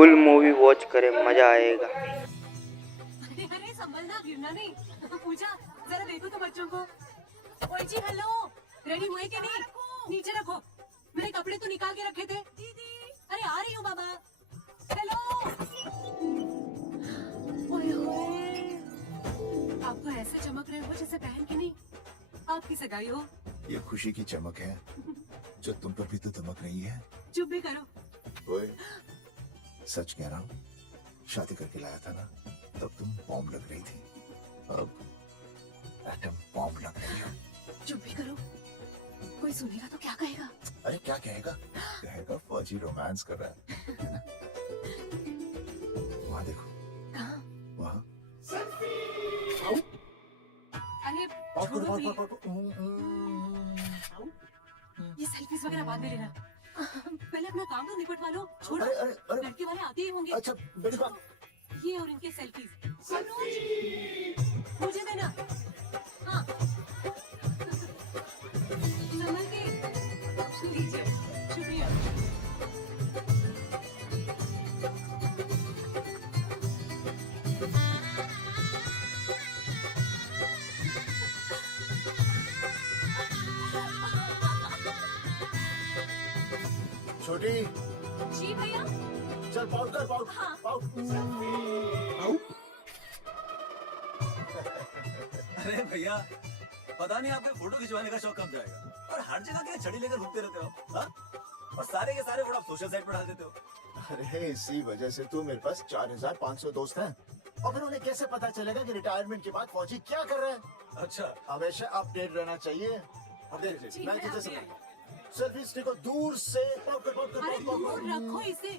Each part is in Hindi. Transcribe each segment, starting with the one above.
फुल मूवी वॉच करें, मजा आएगा। अरे अरे संभलना, गिरना नहीं। पूजा जरा देखो तो बच्चों को। ओए जी हेलो, रेडी हुए कि नहीं? नीचे रखो, मैंने कपड़े तो निकाल के रखे थे। दीदी अरे आ रही हूँ बाबा। हेलो ओए होए, आप तो ऐसे चमक रहे हो जैसे बहन की नहीं आपकी सगाई हो। ये खुशी की चमक है जो तुम पर भी तो दमक नहीं है। चुप भी करो। ओए, सच कह रहा हूँ, शादी करके लाया था ना तब तुम बॉम्ब लग रही थी, अब एटम बॉम्ब लग रही हो। चुप भी करो, कोई सुनेगा तो क्या कहेगा? अरे क्या कहेगा? कहेगा फौजी रोमांस कर रहा है। वहाँ देखो, कहाँ? वहाँ। अरे छोड़ो भी। ये सेल्फीज वगैरह बाद में लेना, पहले अपना काम तो निपटवा लो। छोड़ो, अरे लड़के वाले आते ही होंगे। अच्छा मेरी बात। ये और इनके सेल्फीज मुझे देना। हाँ संभल के लीजिए, शुक्रिया। छोटी, जी भैया। चल पाउट कर, पाउट। हाँ। पाउट। अरे भैया, पता नहीं आपके फोटो खिंचवाने का शौक कब जाएगा, और हर जगह के छड़ी लेकर घूमते रहते हो, हाँ? और सारे के सारे फोटो आप सोशल साइट पर डाल देते हो। अरे इसी वजह से तो मेरे पास 4500 दोस्त हैं, और फिर उन्हें कैसे पता चलेगा कि रिटायरमेंट के बाद फौजी क्या कर रहे हैं? अच्छा, हमेशा अपडेट रहना चाहिए। अब देख लीजिए। मैं तुझे समझाऊंगा। सेल्फी स्टिक को दूर से पॉप कर, पॉप कर, अरे पॉप कर। दूर रखो इसे।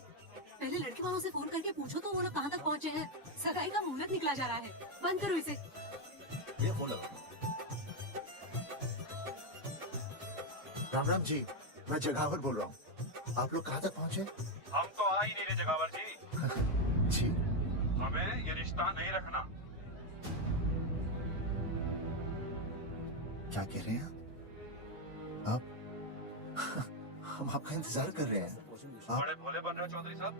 पहले लड़के वालों से फोन करके पूछो तो वो लोग कहाँ तक पहुँचे हैं। सगाई का मुहूर्त निकला जा रहा है, बंद करो इसे। ये फोन लगाओ। राम राम जी, मैं जगावर बोल रहा हूँ। आप लोग कहाँ तक पहुँचे? हम तो आ ही नहीं रहे जगावर जी। जी, हमें ये रिश्ता नहीं रखना। क्या कह रहे हैं आप? हम आपका इंतजार कर रहे हैं। आप बड़े भोले बन रहे हो चौधरी साहब।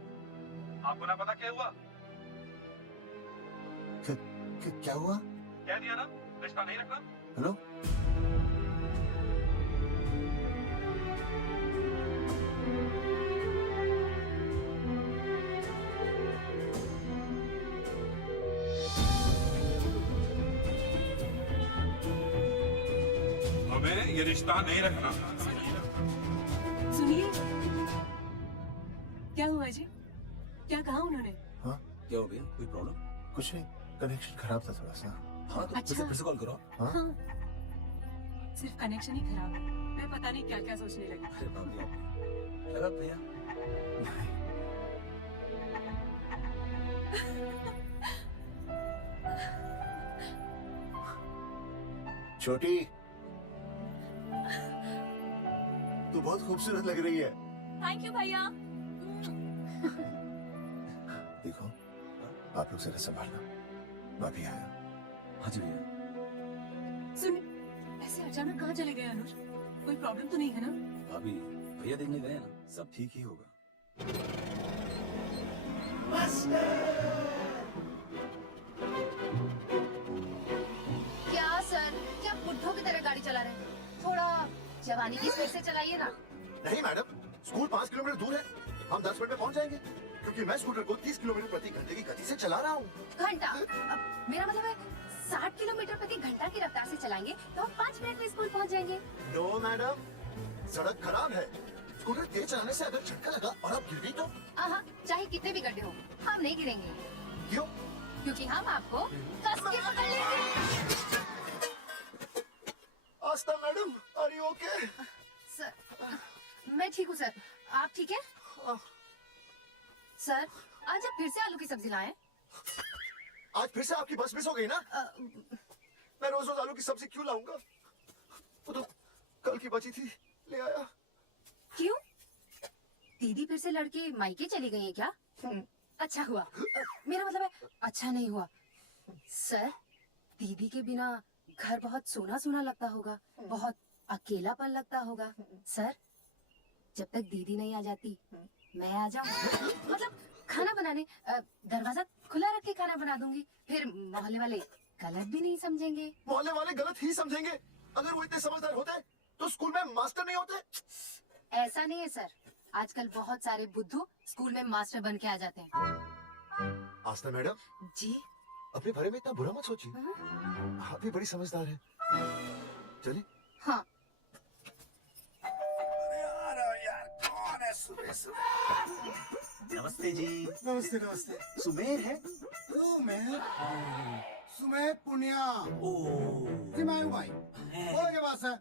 आपको ना पता क्या हुआ? क्या हुआ? कह दिया ना, रिश्ता नहीं रखना। हेलो, हमें ये रिश्ता नहीं रखना। सुनिए, क्या हुआ जी? क्या कहा उन्होंने? हाँ क्या हो गया, कोई प्रॉब्लम? कुछ नहीं, कनेक्शन खराब था थोड़ा सा। हाँ तो अच्छा। फिर से कॉल करो। हाँ? हाँ, सिर्फ कनेक्शन ही खराब है। मैं पता नहीं क्या क्या सोचने लगी। अरे बाप रे, लगा भैया। नहीं, छोटी, तू बहुत खूबसूरत लग रही है। थैंक यू भैया। देखो, आप लोग जरा संभालना, मैं भी आया। हाँ जी भैया। सुन, ऐसे अचानक कहाँ चले गए अनुज? कोई प्रॉब्लम तो नहीं है ना? भाभी, भैया देखने गए हैं ना, सब ठीक ही होगा। क्या सर, क्या बुड्ढों की तरह गाड़ी चला रहे हैं? थोड़ा जवानी की स्पीड से चलाइए ना। नहीं मैडम, स्कूल 5 किलोमीटर दूर है, हम 10 मिनट में पहुंच जाएंगे, क्योंकि मैं स्कूटर को 30 किलोमीटर प्रति घंटे की गति से चला रहा हूँ। घंटा? मेरा मतलब है 60 किलोमीटर प्रति घंटा की रफ्तार से चलाएंगे तो हम 5 मिनट में स्कूल पहुंच जाएंगे। नो मैडम, सड़क खराब है, स्कूटर तेज चलाने से अगर झटका लगा और आप गिर गई तो? हाँ, चाहे कितने भी गड्ढे हो, हम नहीं गिरेंगे, क्यों? क्योंकि हम आपको कस के पकड़ लेंगे। Astha madam, are you okay? Sir, मैं ठीक हूँ सर, आप ठीक है? सर, आज आप फिर से आलू की सब्जी लाएं? आज फिर से आपकी बस मिस हो गई ना? मैं रोज रोज आलू की सब्जी क्यों लाऊंगा? वो तो कल की बची थी, ले आया। क्यों? दीदी फिर से लड़के मायके चली गई है क्या? अच्छा हुआ। मेरा मतलब है अच्छा नहीं हुआ। सर, दीदी के बिना घर बहुत सोना सोना लगता होगा, बहुत अकेलापन लगता होगा। सर, जब तक दीदी नहीं आ जाती, मैं आ जाऊं। मतलब खाना जाने दरवाजा खुला रख के खाना बना दूंगी, फिर मोहल्ले वाले गलत भी नहीं समझेंगे। मोहल्ले वाले गलत ही समझेंगे। अगर वो इतने समझदार होते तो स्कूल में मास्टर नहीं होते। ऐसा नहीं है सर, आजकल बहुत सारे बुद्धू स्कूल में मास्टर बन के आ जाते हैं। आस्था मैडम, जी अपने बारे में इतना बुरा मत सोचिए। आप भी बड़ी समझदार हैं। चलिए। हाँ। नमस्ते जी। नमस्ते नमस्ते। सुमेर है? सुमेर पुनिया ओ जी, मैं हूँ भाई। बोलो क्या बात है?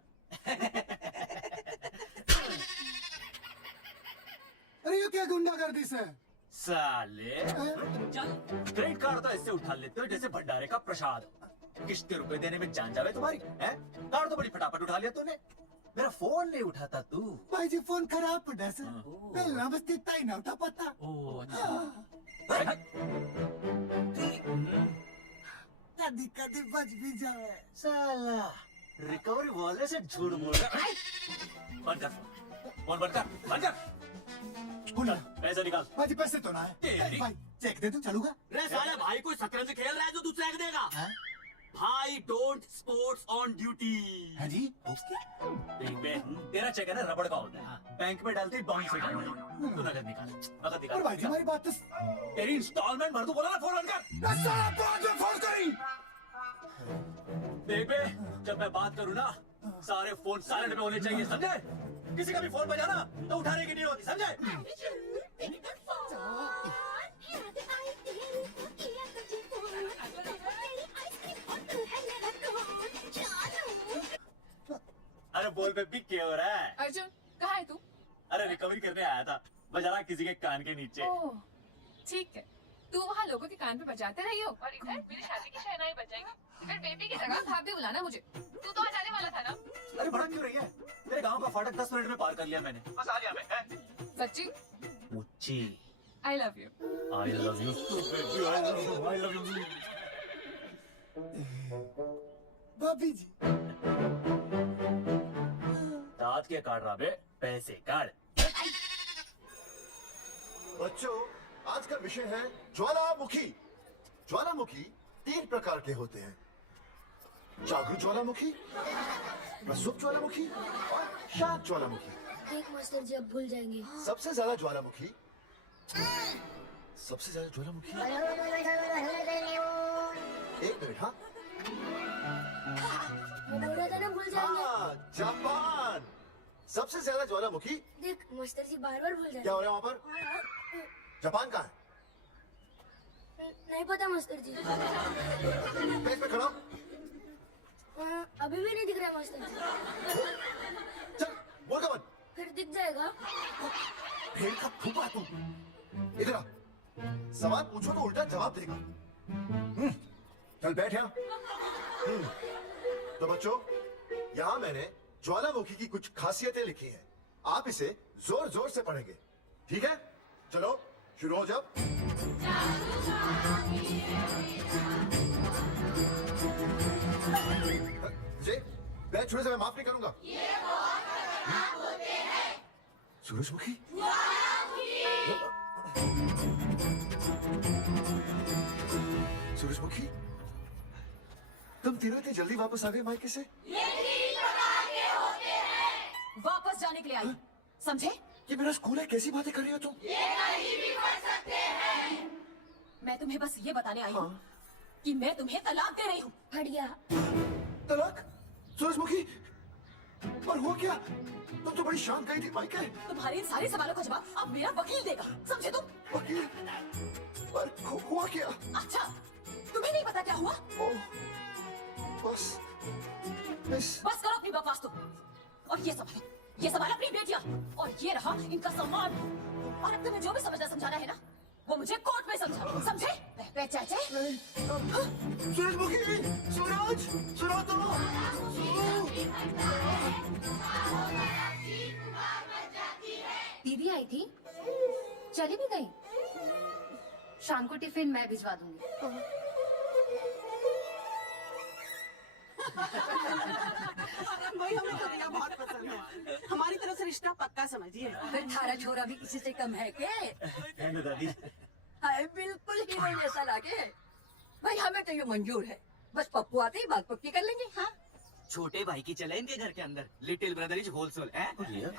अरे ये क्या गुंडागर्दी से? साले चल, क्रेडिट कार्ड तो इससे उठा लेते हो जैसे भंडारे का प्रसाद। किश्ते रुपए देने में जान जावे तुम्हारी है? कार्ड तो बड़ी फटाफट उठा लिया तूने। मेरा फोन नहीं उठाता तू। भाई जी फोन खराब पड़ा सर। पहला बस इतना ही ना उठा पाता। कभी कभी बच भी जाए। साला रिकवरी वाले से झूठ बोल रहा है। बंद कर फोन, बंद कर, बंद कर। बोला पैसे निकाल। भाई जी पैसे तो ना है। तेरी। भाई चेक दे दूं, चलूगा? रे साले भाई कोई शतरंज खेल रहा है जो तू चेक देगा? भाई डोंट स्पोर्ट्स ऑन ड्यूटी। है जी। देख बे, तेरा चेक है ना रबड़ का होता है, बैंक में डालते ही बाउंस हो जाता है। तू नकद निकाल, नकद और निकाल। भाई जी हमारी बात तो तेरी इंस्टॉलमेंट भर, तू बोला ना फोन बंद कर। साला बाद में फोन करी। देख बे, जब मैं बात करूँ ना सारे फोन साइलेंट में होने चाहिए, समझे? किसी का भी फोन बजाना तो उठाने की नहीं होती, समझे? अरे बोल पे भी क्या हो रहा है? अर्जुन कहाँ है तू? अरे रिकवरी करने आया था, बजा रहा किसी के कान के नीचे। ओह ठीक है, तू वहाँ लोगों के कान पे बजाते रही हो और इधर मेरी शादी की शहनाई बजाएगी। फिर बेबी की जगह भाभी बुलाना मुझे। तू तो आ जाने वाला था ना? अरे भड़क क्यों रही है? मेरे गांव का फाटक 10 मिनट में पार कर लिया मैंने, बस आ लिया मैं। सच्ची? मुच्ची, I love you. I love you too, baby. I love you. I love you. भाभी जी दांत के काट रहा बे, पैसे काट। बच्चों, आज का विषय है ज्वालामुखी। ज्वालामुखी 3 प्रकार के होते हैं। जागरूक ज्वालामुखी, प्रसुप्त ज्वालामुखी और शांत ज्वालामुखी। ठीक मास्टर जी, अब भूल जाएंगे। सबसे ज्यादा ज्वालामुखी एक मिनट। हाँ मैं बोल रहा था ना भूल जाएंगे। हाँ, जापान। सबसे ज्यादा ज्वालामुखी। देख मास्टर जी बार बार भूल क्या जाएंगे। हो रहा है वहाँ पर? जापान कहाँ है? नहीं पता मास्टर जी। पेज पे खड़ा हो। अभी भी नहीं दिख रहा मास्टर जी। चल बोल का बन। फिर दिख जाएगा। भेड़ का फूफा तू। इधर आ। सवाल पूछो तो उल्टा जवाब देगा। चल बैठ यहाँ। तो बच्चों, यहाँ मैंने ज्वालामुखी की कुछ खासियतें लिखी हैं। आप इसे जोर जोर से पढ़ेंगे, ठीक है? चलो शुरू हो जब। जी, बैच छूने से मैं माफ नहीं करूंगा। सूरजमुखी? सूरजमुखी, तुम तीनों इतनी जल्दी वापस आ गए मायके से? वापस जाने के लिए आई, समझे? ये मेरा स्कूल है, कैसी बातें कर रही हो तुम? मैं तुम्हें बस ये बताने आई हूँ कि मैं तुम्हें तलाक दे रही हूँ। फट गया। तलाक? सूरजमुखी, पर हुआ क्या? तुम तो बड़ी शांत गई थी मायके। तुम्हारे इन सारे सवालों का जवाब अब मेरा वकील देगा, समझे तुम? वकील? पर हुआ क्या? अच्छा, तुम्हें नहीं पता क्या हुआ? ओह, बस बस करो अपनी बकवास तुम। और ये संभाल अपनी बेटियां, और ये रहा इनका सम्मान। और अब तुम्हें जो भी समझना समझाना है ना, वो मुझे कोर्ट में समझा, समझे? पे चाचे? सूरजमुखी, सूरज, सुनो तो। दीदी आई थी, चली भी गई। शाम को टिफिन मैं भिजवा दूंगी। भाई हमें तो रिया बहुत पसंद है, हमारी तरफ से रिश्ता पक्का समझिए। फिर थारा छोरा भी किसी से कम है क्या? दादी, हाय बिल्कुल हीरो जैसा लागे। भाई हमें तो ये मंजूर है, बस पप्पू आते ही बात पक्की कर लेंगे। हाँ छोटे भाई की चले इनके घर के अंदर, लिटिल ब्रदर इज होलसेल है।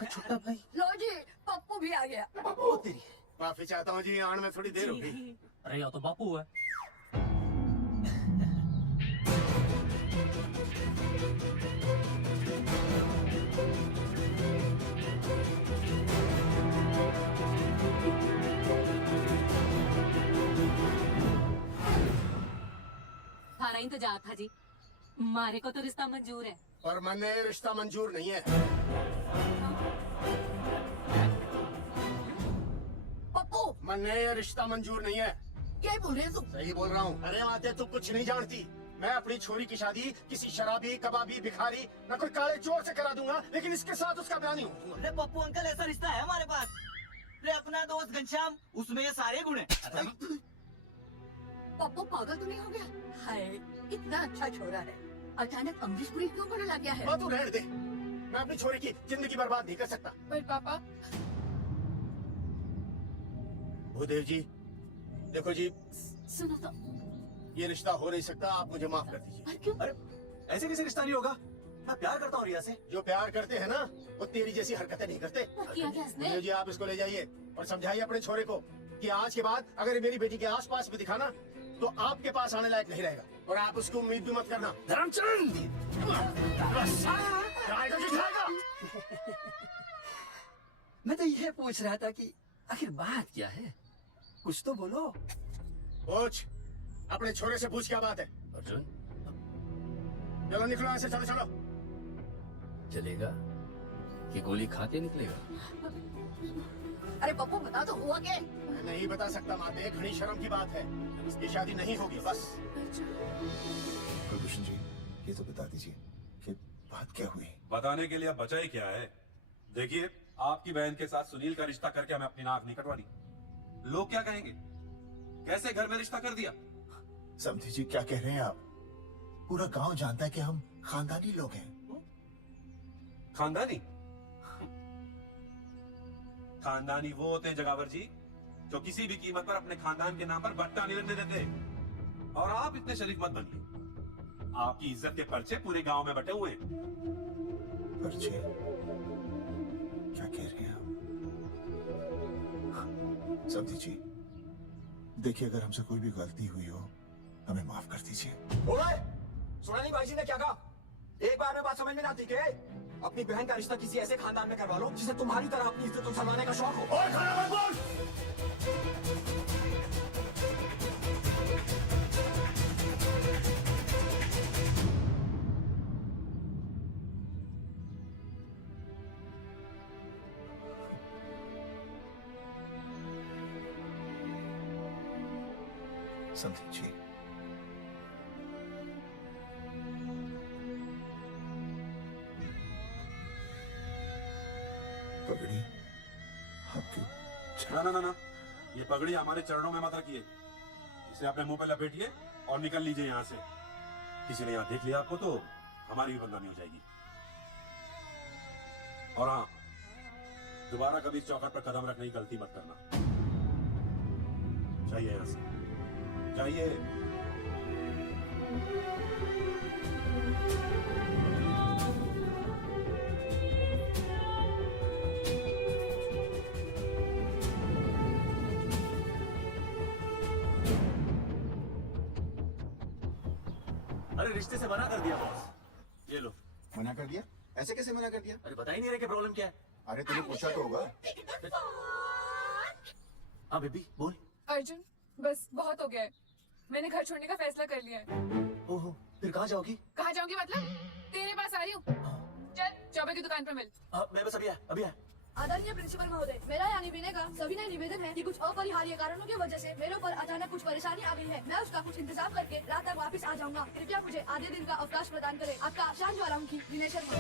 छोटा भाई लो जी, पप्पू भी आ गया। ओ तेरी। माफी चाहता हूँ जी, आने में थोड़ी देर हो गई। अरे या तो बापू है। थारा इंतजार था जी, मारे को तो रिश्ता मंजूर है। पर मैंने रिश्ता मंजूर नहीं है। पप्पू मैंने ये रिश्ता मंजूर नहीं है। क्या बोल रहे हैं तुम? सही बोल रहा हूँ। अरे माते तू कुछ नहीं जानती। मैं अपनी छोरी की शादी किसी शराबी, कबाबी, भिखारी न कोई काले चोर से करा दूंगा, लेकिन इसके साथ उसका ब्याह नहीं होगा। अरे पप्पू अंकल ऐसा रिश्ता है हमारे पास। अरे अपना दोस्त घनश्याम, उसमें ये सारे गुण हैं। पप्पू पागल तो नहीं हो गया? हाय इतना अच्छा छोरा है, अचानक अमरीशपुरी क्यों बनने लग गया है? माँ तू रहने दे, मैं अपनी छोरी की जिंदगी बर्बाद नहीं कर सकता। पर पापा भूदेव जी, देखो जी, सुनो तो। ये रिश्ता हो नहीं सकता, आप मुझे माफ कर दीजिए। अरे क्यों? अरे ऐसे कैसे रिश्ता नहीं होगा? मैं प्यार करता हूँ रिया से। जो प्यार करते हैं ना, वो तेरी जैसी हरकतें नहीं करते। वो किया क्या इसने? भूदेव जी, आप इसको ले जाइए और समझाइए अपने छोरे को कि आज के बाद अगर ये मेरी बेटी के आसपास भी दिखाना तो आपके पास आने लायक नहीं रहेगा, और आप उसको उम्मीद भी मत करना। धर्मचंद मैं तो ये पूछ रहा था कि आखिर बात क्या है, कुछ तो बोलो। पूछ, अपने छोरे से पूछ क्या बात है। अर्जुन चलो निकलो ऐसे, चलो चलो। चलेगा कि गोली खा के निकलेगा? अरे पप्पू बता तो हुआ क्या? मैं नहीं बता सकता माते, घनी शर्म की बात है। इसकी शादी नहीं होगी बस। कुलभूषण जी, ये तो बता दीजिए कि बात क्या हुई। बताने के लिए अब बचा ही क्या है। देखिए, आपकी बहन के साथ सुनील का रिश्ता करके हमें अपनी नाक नहीं कटवानी। लोग क्या कहेंगे? कैसे घर में रिश्ता कर दिया? समझी जी, क्या कह रहे हैं आप? पूरा गांव जानता है कि हम खानदानी लोग हैं। खानदानी? खानदानी वो होते हैं जगावर जी जो किसी भी कीमत पर अपने खानदान के नाम पर बट्टा नहीं लगने देते। और आप इतने शरीफ मत बनिए, आपकी इज्जत के पर्चे पूरे गांव में बटे हुए हैं। पर्चे? क्या कह रहे हैं आप? समझी जी, देखिए, अगर हमसे कोई भी गलती हुई हो, हमें माफ कर दीजिए। सुना नहीं भाई जी ने क्या कहा? एक बार में बात समझ में ना आती के? अपनी बहन का रिश्ता किसी ऐसे खानदान में करवा लो जिसे तुम्हारी तरह अपनी इज्जत उछलवाने का शौक हो। और खाना मत बोल। समझी जी, पगड़ी आपकी। ना ना ना ना, ये पगड़ी हमारे चरणों में मत रखिए। इसे अपने मुंह पे लपेटिए और निकल लीजिए यहाँ से। किसी ने यहाँ देख लिया आपको तो हमारी भी बदनामी हो जाएगी। और हाँ, दोबारा कभी इस चौखट पर कदम रखने की गलती मत करना। चाहिए यहाँ से, चाहिए। अरे रिश्ते से मना कर दिया बॉस। ये लो। मना कर दिया? ऐसे कैसे मना कर दिया? अरे बता ही नहीं रहे कि प्रॉब्लम क्या है। अरे तूने पूछा तो होगा। हाँ बेबी बोल। अर्जुन बस बहुत हो गया है, मैंने घर छोड़ने का फैसला कर लिया है। ओहो, फिर कहाँ जाओगी? कहाँ जाऊंगी मतलब? तेरे पास आ रही हूँ। चल चौबे की दुकान पर मिल। मैं बस अभी आया। आदरणीय प्रिंसिपल महोदय, मेरा यानी विनय का सविनय निवेदन है कि कुछ अपरिहार्य कारणों की वजह से मेरे ऊपर अचानक कुछ परेशानी आ गई है। मैं उसका कुछ इंतजाम करके रात तक वापस आ जाऊंगा। कृपया मुझे आधे दिन का अवकाश प्रदान करें। आपका शान ज्वालामुखी विनय शर्मा।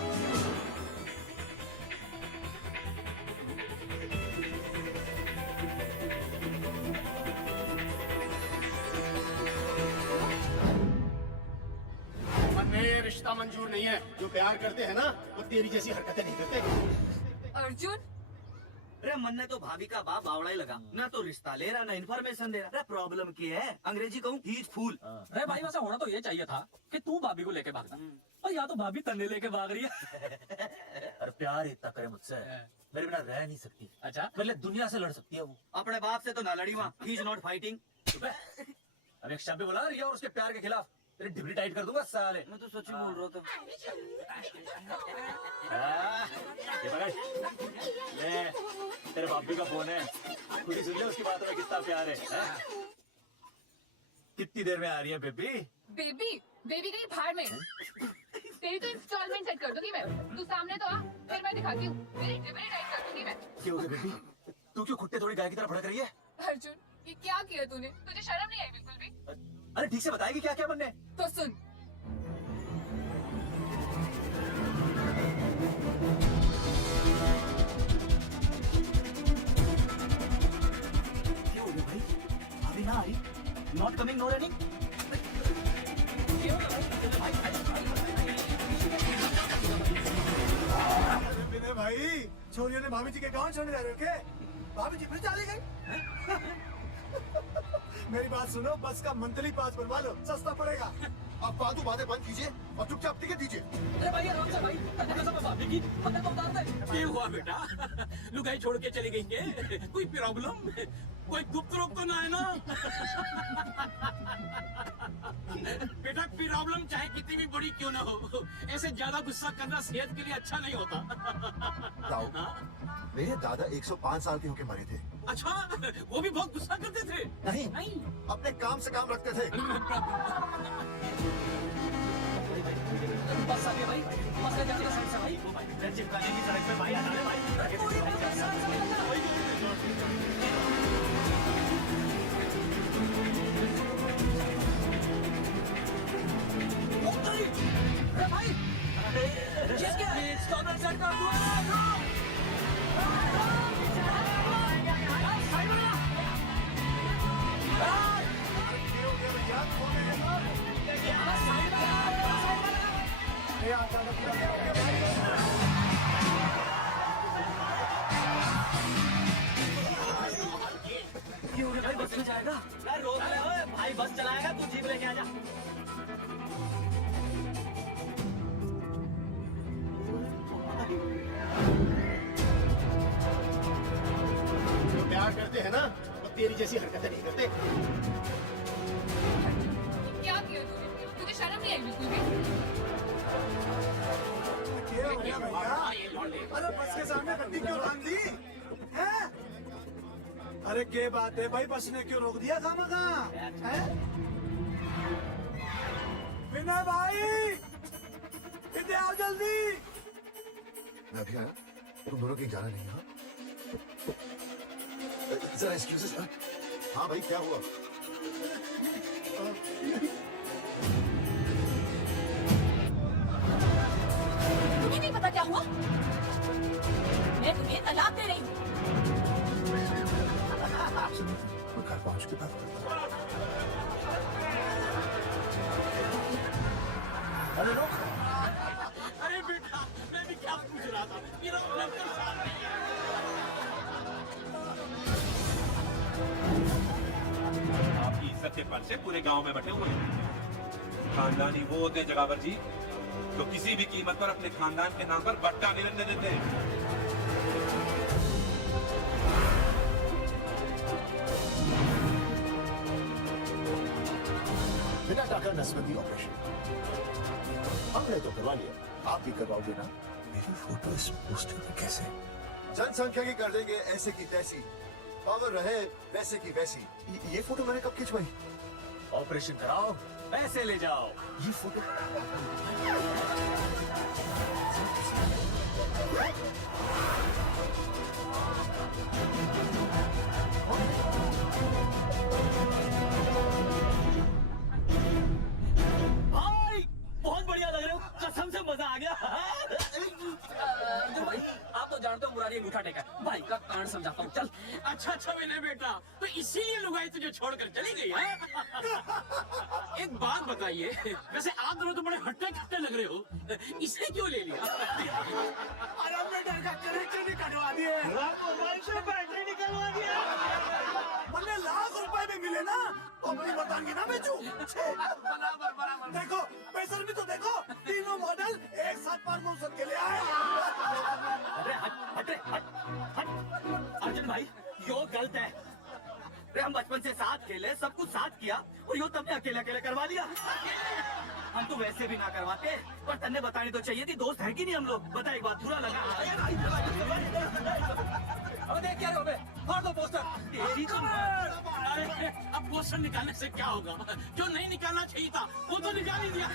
मैंने ये रिश्ता मंजूर नहीं है। जो प्यार करते हैं ना, वो तेरी जैसी हरकतें नहीं करते। अर्जुन अरे अरे मन ने तो भाभी का बाप बावड़ा ही लगा, ना तो रिश्ता ले रहा ना इन्फॉर्मेशन दे रहा। अरे प्रॉब्लम क्या है, अंग्रेजी कहूँ ही इज फूल। अरे भाई वैसे होना तो ये चाहिए था कि तू भाभी को लेके भागता, और या तो भाभी तन्ने लेके भाग रही है। अरे प्यार इतना करे मुझसे, मेरे बिना रह नहीं सकती। अच्छा मेरे लिए दुनिया से लड़ सकती है वो। अपने बाप से तो ना लड़ी वहाँ, ही इज नॉट फाइटिंग। अब एक शब्द भी बोला रिया और उसके प्यार के खिलाफ, तेरी डिबरी टाइट कर दूंगा साले। मैं तो सच ही बोल रहा था। ये पकड़, ले तेरे भाभी का फोन है, खुद ही सुन ले उसकी बात में कितना प्यार है, हैं? कितनी देर में आ रही है बेबी? बेबी बेबी कहीं भाड़ में। तेरी तो इंस्टॉलमेंट सेट कर दूंगी मैं, तू सामने तो आ, फिर मैं दिखाती हूँ, तेरी डिबरी टाइट कर दूंगी मैं। क्यों हो गया बेबी? तू क्यों खुट्टे थोड़ी गाय की तरह भड़क रही है? अर्जुन ये क्या किया तूने, तुझे शर्म नहीं आई बिल्कुल भी? अरे ठीक से बताएगी क्या क्या बनने? तो सुन, क्यों हो गया भाई? अभी ना आई? Not coming no running? Vinay भाई, छोरियों ने भाभी जी के गांव छोड़ने जा रहे हो क्या? भाभी जी फिर चली गई? मेरी बात सुनो, बस का मंथली पास बनवा लो, सस्ता पड़ेगा। अब फालतू बातें बंद कीजिए और चुपचाप टिकट दीजिए। अरे भाई आराम से भाई, भाभी की अंदर तो उतार दे। क्या हुआ बेटा, लुगाई छोड़ के चली गई के? कोई प्रॉब्लम, कोई गुप्त रोग तो ना है ना? बेटा प्रॉब्लम चाहे कितनी भी बड़ी क्यों ना हो, ऐसे ज्यादा गुस्सा करना सेहत के लिए अच्छा नहीं होता। दाऊ, मेरे दादा 105 साल के होके मरे थे। अच्छा, वो भी बहुत गुस्सा करते थे? नहीं, अपने काम से काम रखते थे। बस आ गया भाई, बस आ जाएगा साइड से भाई। फ्रेंडशिप करने की सड़क पे भाई आ रहा है क्यों हो गया भाई, बस में जाएगा? यार रोक ले ओए, भाई बस चलाएगा, तू जीप लेके आ जा। जो प्यार करते हैं ना, वो तेरी जैसी हरकतें नहीं करते। क्या किया तूने, तुझे शर्म नहीं आई बिल्कुल भी? क्या हो गया भैया? अरे बस के सामने गड्डी क्यों बांध दी? हैं? अरे क्या बात है भाई, बस ने क्यों रोक दिया खामखा? हैं? विनय भाई, इधर आओ जल्दी। मैं भी आया, तुम दोनों कहीं जाना नहीं है? जरा एक्सक्यूजेस। हाँ भाई, क्या हुआ? तुम्हें नहीं पता क्या हुआ? मैं तुम्हें तलाक दे रही हूँ। मैं घर पहुंच के बात करता हूँ। अरे रुक। अरे बेटा, मैं भी क्या पूछ रहा था, मेरा मतलब तो साफ नहीं है। आपकी इज्जत के पर्चे पूरे गांव में बटे हुए हैं। खानदानी वो होते हैं जगावर जी जो किसी भी कीमत पर अपने खानदान के नाम पर बट्टा नहीं लगने देते। बिना टाका नसबंदी ऑपरेशन हमने तो करवा लिया, आप भी करवाओगे ना? मेरी फोटो इस पोस्टर में कैसे? जनसंख्या की कर देंगे ऐसे की तैसी, पावर रहे वैसे की वैसी। ये फोटो मैंने कब खिंचवाई? ऑपरेशन कराओ, पैसे ले जाओ। ये फोटो भाई बहुत बढ़िया लग रहे हो, कसम से मजा आ गया। अर्जुन भाई आप तो जानते हो मुरारी अंगूठा टेका, भाई का कांड समझाता हूँ। चल अच्छा अच्छा विनय बेटा, तो इसीलिए लुगाई तुझे छोड़कर चली गई है। एक बात बताइए, वैसे आप दोनों तो बड़े हट्टे कट्टे लग रहे हो, इसने क्यों ले लिया? जनरेटर का कनेक्शन ही कटवा दिए, मोबाइल से बैटरी निकलवा दिया। मुझे ₹1,00,000 भी मिले ना तो अपनी बताएंगे ना बेचू। बराबर बराबर। देखो पैसर भी तो देखो, तीनों मॉडल एक साथ प्रमोशन के लिए आए। अरे हट अर्जुन भाई, यो गलत है। अरे हम बचपन से साथ खेले, सब कुछ साथ किया, और यो तुमने अकेले अकेले करवा लिया। हम तो वैसे भी ना करवाते, पर तन्ने बतानी तो चाहिए थी, दोस्त है कि नहीं हम लोग। बता एक बात, बुरा लगा? अब देख क्या रहे हो, फाड़ दो पोस्टर। तेरी तो अरे अब पोस्टर निकालने से क्या होगा? जो नहीं निकालना चाहिए था वो तो निकाल ही दिया।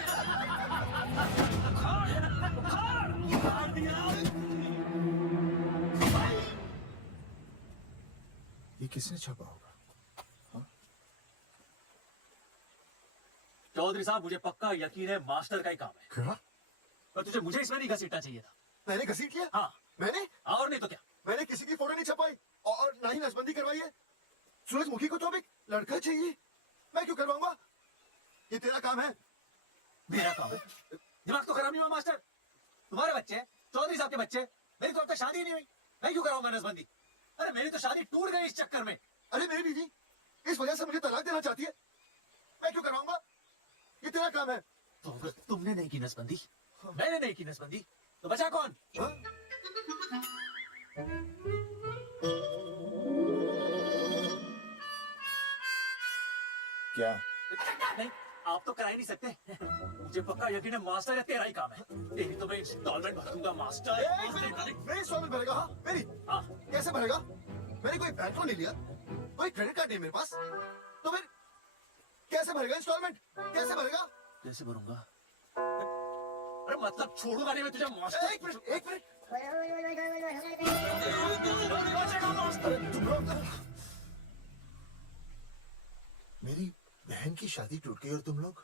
ये किसने छापा होगा? चौधरी साहब, मुझे पक्का यकीन है मास्टर का ही काम है। क्या? पर तुझे मुझे इसमें नहीं घसीटना चाहिए था। मैंने घसीट लिया? हाँ, मैंने और नहीं तो क्या। मैंने किसी की फोटो नहीं छपाई और ना ही नसबंदी करवाई है। सूरजमुखी को तो अब एक लड़का चाहिए, मैं क्यों करवाऊंगा? ये तेरा काम है। मेरा काम है? दिमाग तो खराब नहीं हुआ मास्टर? तुम्हारे बच्चे, चौधरी साहब के बच्चे, मेरी तो अब तक शादी ही नहीं हुई, मैं क्यों कराऊंगा नसबंदी? अरे मेरी तो शादी टूट गई इस चक्कर में। अरे मेरी बीवी इस वजह से मुझे तलाक देना चाहती है, मैं क्यों करवाऊंगा? ये तेरा काम है। तो अगर तुमने नहीं की नसबंदी, मैंने नहीं की नसबंदी, तो बचा कौन? हाँ? क्या? नहीं, आप तो करा ही नहीं सकते। मुझे पक्का यकीन है मास्टर, या तेरा ही काम है। तेरी तो मैं इंस्टॉलमेंट भर दूंगा मास्टर। मेरी इंस्टॉलमेंट भरेगा? हाँ मेरी। हाँ। कैसे भरेगा? मैंने कोई बैंक लोन नहीं लिया, कोई क्रेडिट कार्ड नहीं मेरे पास, तो फिर कैसे भरेगा इंस्टॉलमेंट? कैसे भरेगा? कैसे भरूंगा? अरे मतलब छोड़ूंगा नहीं मैं तुझे मास्टर। एक मिनट, एक मिनट। अरे तुम लोग, मेरी बहन की शादी टूट गई और तुम लोग?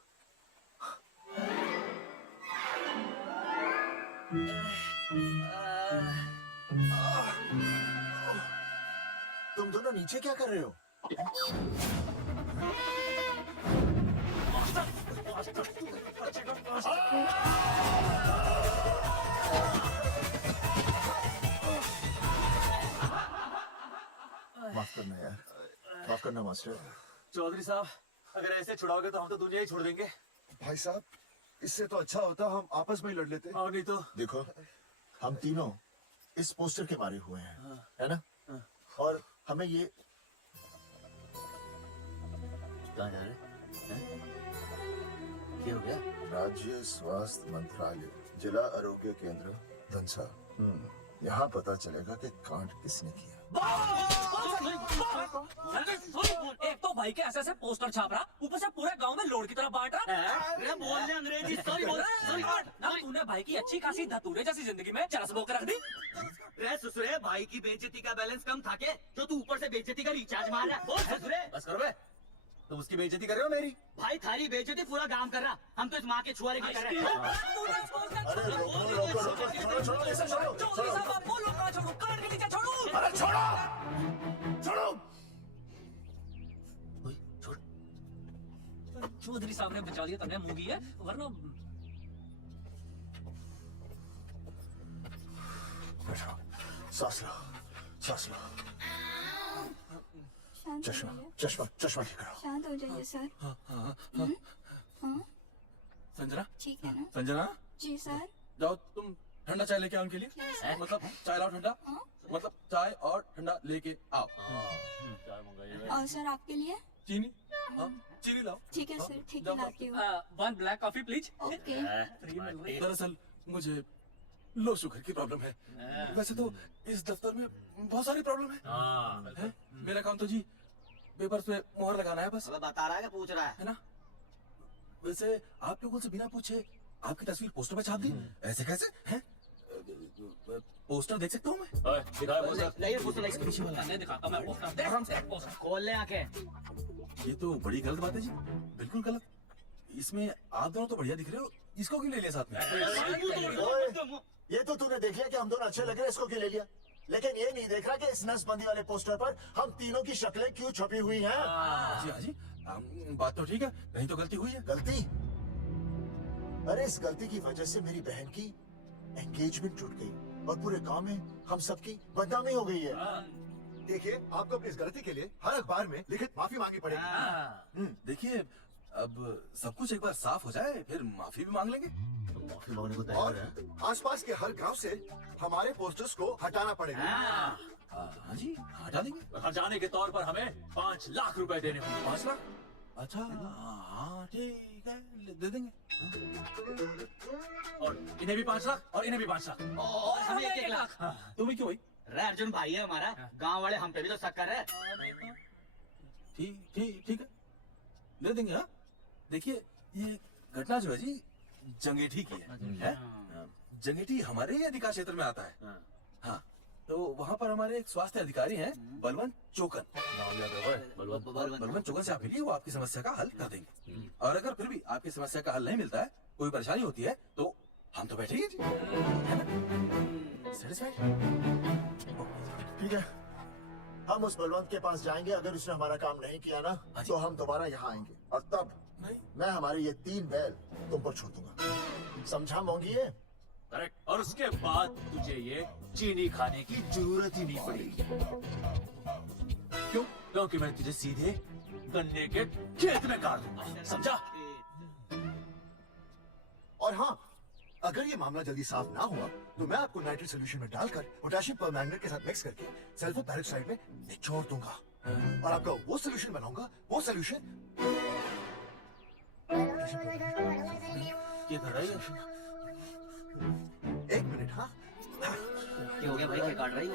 तुम दोनों नीचे क्या कर रहे हो? माफ करना यार, माफ करना मास्टर। चौधरी साहब, अगर ऐसे छुड़ाओगे तो हम तो दुनिया ही छोड़ देंगे। भाई साहब, इससे तो अच्छा होता हम आपस में ही लड़ लेते। और नहीं तो। देखो, हम तीनों इस पोस्टर के मारे हुए हैं, है ना? और हमें ये कहाँ जा रहे? क्या हो गया? राज्य स्वास्थ्य मंत्रालय, जिला आरोग्य केंद्र धनसा। यहाँ पता चलेगा कि कांड किसने किया। एक तो भाई के ऐसे पोस्टर छाप रहा, ऊपर से पूरे गांव में लोड की तरह बांट रहा। अरे बोल ले अंग्रेजी, सॉरी बोल। ना तूने भाई की अच्छी खासी धतूरे जैसी जिंदगी में चरस बोकर रख दी। रे ससुरे, भाई की बेइज्जती का बैलेंस कम था के, जो तू ऊपर से बेइज्जती का रिचार्ज मार रहा है। बोल ससुरे। बस करो बे, तुम उसकी बेइज्जती कर रहे हो मेरी। भाई थारी बेइज्जती पूरा गांव कर रहा, हम तो इस माँ के छुआरे की कर रहे हैं। अरे छोड़ो, छोड़ो। छोड़। चौधरी साहब ने बचा लिया, तुमने मूंगी है, वरना बैठो, सांस लो, सांस लो। चश्मा, चश्मा, चश्मा ठीक करो। शांत हो जाइए सर। संजना, ठीक है ना? संजना, जी सर। जाओ तुम ठंडा चाय लेके आओ उनके लिए। मतलब चाय लाओ ठंडा, मतलब चाय और ठंडा लेके आओ। और सर आपके लिए? चीनी, हाँ, चीनी लाओ। ठीक है सर, ठीक है लाती हूँ। 1 ब्लैक कॉफी प्लीज। ओके। दरअसल मुझे लो शुगर की प्रॉब्लम है। वैसे तो इस दफ्तर में बहुत सारी प्रॉब्लम है। मेरा काम तो जी पेपर्स पे मोहर लगाना है बस। बता रहा है, पूछ रहा है ना? वैसे आप लोगों से बिना पूछे आपकी तस्वीर पोस्टर पे छाप दी, ऐसे कैसे हैं? पोस्टर देख सकता हूँ मैं? दिखाता मैं पोस्टर। खोल ले आके। ये तो बड़ी गलत बात है जी, बिल्कुल गलत। इसमें आप दोनों तो बढ़िया दिख रहे हो, इसको क्यों ले लिया साथ में? ये तो तूने देख लिया कि हम दोनों अच्छे लग रहे हैं, इसको क्यों ले लिया? लेकिन ये नहीं देख रहा कि इस नसबंदी वाले पोस्टर पर हम तीनों की शक्लें क्यों छपी हुई हैं? जी हाँ जी, बात तो ठीक है, कहीं तो गलती हुई है। गलती? अरे इस गलती की वजह से मेरी बहन की एंगेजमेंट टूट गई और पूरे गांव में हम सबकी बदनामी हो गई है। देखिए, आपको अपनी इस गलती के लिए हर अखबार में लिखित माफी मांगनी पड़ेगी। देखिए, अब सब कुछ एक बार साफ हो जाए, फिर माफी भी मांग लेंगे। माफी मांगने को और तैयार है। आसपास के हर गांव से हमारे पोस्टर्स को हटाना पड़ेगा। हाँ जी, हटा देंगे। हटाने के तौर पर हमें 5 लाख रुपए देने होंगे। 5 लाख? अच्छा, हाँ ठीक है, दे देंगे। और इन्हें भी 5 लाख और इन्हें भी 5 लाख। और हमें 1 लाख। तुम्हें क्यों भाई? रे अर्जुन भाई है हमारा, गांव वाले हम पे भी तो शक कर रहे हैं। ठीक है, दे देंगे। हाँ, देखिए, ये घटना जो है जी जंगेठी की है? जंगेठी हमारे ही अधिकार क्षेत्र में आता है। हाँ, तो वहाँ पर हमारे एक स्वास्थ्य अधिकारी हैं, बलवंत चोकन। बलवंत चोकन से आप मिलिए, वो आपकी समस्या का हल कर देंगे। और अगर फिर भी आपकी समस्या का हल नहीं मिलता है, कोई परेशानी होती है, तो हम तो बैठे ही जी। Satisfied? ठीक है, हम उस बलवंत के पास जाएंगे। अगर उसने हमारा काम नहीं किया ना, तो हम दोबारा यहाँ आएंगे और तब मैं हमारे ये 3 बैल तुम पर छोड़ दूंगा। समझा मोंगिए? करेक्ट। और उसके बाद तुझे ये चीनी खाने की जरूरत ही नहीं पड़ेगी। क्यों? क्योंकि मैं तुझे सीधे गन्ने के खेत में काट दूंगा, समझा? और हाँ, अगर ये मामला जल्दी साफ ना हुआ तो मैं आपको नाइट्रेट सोल्यूशन में डालकर पोटेशियम परमैंगनेट के साथ मिक्स करके सल्फर पेरोक्साइड में निचोड़ दूंगा और आपका वो सोल्यूशन बनाऊंगा। वो सोल्यूशन ये कर रही है। 1 मिनट। हाँ क्या हो गया भाई, क्या काट रही हो?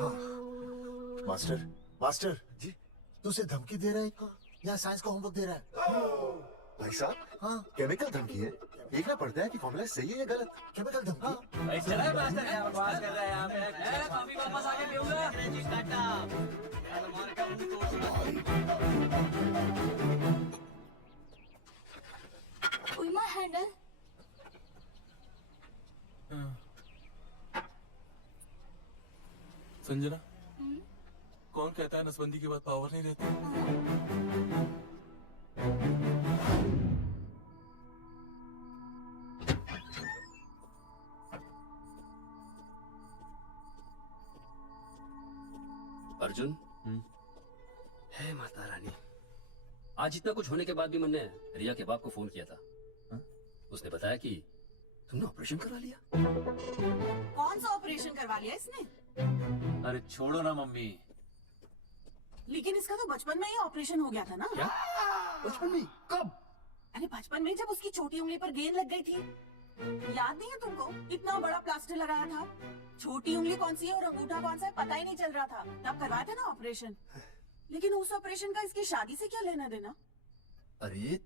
हाँ। मास्टर जी, तू उसे धमकी दे रहा है या साइंस का होमवर्क दे रहा है? भाई साहब, हाँ केमिकल धमकी है। देखना पड़ता है कि फॉर्मूला सही है या गलत। केमिकल धमकी? भाई चला मास्टर, क्या बकवास कर रहा है यहाँ पे? कॉफी वापस आके पीऊंगा। उइमा हैंडल। संजना, कौन कहता है नसबंदी के बाद पावर नहीं रहती? अर्जुन, है माता रानी, आज इतना कुछ होने के बाद भी मैंने रिया के बाप को फोन किया था। उसने बताया कि तुमने ऑपरेशन करवा लिया। कौन सा ऑपरेशन करवा लिया इसने? अरे छोड़ो ना मम्मी। लेकिन इसका तो बचपन में ही ऑपरेशन हो गया था ना? क्या? बचपन में? कब? अरे बचपन में जब उसकी छोटी उंगली पर गेंद लग गई थी, याद नहीं है तुमको? इतना बड़ा प्लास्टर लगाया था। छोटी उंगली कौन सी है और अंगूठा कौन सा है पता ही नहीं चल रहा था। तब करवाया था ना ऑपरेशन। लेकिन उस ऑपरेशन का इसकी शादी से क्या लेना देना? अरे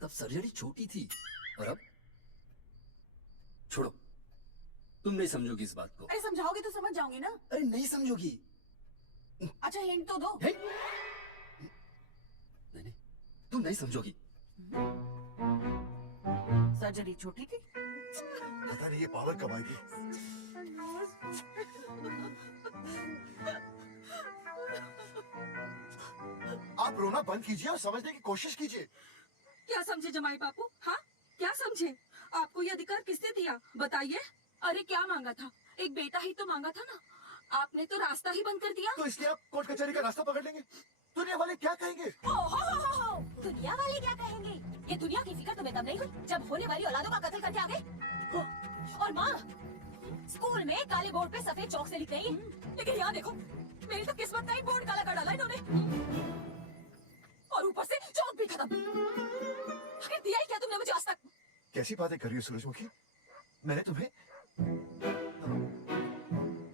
तब सर्जरी छोटी थी और अब छोड़ो, तुम नहीं समझोगी इस बात को। अरे समझाओगे तो समझ जाओगी ना। अरे नहीं समझोगी। अच्छा हिंट तो दो। नहीं, तुम नहीं समझोगी। सर्जरी छोटी थी। पता नहीं ये पावर कब आएगी। आप रोना बंद कीजिए और समझने की कोशिश कीजिए। क्या समझे जमाई बापू? हाँ, क्या समझे? आपको ये अधिकार किसने दिया बताइए? अरे क्या मांगा था? एक बेटा ही तो मांगा था ना। आपने तो रास्ता ही बंद कर दिया। तो इसलिए आप कोर्ट कचहरी का रास्ता पकड़ लेंगे। दुनिया वाले क्या कहेंगे? हो। दुनिया वाले क्या कहेंगे? ये दुनिया की फिक्र तुम्हें तब नहीं हुई जब होने वाली औलादों का कत्ल करके आ गए। और माँ, स्कूल में काले बोर्ड पे सफेद चौक से लिख रही है, लेकिन यहाँ देखो, मेरी तो किस्मत का ही बोर्ड काला कर डाला इन्होंने। और ऊपर से चौक भी खत्म। आखिर दिया ही क्या तुमने मुझे आज तक? कैसी बातें कर रही हो सूरजमुखी? मैंने तुम्हें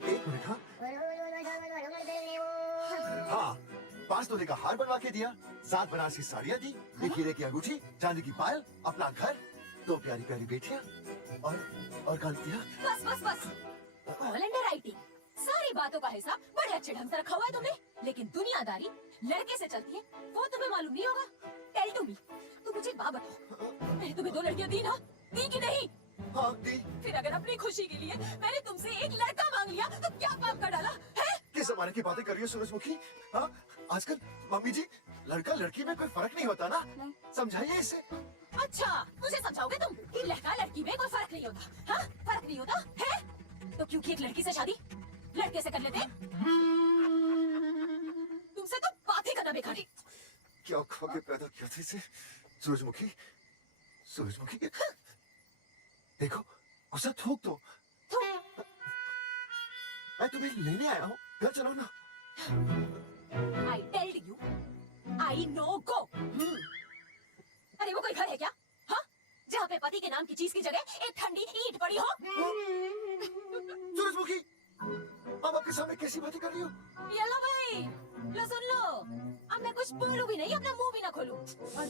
1 मिनट। हाँ, 5 तोले का हार बनवा के दिया, 7 बनारसी साड़ियाँ दी, 1 हीरे की अंगूठी, चांदी की पायल, अपना घर, 2 प्यारी प्यारी बेटियाँ और गलतियाँ। बस। All under writing. सारी बातों का हिसाब बड़े अच्छे ढंग से रखा हुआ है तुमने, लेकिन दुनियादारी लड़के से चलती है वो तुम्हें मालूम नहीं होगा। टेल टू मी, तुम मुझे एक बात बताओ, मैंने तुम्हें 2 लड़कियां दी ना? दी कि नहीं? हाँ दी। फिर अगर अपनी खुशी के लिए मैंने तुमसे एक लड़का मांग लिया तो क्या पाप कर डाला है? किस जमाने की बातें कर रही हो सूरजमुखी? हाँ आजकल मम्मी जी लड़का लड़की में कोई फर्क नहीं होता ना, समझाइए इसे। अच्छा मुझे समझाओगे तुम कि लड़का लड़की में कोई फर्क नहीं होता? हाँ फर्क नहीं होता है तो क्योंकि एक लड़की से शादी लड़के से कर लेते? तुमसे तो बात ही करना बेकार है। क्या खा के पैदा किया था इसे? सूरजमुखी, सूरजमुखी देखो गुस्सा थूक दो। मैं तुम्हें लेने आया हूँ, घर चलो ना। I tell you, I know go. अरे वो कोई घर है क्या? हाँ? जहाँ पे पति के नाम की चीज की जगह एक ठंडी ईंट पड़ी हो? सूरजमुखी, अब आपके सामने कैसी बातें कर रही हो? ये लो भाई, लो सुन लो। अब मैं कुछ बोलूं भी नहीं, अपना मुंह भी ना खोलूं। और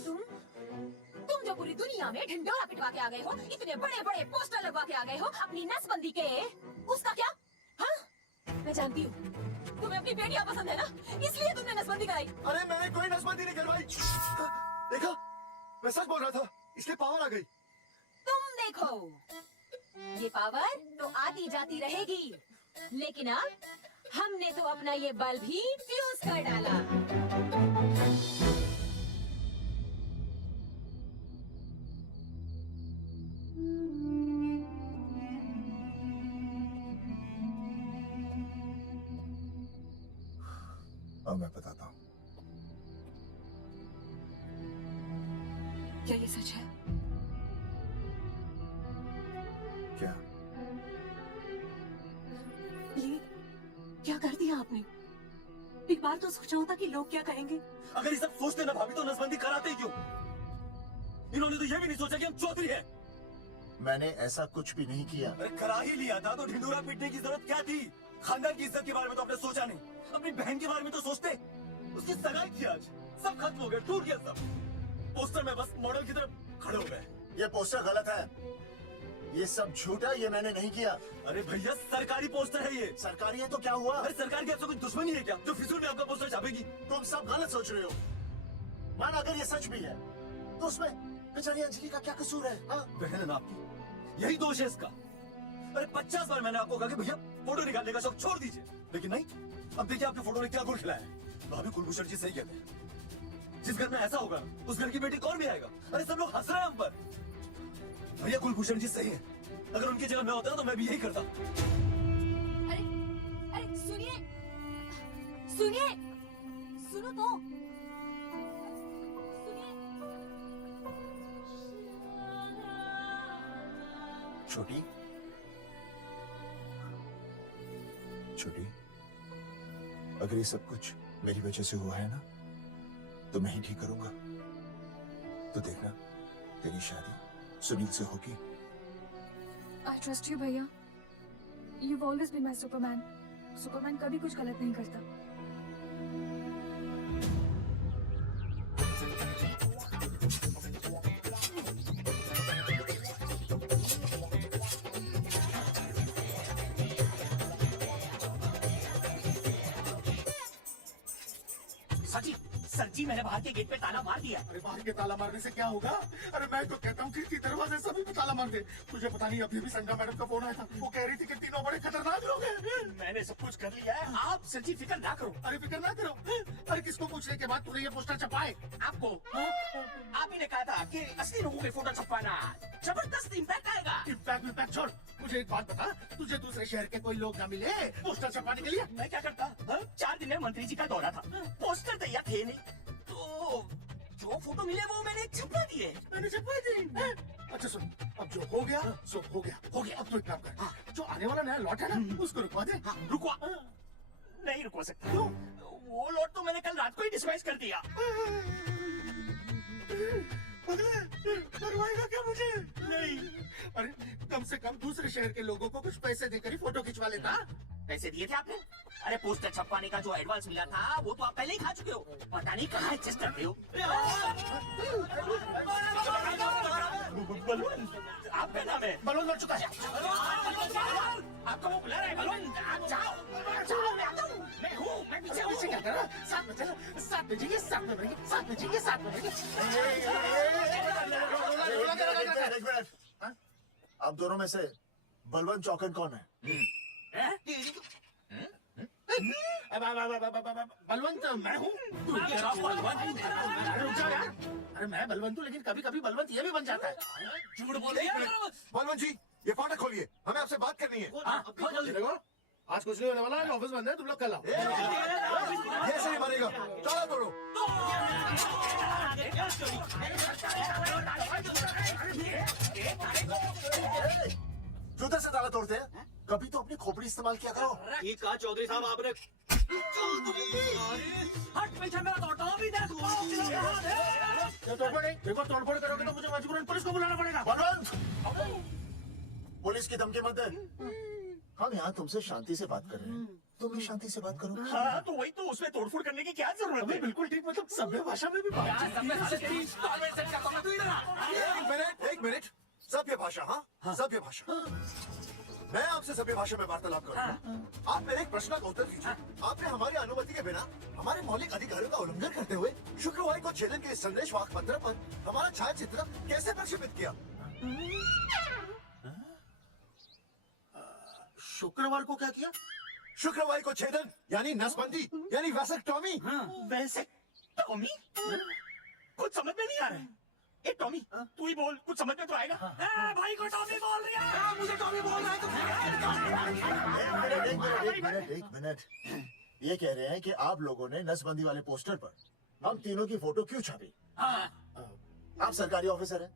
तुम जो पूरी दुनिया में ढिंडोरा पिटवा के आ गए हो, इतने बड़े बड़े पोस्टर लगवा के आ गए हो अपनी नसबंदी के, उसका क्या? हाँ? मैं जानती हूँ तुम्हें अपनी बेटियां पसंद है ना, इसलिए तुमने नसबंदी कराई। अरे मैंने कोई नसबंदी नहीं करवाई। देखा, मैं सच बोल रहा था, इसलिए पावर आ गई। तुम देखो, ये पावर तो आती जाती रहेगी, लेकिन अब हमने तो अपना ये बल्ब ही फ्यूज कर डाला। अब मैं बताता हूँ। क्या ये सच है? क्या? ये क्या कर दिया आपने? एक बार तो सोचा होता कि लोग क्या कहेंगे। अगर ये सब सोचते ना भाभी तो नसबंदी कराते ही क्यों? इन्होंने तो ये भी नहीं सोचा कि हम चौधरी हैं। मैंने ऐसा कुछ भी नहीं किया। अरे करा ही लिया था तो ढिंडोरा पीटने की जरूरत क्या थी? खानदान की इज्जत के बारे में तो आपने सोचा नहीं, अपनी बहन के बारे में तो सोचते। उसकी सगाई थी आज, सब खत्म हो गया, टूट गया सब। पोस्टर में बस मॉडल की तरफ खड़े हो गए। ये पोस्टर गलत है, ये सब झूठा, ये मैंने नहीं किया। अरे भैया सरकारी पोस्टर है ये। सरकारी है तो क्या हुआ? अरे सरकार की आपसे कोई दुश्मनी है क्या जो फिजूल में आपका पोस्टर छापेगी? तुम सब गलत सोच रहे हो। मान अगर ये सच भी है तो उसमें बेचारी अंजलि का क्या कसूर है? हाँ? बहन है ना आपकी, यही दोष है इसका। अरे 50 बार मैंने आपको कहा कि भैया फोटो निकालने का शौक छोड़ दीजिए, लेकिन नहीं। अब देखिए आपके फोटो ने क्या गुड़ खिलाया है। भाभी कुलभूषण जी सही कहते हैं, जिस घर में ऐसा होगा उस घर की बेटी कौन भी आएगा। अरे सब लोग हंस रहे हैं हम पर। भैया कुलभूषण जी सही है, अगर उनकी जगह मैं होता ना तो मैं भी यही करता। अरे अरे सुनिए, सुनिए, सुनो तो। छोटी, छोटी, अगर ये सब कुछ मेरी वजह से हुआ है ना तो मैं ही ठीक करूंगा। तो देखना तेरी शादी सुनील से होगी। I trust you, भैया। You've always been my Superman. Superman कभी कुछ गलत नहीं करता। सर जी मैंने बाहर के गेट पे ताला मार दिया। अरे बाहर के ताला मारने से क्या होगा? अरे मैं तो कहता हूँ खिड़की दरवाजे सभी पे ताला मार दे। तुझे पता नहीं अभी भी संगा मैडम का फोन आया था, वो कह रही थी कि तीनों बड़े खतरनाक लोग हैं। मैंने सब कुछ कर लिया है, आप सर जी फिक्र ना करो। अरे फिक्र ना करो। अरे किसको पूछने के बाद तूने ये पोस्टर छपाए? आपको आप ही ने कहा था कि असली लोगों के फोटो छपवाना जबरदस्त इम्पैक्ट आएगा। इम्पैक्ट छोड़, मुझे एक बात बता, तुझे दूसरे शहर के कोई लोग ना मिले पोस्टर छपाने के लिए? मैं क्या करता? 4 दिन में मंत्री जी का दौरा था, पोस्टर तैयार थे नहीं, तो जो फोटो मिले वो मैंने छपवा दिए। मैंने छपवा दिए? अच्छा सुन, अब जो हो गया सो हो गया। अब तो एक काम कर, जो आने वाला नया लॉट है ना उसको रुकवा दे। रुकवा? नहीं रुकवा सकता। वो लॉट तो मैंने कल रात को ही डिस्पैच कर दिया। करवाएगा क्या मुझे? नहीं। अरे कम से कम दूसरे शहर के लोगों को कुछ पैसे देकर ही फोटो खिंचवा लेता। पैसे दिए थे आपने? अरे पोस्टर छपवाने का जो एडवांस मिला था वो तो आप पहले ही खा चुके हो, पता नहीं कहाँ एडजस्ट करते हो। बलून आपका नाम है? बलून मर चुका है। आपको वो बुला रहा है बलून, आप जाओ। मैं आता हूँ, मैं हूँ, मैं पीछे हूँ। क्या कर रहा? साथ में चलो, साथ में जाइए, साथ में रहेंगे, साथ में जाइए, साथ में रहेंगे। आप दोनों में से बलवंत चौकन कौन है? बलवंत मैं हूँ। रुक जाओ यार। अरे मैं बलवंत हूँ, लेकिन कभी कभी बलवंत ये भी बन जाता है। झूठ बोल रही है। बलवंत जी, ये फाटक खोलिए, हमें आपसे बात करनी है। ये देखो, आज कुछ नहीं होने वाला है, ऑफिस बंद है, तुम लोग कल आओ। ये ऐसे नहीं मारेगा, ताला तोड़ो। जूते से ताला तोड़ते हैं? कभी तो अपनी खोपड़ी इस्तेमाल किया करो। ठीक कहा चौधरी साहब आपने। हट पीछे मेरा तोड़ता हूँ भी देख। तोड़फोड़ नहीं, देखो तोड़फोड़ करोगे तो मुझे मजबूरन पुलिस को बुलाना पड़ेगा। बलवंत, पुलिस की धमकी मत दे। हम यहाँ तुमसे शांति से बात कर रहे हैं, तुम भी शांति से बात करो। हाँ तो वही तो, उसमें तोड़फोड़ करने की क्या जरूरत है? बिल्कुल ठीक, मतलब सभ्य भाषा में भी बात। एक मिनट, सभ्य भाषा। हाँ, सभ्य भाषा। मैं आपसे सभ्य भाषा में वार्तालाप करूंगा। आप मेरे एक प्रश्न का उत्तर दीजिए। आपने हमारी अनुमति के बिना हमारे मौलिक अधिकारों का उल्लंघन करते हुए शुक्रवार को छेदन के संदेश वाहक पत्र पर हमारा छायाचित्र कैसे प्रक्षेपित किया? शुक्रवार को क्या किया? शुक्रवार को छेदन यानी नसबंदी यानी वैसेक्टॉमी। वैसे टॉमी? कुछ समझ में नहीं आ रहा है। ए टॉमी, तू ही बोल, कुछ समझ में तो आएगा। भाई को टॉमी बोल रही है। मुझे टॉमी बोल रहा है तो एक मिनट। ये कह रहे हैं कि आप लोगों ने नसबंदी वाले पोस्टर पर हम तीनों की फोटो क्यों छापी? आप सरकारी ऑफिसर हैं,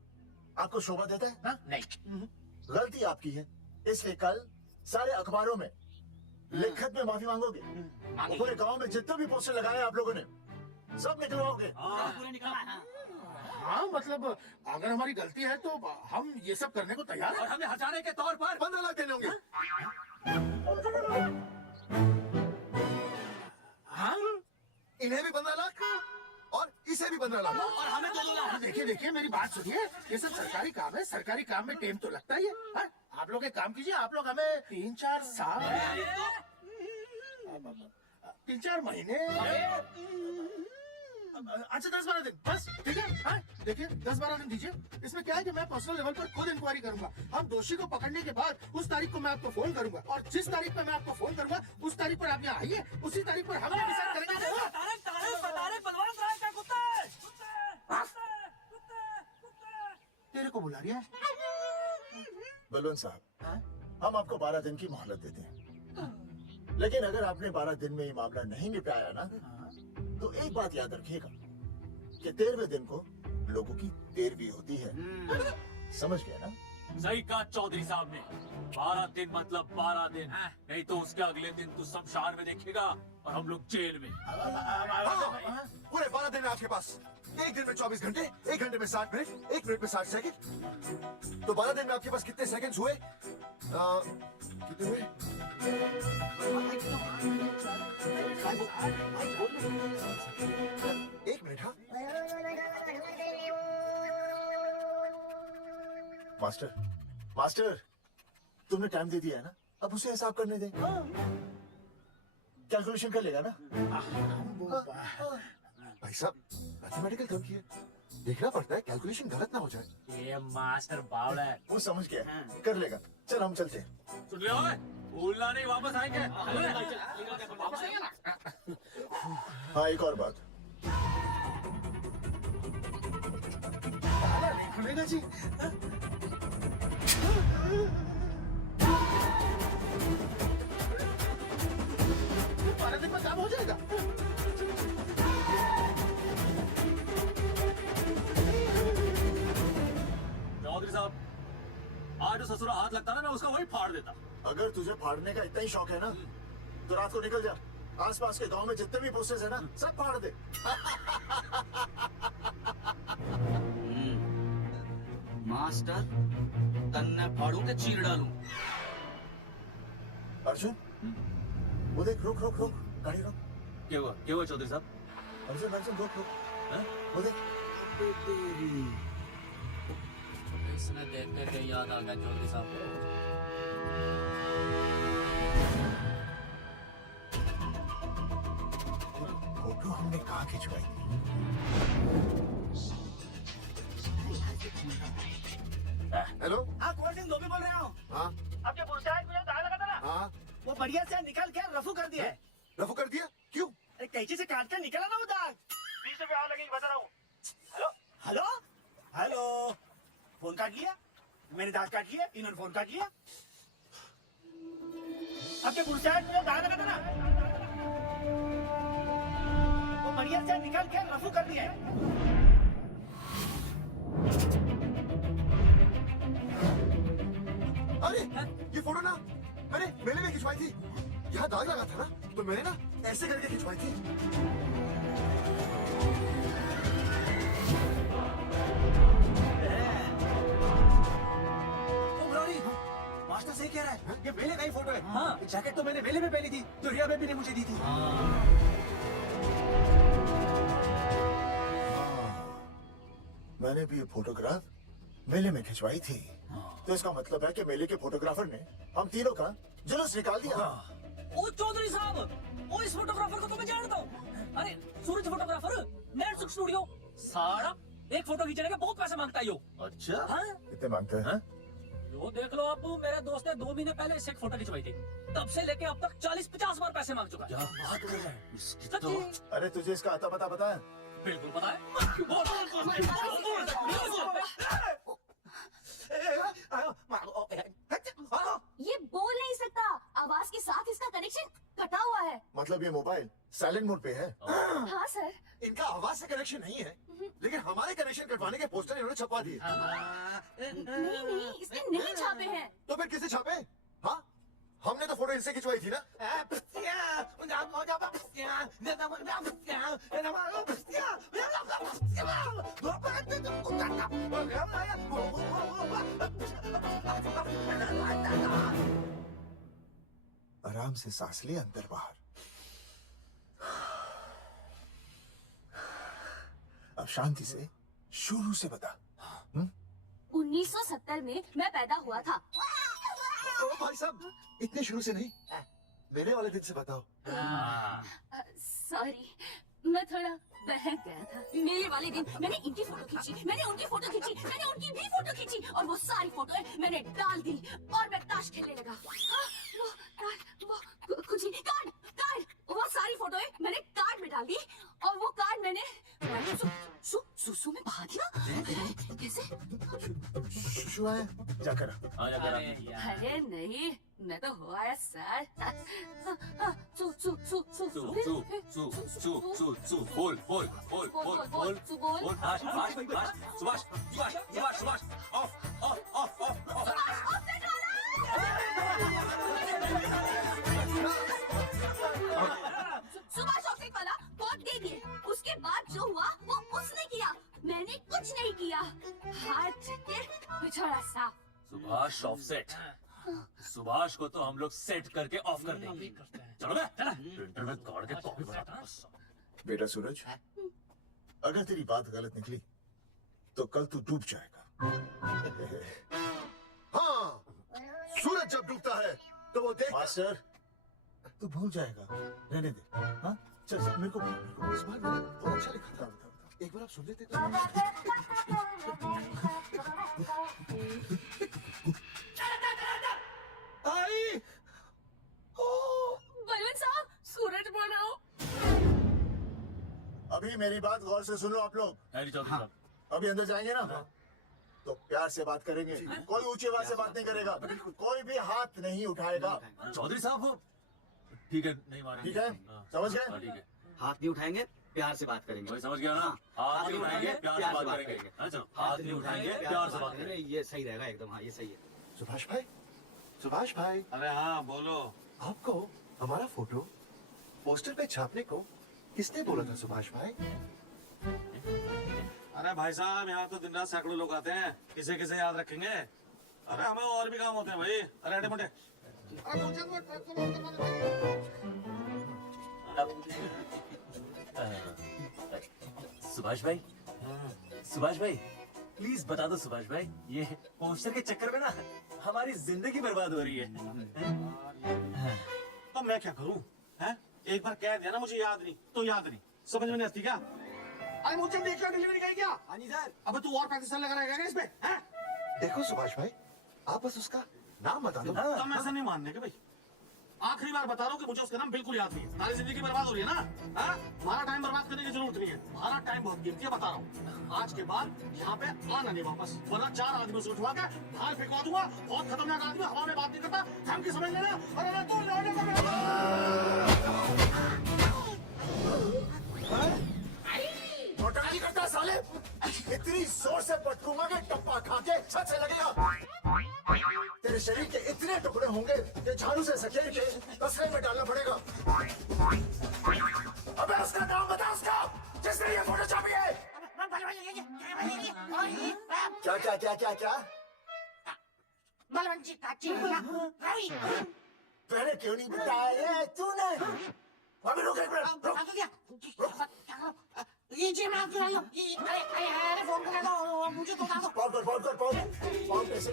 आपको शोभा देता है? नहीं। गलती आपकी है, इसलिए कल सारे अखबारों में लिखत में माफी मांगोगे। पूरे गांव में जितने भी पोस्टर लगाए आप लोगों ने सब निकलवाओगे। पूरे निकला। हाँ मतलब अगर हमारी गलती है तो हम ये सब करने को तैयार हैं। और हमें हटाने के तौर पर 15 लाख देने होंगे। हाँ, इन्हें भी 15 लाख और इसे भी 15 लाख। और हमें 2 लाख। देखिए मेरी बात सुनिए, ये सब सरकारी काम है। सरकारी काम में टेम तो लगता ही है। हाँ? आप लोग एक काम कीजिए, आप लोग हमें 3-4 साल 3-4 महीने, अच्छा 10-12 दिन बस, ठीक है? हाँ? देखिए 10-12 दिन दीजिए। इसमें क्या है कि मैं पर्सनल लेवल पर खुद इंक्वायरी करूंगा। हम दोषी को पकड़ने के बाद उस तारीख को मैं आपको फोन करूंगा, और जिस तारीख पर मैं आपको फोन करूंगा उस तारीख पर आप यहाँ आइए। उसी तारीख पर हम डिसाइड करेंगे। तेरे को बुला रही है। बलवंत साहब, हम आपको 12 दिन की मोहलत देते हैं, लेकिन अगर आपने 12 दिन में ये मामला नहीं निपटाया ना, तो एक बात याद रखिएगा कि 13वें दिन को लोगों की 13वीं होती है। समझ गए ना? सही कहा चौधरी साहब ने। 12 दिन मतलब 12 दिन, नहीं तो उसके अगले दिन तू शमशान में देखेगा और हम लोग जेल में। पूरे 12 दिन है आपके पास। एक दिन में 24 घंटे, 1 घंटे में 60 मिनट, 1 मिनट में 60 सेकंड। तो 12 दिन में आपके पास कितने सेकंड्स हुए? कितने हुए? एक मिनट। हाँ मास्टर, तुमने टाइम दे दिया है ना, अब उसे हिसाब करने दे। कैलकुलेशन कर लेगा ना? भाई साहब, मैथमेटिकल कम किए, देखना पड़ता है कैलकुलेशन गलत ना हो जाए। ये मास्टर बावड़ा है। वो समझ गया, कर लेगा। चल हम चलते हैं। सुन लिया ओए? भूलना नहीं, वापस आएंगे। हाँ, एक और बात। नहीं खुलेगा जी। ये 12 दिन में काम हो जाएगा। चौधरी साहब, आज जो ससुरा हाथ लगता ना, मैं उसका वही फाड़ देता। अगर तुझे फाड़ने का इतना ही शौक है ना, तो रात को निकल जा। आसपास के गांव में जितने भी पोस्टर्स है ना, सब फाड़ दे। मास्टर, तन्ने फाड़ू के चीर डालू। अर्जुन, वो देख, रुक, गाड़ी रोक। क्या हुआ चौधरी साहब? अर्जुन, रुक। वो देख। इसने देख के याद आ गया चौधरी साहब। फोटो हमने कहाँ खिंचवाई? हेलो। हाँ, कोल्ड ड्रिंक दो भी बोलो। बढ़िया से निकाल के रफू कर दिया है। रफू कर दिया? क्यों? अरे कैंची से काट कर निकला ना वो दाग। 20 रुपए और लगेंगे, बता रहा हूँ। हेलो हेलो हेलो, फोन काट लिया, मैंने दाग काट लिया, इन्होंने फोन काट लिया। आपके पुरसाद में दाग लगा था ना, वो बढ़िया से निकाल के रफू कर दिया है। अरे ये फोटो ना मैंने मेले में खिंचवाई थी। यहाँ दाग लगा था ना, तो मैंने ना ऐसे करके खिंचवाई थी। मास्टर सही कह रहा है, ये मेले का ही फोटो है। हाँ, जैकेट तो मैंने मेले में पहनी थी, तो रिया बेबी ने मुझे दी थी। मैंने भी ये फोटोग्राफ मेले में खिंचवाई थी। तो इसका मतलब है कि मेले के फोटोग्राफर ने हम तीनों का जुलूस निकाल दिया। ओ चौधरी साहब, ओ इस फोटोग्राफर को तो मैं जानता हूँ। अरे सूरज फोटोग्राफर, नेट स्टूडियो। सारा एक फोटो खींचने के बहुत पैसे मांगता है यो। अच्छा, हाँ? कितने मांगते हैं? यो देख लो आप, मेरा दोस्त ने 2 महीने पहले इससे एक फोटो खिंचवाई थी, तब से लेके अब तक 40-50 बार पैसे मांग चुका है। क्या बात कर रहा है? सच्ची? अरे तुझे इसका आता पता है? बिल्कुल पता है। ये बोल नहीं सकता, आवाज के साथ इसका कनेक्शन कटा हुआ है। मतलब ये मोबाइल साइलेंट मोड पे है। हाँ सर। इनका आवाज से कनेक्शन नहीं है, लेकिन हमारे कनेक्शन कटवाने के पोस्टर इन्होंने छपवा दिए। नहीं, इसने नहीं छापे हैं। तो फिर किसे छापे? हाँ, हमने तो फोटो इनसे खिंचवाई थी ना। आराम से सांस ले, अंदर बाहर। अब शांति से शुरू से बता। 1970 में मैं पैदा हुआ था। ओ भाई साहब, इतने शुरू से नहीं, मेरे वाले दिन से बताओ। सॉरी, मैं थोड़ा बहक गया था। मेले वाले दिन मैंने इनकी फोटो खींची, मैंने उनकी फोटो खींची, मैंने उनकी भी फोटो खींची, और वो सारी फोटो मैंने डाल दी और मैं ताश खेलने लगा। वो कुछ ही कार्ड, वो सारी फोटो मैंने कार्ड में डाल दी, और वो कार्ड मैंने सुसु में बहा दिया। कैसे? शुशु आया? जाकर अरे नहीं, मैं तो हो आया सर। सुभाष ऑफिस वाला वोट दे दिए। उसके बाद जो हुआ वो उसने किया, मैंने कुछ नहीं किया। हाथ के पिछड़ा साफ। सुभाष ऑफसेट। सुभाष को तो हम लोग सेट करके ऑफ कर देंगे। चलो बे, प्रिंटर में गाड़ के कॉपी बनाता। बेटा सूरज, अगर तेरी बात गलत निकली तो कल तू डूब जाएगा। हाँ, सूरज जब डूबता है तो वो देख। मास्टर, तू भूल जाएगा, रहने दे। हाँ, चल मेरे को इस बार मैंने बहुत अच्छा लिखा था। एक बार आप सुन लेते तो। आई। बलवंत साहब, सूरज बोल रहा हूँ। अभी मेरी बात गौर से सुन लो आप लोग। चौधरी साहब, अभी अंदर जाएंगे ना, तो प्यार से बात करेंगे। कोई ऊंची आवाज से बात नहीं करेगा, कोई भी हाथ नहीं उठाएगा। चौधरी साहब ठीक है, नहीं मारेंगे। ठीक है, समझ गए? ठीक है, हाथ नहीं उठाएंगे, प्यार से बात करेंगे। वही समझ गया ना। हाथ नहीं उठाएंगे, प्यार से बात करेंगे। हाँ, चलो, हाथ नहीं उठाएंगे, प्यार से बात करेंगे। ये सही रहेगा एकदम। हाँ, ये सही है। सुभाष भाई, सुभाष भाई। अरे हाँ, बोलो। आपको हमारा फोटो पोस्टर पे छापने को किसने बोला था सुभाष भाई? अरे भाई साहब, यहाँ तो दिन रात सैकड़ों लोग आते हैं, किसे किसे याद रखेंगे। अरे हमें और भी काम होते हैं भाई। अरे अटे मोटे। सुभाष भाई, सुभाष भाई, प्लीज बता दो सुभाष भाई, ये पोस्टर के चक्कर में ना हमारी जिंदगी बर्बाद हो रही है। तो मैं क्या करूं? हैं? एक बार कह दिया ना मुझे याद नहीं, तो याद नहीं। समझ में नहीं आती क्या? अरे मुझे देख कर डिलीवरी गई क्या? हाँ जी सर। अब तू और 35 साल लगा रहेगा क्या इसमें? हैं? देखो सुभाष भाई, आप बस उसका नाम बता दो। तो हम ऐसा नहीं मानने के भाई। आखिरी बार बता रहा हूँ कि मुझे उसका नाम बिल्कुल याद नहीं है। सारी जिंदगी बर्बाद हो रही है ना? हाँ? हमारा टाइम बर्बाद करने की जरूरत नहीं है। हमारा टाइम बहुत कीमती है, बता रहा हूँ। आज के बाद यहाँ पे आना नहीं वापस, वरना 4 आदमियों से उठवा के बाहर फेंकवा दूंगा। बहुत खतरनाक आदमी, हवा में बात नहीं करता, हम की समझ लेना। अरे मैं तो नौटंकी करता है साले। इतनी जोर से पटकूंगा कि टप्पा खा के छत से लगेगा। तेरे शरीर के इतने टुकड़े होंगे कि झाड़ू से सकेल के तसले में डालना पड़ेगा। अबे उसका नाम बता, उसका जिसने ये फोटो छापी है। क्या क्या क्या क्या क्या? बलवंत जी का चेहरा रवि। पहले क्यों नहीं बताया तूने? अबे रुक एक मिनट, रुक। ये जी मैं आपकी लाई हूँ। अरे फोन कर दो, मुझे तो बता दो। पॉज कैसे?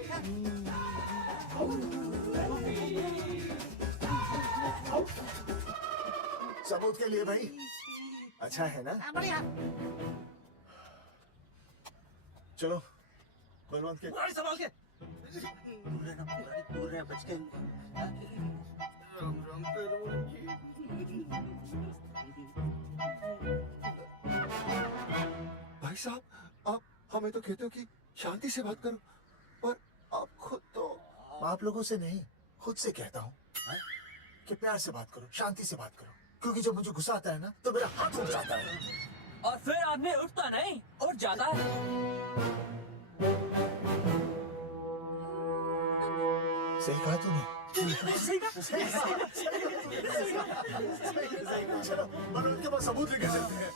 सबूत के लिए भाई, अच्छा है ना? बढ़िया। चलो बलवंत के गाड़ी संभाल के। दूर रहे बच के। भाई साहब, आप हमें तो कहते हो कि शांति से बात करो, पर आप खुद तो। आप लोगों से नहीं, खुद से कहता हूँ कि प्यार से बात करो, शांति से बात करो, क्योंकि जब मुझे गुस्सा आता है ना तो मेरा हाथ उठ जाता है। और फिर आदमी उठता नहीं, उठ जाता है। सही कहा तूने। चलो बलवंत के पास सबूत लेके चलते हैं।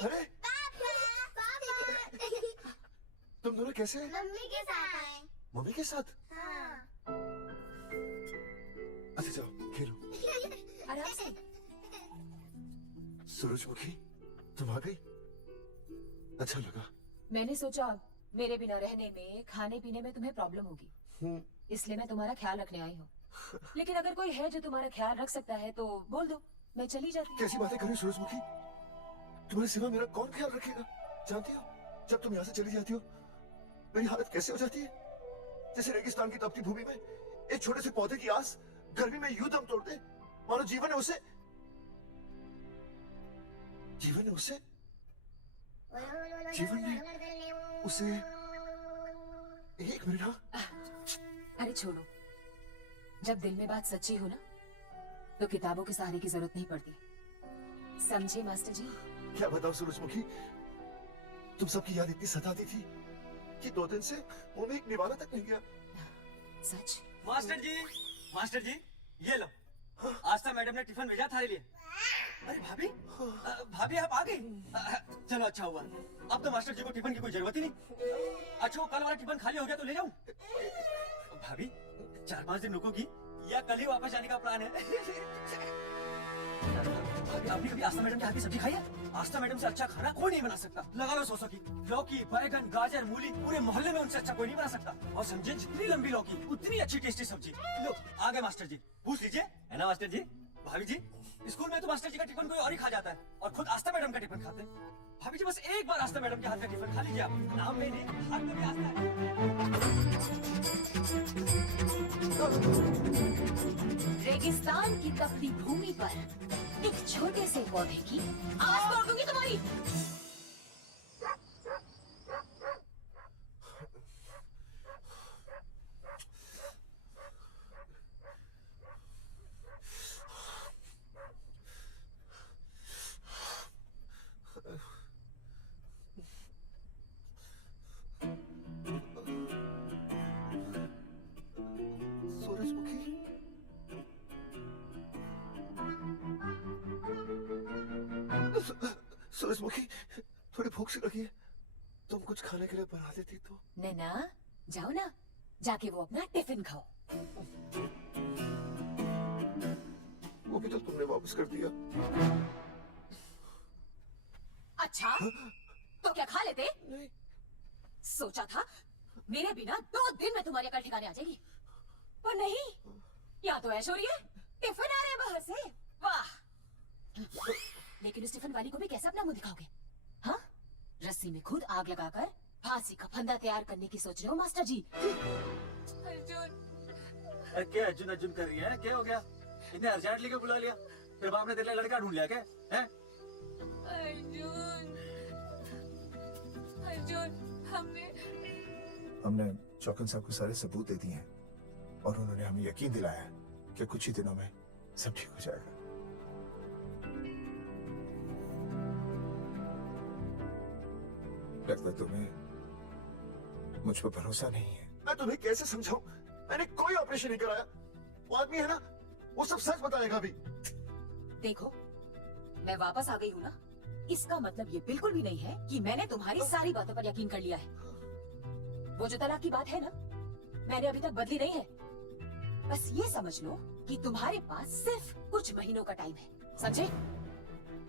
अरे तुम दोनों कैसे हैं? मम्मी के साथ आए। मम्मी के साथ? हाँ। अच्छा जाओ खेलो। आराम से। सूरजमुखी तुम आ गई, अच्छा लगा। मैंने सोचा मेरे बिना रहने में, खाने पीने में तुम्हें प्रॉब्लम होगी, इसलिए मैं तुम्हारा ख्याल रखने आई हूँ। लेकिन अगर कोई है जो तुम्हारा ख्याल रख सकता है तो बोल दो, मैं चली जाती हूँ। कैसी बातें कर रही हो सूरजमुखी? तुम्हारे सिवा मेरा कौन ख्याल रखेगा? जानती हो जब तुम यहाँ से चली जाती हो मेरी हालत कैसे हो जाती है? जैसे रेगिस्तान की तपती भूमि में एक छोटे से पौधे की आस गर्मी में यूं दम तोड़ दे, मानो जीवन ने उसे एक मिनट। हाँ अरे छोड़ो, जब दिल में बात सच्ची हो ना तो किताबों के सहारे की जरूरत नहीं पड़ती, समझे मास्टर जी? क्या बताओ सूरजमुखी, तुम सबकी याद इतनी सताती थी कि 2 दिन से मुंह में एक निवाला तक नहीं गया। सच? मास्टर जी ये लो। आस्था मैडम ने टिफिन भेजा थारे लिए। अरे भाभी, भाभी आप आ गई। चलो अच्छा हुआ, अब तो मास्टर जी को टिफिन की कोई जरूरत ही नहीं। अच्छा कल वाला टिफिन खाली हो गया तो ले जाऊं? भाभी 4-5 दिन रुकोगी या कल ही वापस जाने का प्लान है? आपने कभी आस्था मैडम के हाथ की सब्जी खाई है? आस्था मैडम से अच्छा खाना कोई नहीं बना सकता। लगा लो 100 की लौकी, बैगन, गाजर, मूली, पूरे मोहल्ले में उनसे अच्छा कोई नहीं बना सकता। और समझे जितनी लंबी लौकी उतनी अच्छी टेस्टी सब्जी। लो आ गए मास्टर जी, पूछ लीजिए, है ना मास्टर जी? भाभी जी स्कूल में तो मास्टर जी का टिफिन कोई और ही खा जाता है और खुद आस्था मैडम का टिफिन खाते हैं। भाभी जी बस एक बार आस्था मैडम के हाथ का टिफिन खा लीजिए आप। नाम में नहीं, हाथ में भी आस्था है। रेगिस्तान की तपती भूमि पर एक छोटे से पौधे की आवाज तोड़ दूंगी तुम्हारी। सूरजमुखी थोड़ी भूख सी लगी है, तुम कुछ खाने के लिए बना देती तो। नैना जाओ ना, जाके वो अपना टिफिन खाओ। वो भी तो तुमने वापस कर दिया। अच्छा तो क्या खा लेते? नहीं। सोचा था मेरे बिना 2 दिन में तुम्हारी अकल ठिकाने आ जाएगी, पर नहीं, यहाँ तो ऐश हो रही है, टिफिन आ रहे हैं बाहर से। वाह! लेकिन उस टिफिन वाली को भी कैसे अपना मुंह दिखाओगे? हाँ रस्सी में खुद आग लगाकर फांसी का फंदा तैयार करने की सोच रहे हो मास्टर जी? अर्जुन, अरे क्या अर्जुन अर्जुन कर रही है? क्या हो गया? इतने अर्जेंट लेके बुला लिया? फिर बाप ने तेरे लिए लड़का ढूंढ लिया क्या? हैं? अर्जुन, अर्जुन, हमने चौकन साहब को सारे सबूत दे दिए हैं और उन्होंने हमें यकीन दिलाया है कि कुछ ही दिनों में सब ठीक हो जाएगा। लगता तुम्हें मुझ पर भरोसा नहीं है। मैं तुम्हें कैसे समझाऊं? मैंने कोई ऑपरेशन नहीं कराया। वो आदमी है ना, वो सब सच बताएगा अभी। देखो, मैं वापस आ गई हूँ ना, इसका मतलब ये बिल्कुल भी नहीं है कि मैंने तुम्हारी सारी बातों पर यकीन कर लिया है। वो जो तलाक की बात है ना, मैंने अभी तक बदली नहीं है। बस ये समझ लो कि तुम्हारे पास सिर्फ कुछ महीनों का टाइम है, समझे?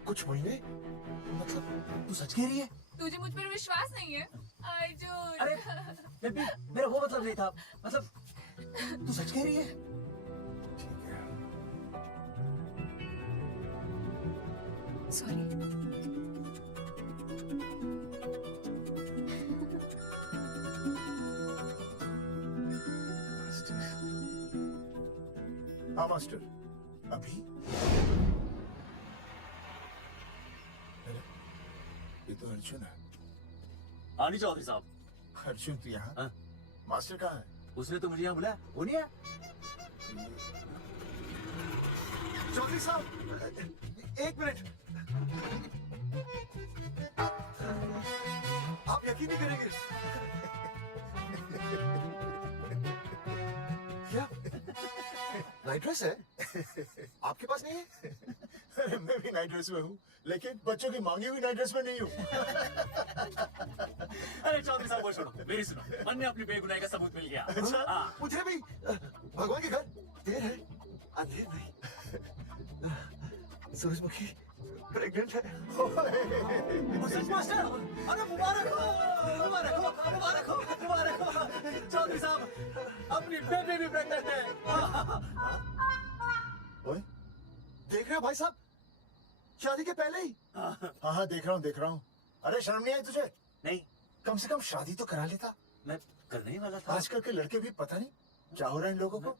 कुछ महीने? मतलब तू सच कह रही है? तुझे मुझ पर विश्वास नहीं है अर्जुन? अरे बेबी, मेरा वो मतलब नहीं था। मतलब तू सच कह रही है? सॉरी। हाँ मास्टर, अभी? अरे, ये तो अर्जुन है। हाँ नहीं चौधरी साहब। अर्जुन तो यहाँ? हाँ? मास्टर कहाँ है? उसने तो मुझे यहाँ बुलाया, वो नहीं है? चौधरी साहब, एक मिनट। आप यकीन नहीं करेंगे। क्या? नाइट ड्रेस है? आपके पास नहीं है? अरे मैं भी नाइट ड्रेस में हूँ, लेकिन बच्चों की मांगी हुई नाइट ड्रेस में नहीं हूँ। अरे चौधरी साहब वो छोड़ो, मेरी सुनो। मन ने अपनी बेगुनाही का सबूत मिल गया। अच्छा, हाँ। मुझे भी भगवान के घर देर है, अंधेर नहीं। सूरजमुखी प्रेग्नेंट है। सच मास्टर? अरे मुबारक हो, मुबारक हो, मुबारक हो, मुबारक हो। चौधरी साहब अपनी बेबी भी प्रेग्नेंट है। ओए, देख रहे हो भाई साहब, शादी के पहले ही? हाँ हाँ देख रहा हूँ। अरे शर्म नहीं आई तुझे? नहीं। कम से कम शादी तो करा लेता। मैं करने ही वाला था। आजकल के लड़के भी पता नहीं क्या हो रहा है इन लोगों को।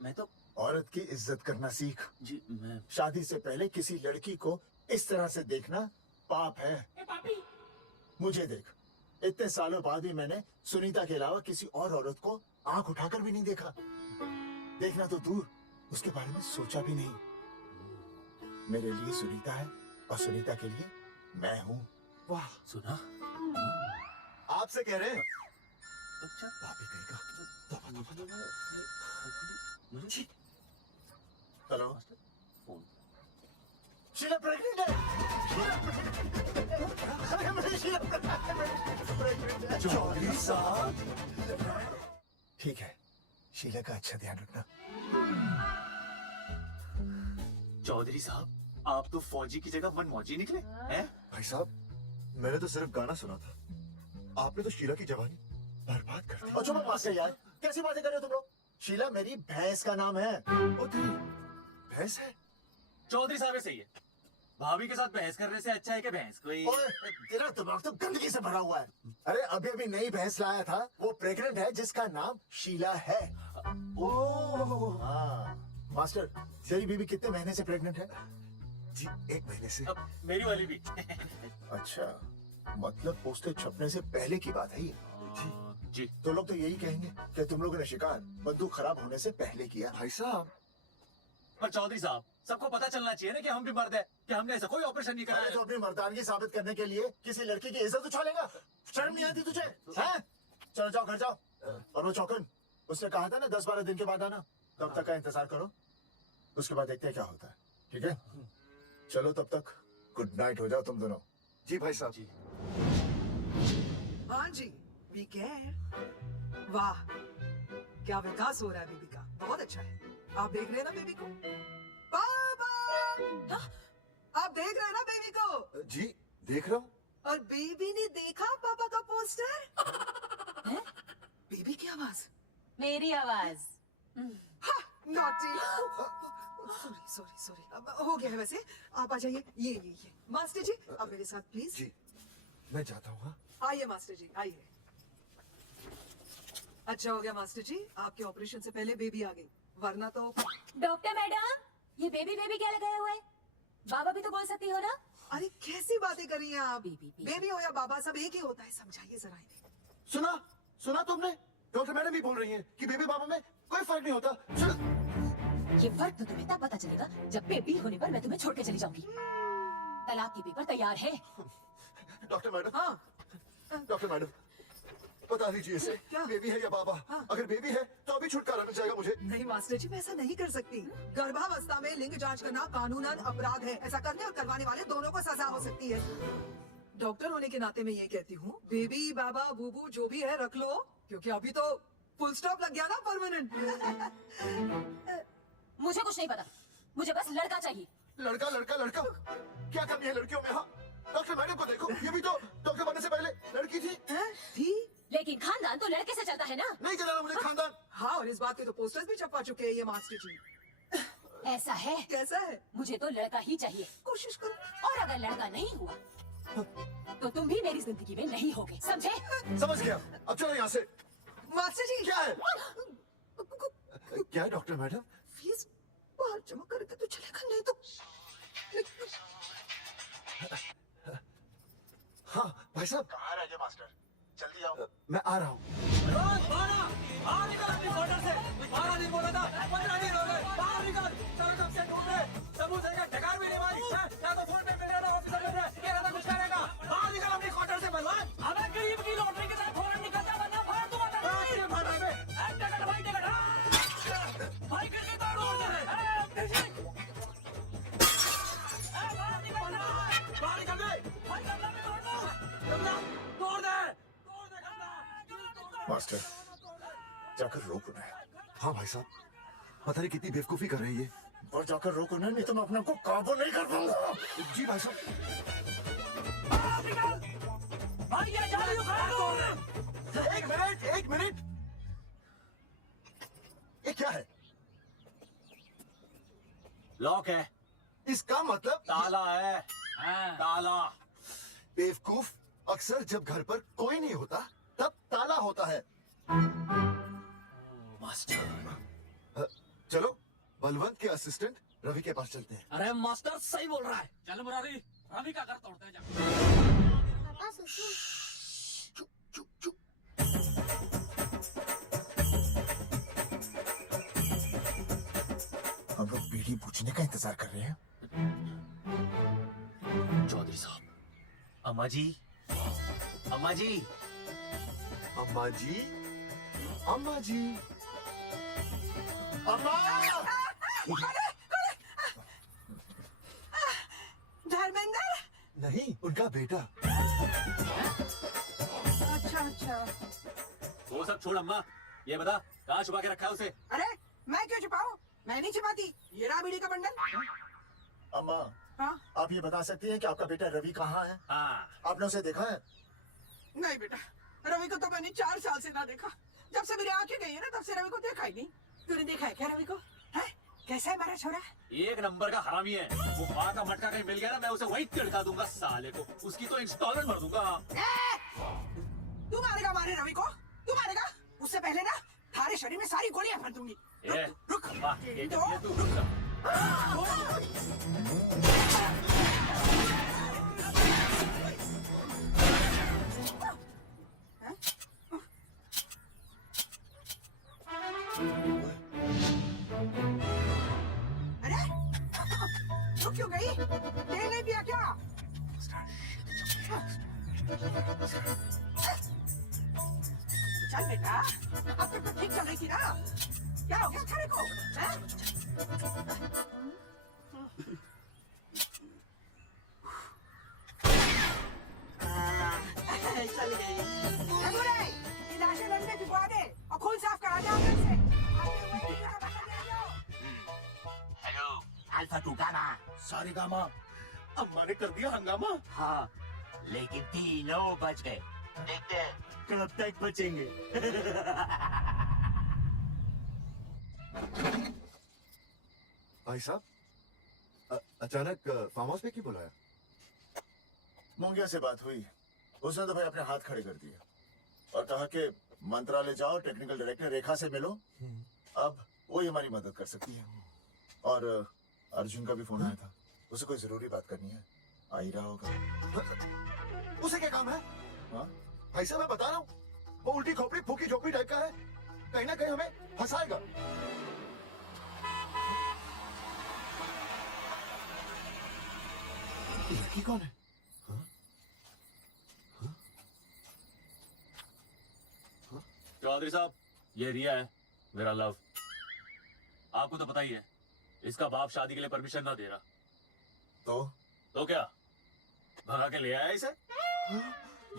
मैं तो औरत की इज्जत करना सीख। जी मैं शादी से पहले किसी लड़की को इस तरह से देखना पाप है। मुझे देख, इतने सालों बाद भी मैंने सुनीता के अलावा किसी और औरत को आंख उठाकर भी नहीं देखा। देखना तो दूर, उसके बारे में सोचा भी नहीं। मेरे लिए सुनीता है और सुनीता के लिए मैं हूँ। वाह, सुना? आपसे कह रहे हैं। अच्छा भाभी कहेगा। हेलो, शीला प्रेग्नेंट है। अरे मेरी शीला प्रेग्नेंट है। चौधरी साहब, ठीक है, शीला का अच्छा ध्यान रखना। चौधरी साहब आप तो फौजी की जगह मनमौजी निकले हैं? भाई साहब, मैंने तो सिर्फ गाना सुना था। आपने तो शीला की जवानी बर्बाद कर दी। और चुप पास से यार, कैसी बातें कर रहे हो तुम लोग? शीला मेरी भैंस का नाम है। ओ तेरी भैंस है? चौधरी साहब सही है। भाभी के साथ बहस करने से अच्छा है कि भैंस कोई। ओए, तेरा दिमाग तो गंदगी से भरा हुआ है। अरे अभी अभी नई भैंस लाया था, वो प्रेग्नेंट है जिसका नाम शीला है। ओह हाँ, मास्टर तेरी बीवी कितने महीने से प्रेग्नेंट है? जी 1 महीने से। अब मेरी वाली भी। अच्छा, मतलब पोस्टर छपने से पहले की बात है ये? जी। तो लोग तो यही कहेंगे कि तुम लोगों ने शिकार बंदूक खराब होने से पहले किया। भाई साहब, पर चौधरी साहब सबको पता चलना चाहिए ना कि हम भी मर्द है, कि हमने ऐसा कोई ऑपरेशन नहीं कराया। तो अपनी मर्दानगी साबित करने के लिए किसी लड़की की इज्जत उछालेगा? शर्म नहीं आती तुझे? हैं? चलो जाओ घर जाओ। और वो चौकन, उसने कहा था ना 10-12 दिन के बाद आना, तब तक का इंतजार करो, उसके बाद देखते हैं क्या होता है। ठीक है, चलो तब तक गुड नाइट हो जाओ तुम दोनों। जी भाई साहब। जी हाँ जी, बी केयर। वाह, क्या विकास हो रहा है बेबी का, बहुत अच्छा है। आप देख रहे हैं ना बेबी को? पापा, आप देख रहे हैं ना बेबी को? जी देख रहा हूँ। और बेबी ने देखा पापा का पोस्टर? हैं? बेबी की आवाज? मेरी आवाज। नॉटी। सॉरी सॉरी सॉरी, अब हो गया है वैसे। आप आ जाइए। ये मास्टर जी, आप मेरे साथ प्लीज। जी मैं जाता हूँ। हाँ? आइए मास्टर जी, आइए। अच्छा हो गया मास्टर जी, आपके ऑपरेशन से पहले बेबी आ गई, वरना तो। डॉक्टर मैडम, ये बेबी बेबी क्या लगाए हुए? बाबा भी तो बोल सकती हो ना? अरे कैसी बातें कर रही हैं आप? बेबी हो या बाबा सब एक ही होता है, समझाइए जरा इन्हें। सुना तुमने? डॉक्टर मैडम भी बोल रही हैं कि बेबी बाबा में कोई फर्क नहीं होता। चल। ये फर्क तो तुम्हें तब पता चलेगा जब बेबी होने पर मैं तुम्हें छोड़ के चली जाऊंगी। तलाक की पेपर तैयार है। Doctor madam. हाँ। डॉक्टर मैडम, बता दीजिए इसे, बेबी है या बाबा? अगर बेबी है तो अभी छुटकारा मिल जाएगा मुझे। नहीं मास्टर जी, मैं ऐसा नहीं कर सकती। गर्भावस्था में लिंग जांच करना कानूनन अपराध है। ऐसा करने और करवाने वाले दोनों को सजा हो सकती है। डॉक्टर होने के नाते मैं ये कहती हूँ, बेबी बाबा बूबू जो भी है रख लो, क्योंकि अभी तो फुल स्टॉप लग गया ना परमानेंट। मुझे कुछ नहीं पता, मुझे बस लड़का चाहिए। लड़का लड़का लड़का, क्या कमी है लड़कियों में? हाँ, डॉक्टर मैडम को देखो, ये भी तो डॉक्टर बनने से पहले लड़की थी। थी? लेकिन खानदान तो लड़के से चलता है ना। नहीं चलाना मुझे खानदान। हाँ, और इस बात के तो पोस्टर्स भी छपवा चुके हैं ये मास्टर जी। ऐसा है? कैसा है? मुझे तो लड़का ही चाहिए। कोशिश करो। और अगर लड़का नहीं हुआ तो तुम भी मेरी जिंदगी में नहीं होगे, समझे? समझ गया, अब चलो यहाँ से। मास्टर जी क्या है? क्या है डॉक्टर मैडम? फीस बाहर जमा करके तो चलेगा, नहीं तो। हाँ भाई साहब। कहाँ रह गए मास्टर? जल्दी आओ। मैं आ रहा हूँ। बाहर निकल अपनी क्वार्टर से। 12 दिन बोला था, 15 दिन हो गए। बाहर निकल। चलो कब से ढूंढ रहे, सबूत है, ठिकान भी नहीं मारी। या तो फोन पे मिल रहा था, ऑफिसर मिल रहा है, कह रहा था कुछ करेगा। बाहर निकल अपनी क्वार्टर से बलवान। अबे गरीब की लॉटरी के साथ फौरन निकल जा, वरना फाड़ दूंगा तेरे को। भाई टिकट भाई करके तोड़ दे। बाहर निकल गए। भाई कमला में तोड़ दो, तोड़ दे। मास्टर, जाकर रोक उन्हें। हाँ भाई साहब, पता नहीं कितनी बेवकूफी कर रही है। और जाकर रोक उन्हें, नहीं तो मैं अपने को काबू नहीं कर पाऊंगा। जी भाई साहब। भाई ये जाली उखाड़ दो। एक मिनट। ये क्या है? लॉक है। इसका मतलब ताला है। ताला। बेवकूफ, अक्सर जब घर पर कोई नहीं होता तब ताला होता है। मास्टर। चलो बलवंत के असिस्टेंट रवि के पास चलते हैं। अरे मास्टर सही बोल रहा है। चल मुरारी, रवि का घर तोड़ते हैं जा। हम लोग बीड़ी पूछने का इंतजार कर रहे हैं। चौधरी साहब। अम्मा जी, अम्मा जी, अम्मा जी, अम्मा जी, अम्मा। धर्मेंद्र? नहीं, उनका बेटा। अच्छा। वो सब छोड़ अम्मा, ये बता कहाँ छुपा के रखा है उसे? अरे मैं क्यों छुपाऊं? मैं नहीं छुपाती। ये रहा बीड़ी का बंडल। अम्मा, हाँ? आप ये बता सकती हैं कि आपका बेटा रवि कहाँ है? हाँ। आपने उसे देखा है? नहीं बेटा, रवि को तो मैंने 4 साल से ना देखा। जब से मेरी आंखें गई है ना, तब से रवि को देखा ही नहीं। तूने देखा है क्या रवि को? है? कैसा है मेरा छोरा? एक नंबर का हरामी है। वो माँ का मटका कहीं मिल गया ना, मैं उसे वहीं तिड़का दूंगा साले को। उसकी तो इंस्टॉलमेंट भर दूंगा। तू मारेगा मारे रवि को? तू मारेगा? उससे पहले ना थारे शरीर में सारी गोलियां भर दूंगी। रुक। अम्मा, ये क्या किया तू? अरे तू क्यों गई? तेल नहीं पिया क्या? चल बेटा, अब तक तो ठीक चल रही थी ना? क्या हो गया थारे को? चल गई। ये लाशें नदी में भिगवा दे और खून साफ करा दे आंगन से। Hello, alpha two gamma. सारी गामा। अम्मा ने कर दिया हंगामा। हाँ, लेकिन तीनों बच गए। देखते हैं कब तक बचेंगे। भाई साहब, अचानक फार्म हाउस पे क्यों बुलाया? मोंगिया से बात हुई, उसने तो भाई अपने हाथ खड़े कर दिए और कहा कि मंत्रालय जाओ, टेक्निकल डायरेक्टर रेखा से मिलो, अब वो ही हमारी मदद कर सकती है। और अर्जुन का भी फोन आया था, उसे कोई जरूरी बात करनी है, आ ही रहा होगा। उसे क्या काम है? हाँ? भाई साहब मैं बता रहा हूँ, वो उल्टी खोपड़ी फूकी झोपड़ी टाइप का है, कहीं ना कहीं हमें फंसाएगा। ये लड़की कौन है? चौधरी साहब, ये रिया है, मेरा लव। आपको तो पता ही है, इसका बाप शादी के लिए परमिशन ना दे रहा। तो क्या भगा के ले आया इसे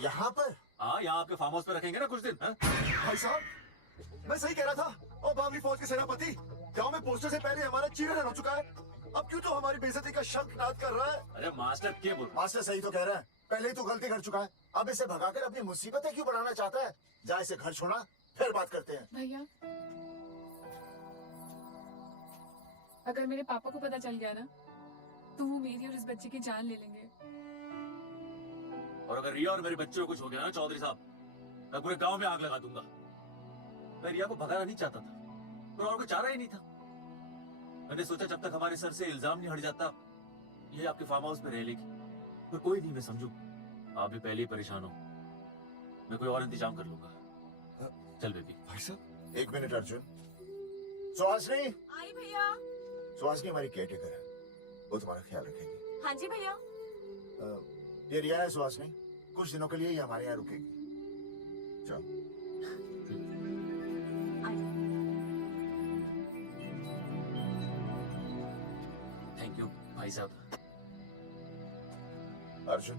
यहाँ पर? हाँ, यहाँ आपके फार्म हाउस पे रखेंगे ना कुछ दिन। हाँ? भाई साहब मैं सही कह रहा था, और बावली फौज के सेनापति गांव में पोस्टर से पहले हमारा चीरहरण हो चुका है, अब क्यों तो हमारी बेइज्जती का शंखनाद कर रहा है? अरे मास्टर क्या बोल? मास्टर सही तो कह रहा है, पहले ही तो गलती कर चुका है, अब इसे भगाकर अपनी मुसीबतें क्यों बढ़ाना चाहता है? जा इसे घर छोड़ा, फिर बात करते हैं। भैया, अगर मेरे पापा को पता चल गया ना, तो वो मेरी और इस बच्चे की जान ले लेंगे। और अगर रिया और मेरे बच्चे को कुछ हो गया ना चौधरी साहब, मैं पूरे गांव में आग लगा दूंगा। मैं रिया को भगाना नहीं चाहता था, पर और कोई चारा ही नहीं था। मैंने सोचा जब तक हमारे सर से इल्जाम नहीं हट जाता, ये आपके फार्म हाउस में रह लेगी। पर कोई नहीं, मैं समझू आप भी पहले ही परेशान हो, मैं कोई और इंतजाम कर लूंगा। चल बेबी। भाई साहब 1 मिनट अर्जुन। सुहासनी। आई भैया। सुहासनी हमारी केयरटेकर है, वो तुम्हारा ख्याल रखेगी। हाँ जी भैया। ये रिया है सुहासनी, कुछ दिनों के लिए ये हमारे यहाँ रुकेगी। जाओ। थैंक यू भाई साहब। अर्जुन,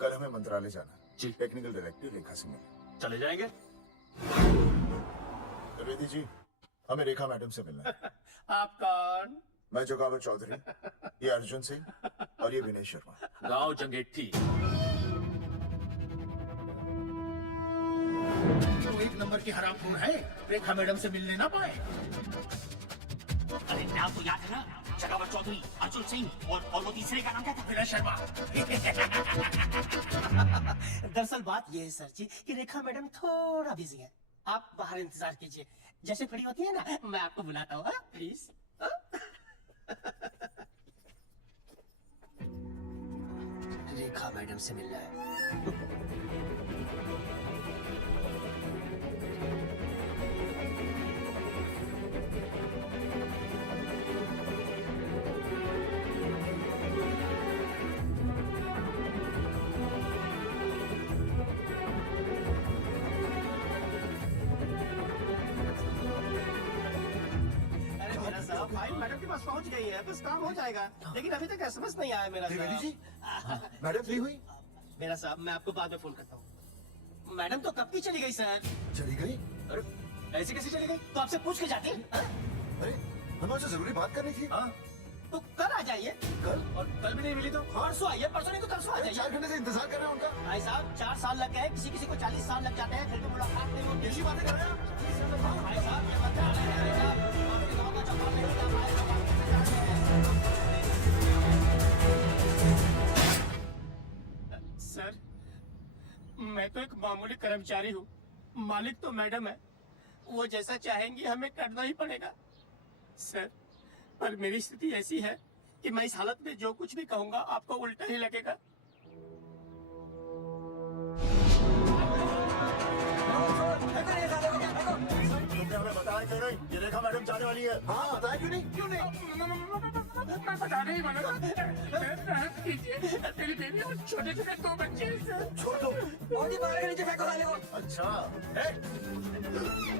कल हमें मंत्रालय जाना है, टेक्निकल डायरेक्टर रेखा से मिलना। चले जाएंगे। द्विवेदी जी, हमें रेखा मैडम से मिलना है। आप कौन? मैं जोगावर चौधरी, ये अर्जुन सिंह और ये विनय शर्मा। गांव जंगेठी। जो 1 नंबर की हरामखोर है, रेखा मैडम से मिलने ना पाए। अरे नाम तो याद है ना, जगावर चौधरी, अर्जुन सिंह और वो तीसरे का नाम क्या था? विनय शर्मा। दरअसल बात ये है सर जी कि रेखा मैडम थोड़ा बिजी है, आप बाहर इंतजार कीजिए, जैसे फ्री होती है ना मैं आपको बुलाता हूँ, प्लीज। रेखा मैडम से मिलना है। फाइल मैडम के पास पहुंच गई है, बस काम हो जाएगा, लेकिन अभी तक एसएमएस नहीं आया मेरा। द्विवेदी जी, मैडम फ्री हुई? मेरा साहब, मैं आपको बाद में फोन करता हूँ। मैडम तो कब की चली गई सर। चली गई? अरे ऐसे कैसे चली गई? तो आपसे पूछ के जाती। अरे हमें उससे जरूरी बात करनी थी। हाँ तो कल आ जाइए। कल? और कल भी नहीं मिली तो? परसों आइए, परसों नहीं तो परसों आ जाइए। 4 घंटे से इंतजार कर रहे हैं उनका। भाई साहब 4 साल लग गए, किसी किसी को 40 साल लग जाते हैं, फिर भी मुलाकात नहीं होती। ऐसी बातें कर रहे हैं? भाई साहब ये मत आपके गाँव का चौपाल नहीं होता, हमारे चौपाल में सर, मैं तो एक मामूली कर्मचारी हूँ, मालिक तो मैडम है, वो जैसा चाहेंगी हमें करना ही पड़ेगा। सर, पर मेरी स्थिति ऐसी है कि मैं इस हालत में जो कुछ भी कहूँगा आपको उल्टा ही लगेगा। हमें बताया क्यों नहीं? ये रेखा मैडम जाने वाली है। हाँ बताया क्यों नहीं? क्यों नहीं? मैं बताने ही वाला था। रहम कीजिए, मेरी बेबी और छोटे-छोटे 2 बच्चे हैं। छोड़ दो। और ही पकड़ के नीचे फेंको साले को। अच्छा,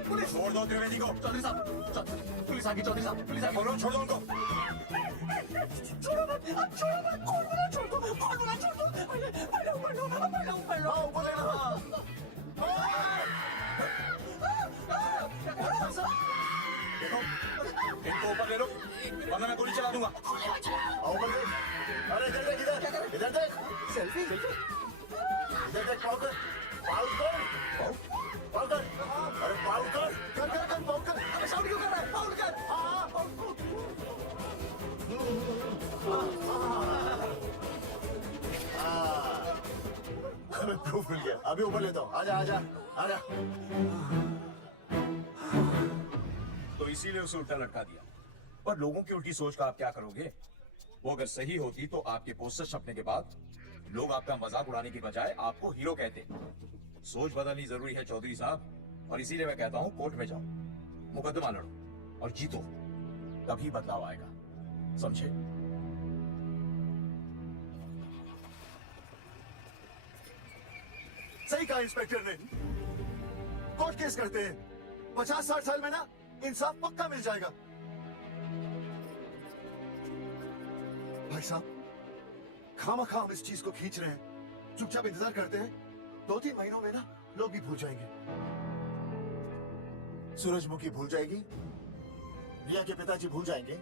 पुलिस छोड़ दो त्रिवेदी को। चौधरी साहब, पुलिस आ गई। चौधरी साहब, पुलिस आ गई। बोलो, छोड़ दो उनको। छोड़ो मत, अब छोड़ो मत, कौन बोला छोड़ दो, कौन बोला छोड़ दो। पहले ऊपर लो। देखो, इनको ऊपर ले लो, वरना मैं गोली चला दूंगा। आओ ऊपर देख। अरे इधर देख, इधर देख। सेल्फी। इधर देख, पाउडर कर। अरे पाउडर कर। अरे साउंड क्यों कर रहा है? पाउडर कर। हमें प्रूफ मिल गया, अभी ऊपर लेता हूँ। आजा आजा आजा। तो इसीलिए उसे उल्टा लटका दिया। पर लोगों की उल्टी सोच का आप क्या करोगे? वो अगर सही होती तो आपके पोस्टर छपने के बाद लोग आपका मजाक उड़ाने की बजाय आपको हीरो कहते। सोच बदलनी जरूरी है चौधरी साहब, और इसीलिए मैं कहता हूँ कोर्ट में जाओ, मुकदमा लड़ो और जीतो, तभी बदलाव आएगा, समझे? सही कहा इंस्पेक्टर ने। कोर्ट केस करते हैं, 50-60 साल में ना इंसाफ पक्का मिल जाएगा। भाई साहब, खामखा हम इस चीज को खींच रहे हैं। चुपचाप इंतजार करते हैं, 2-3 महीनों में ना लोग भी भूल जाएंगे। सूरजमुखी भूल जाएगी, रिया के पिताजी भूल जाएंगे,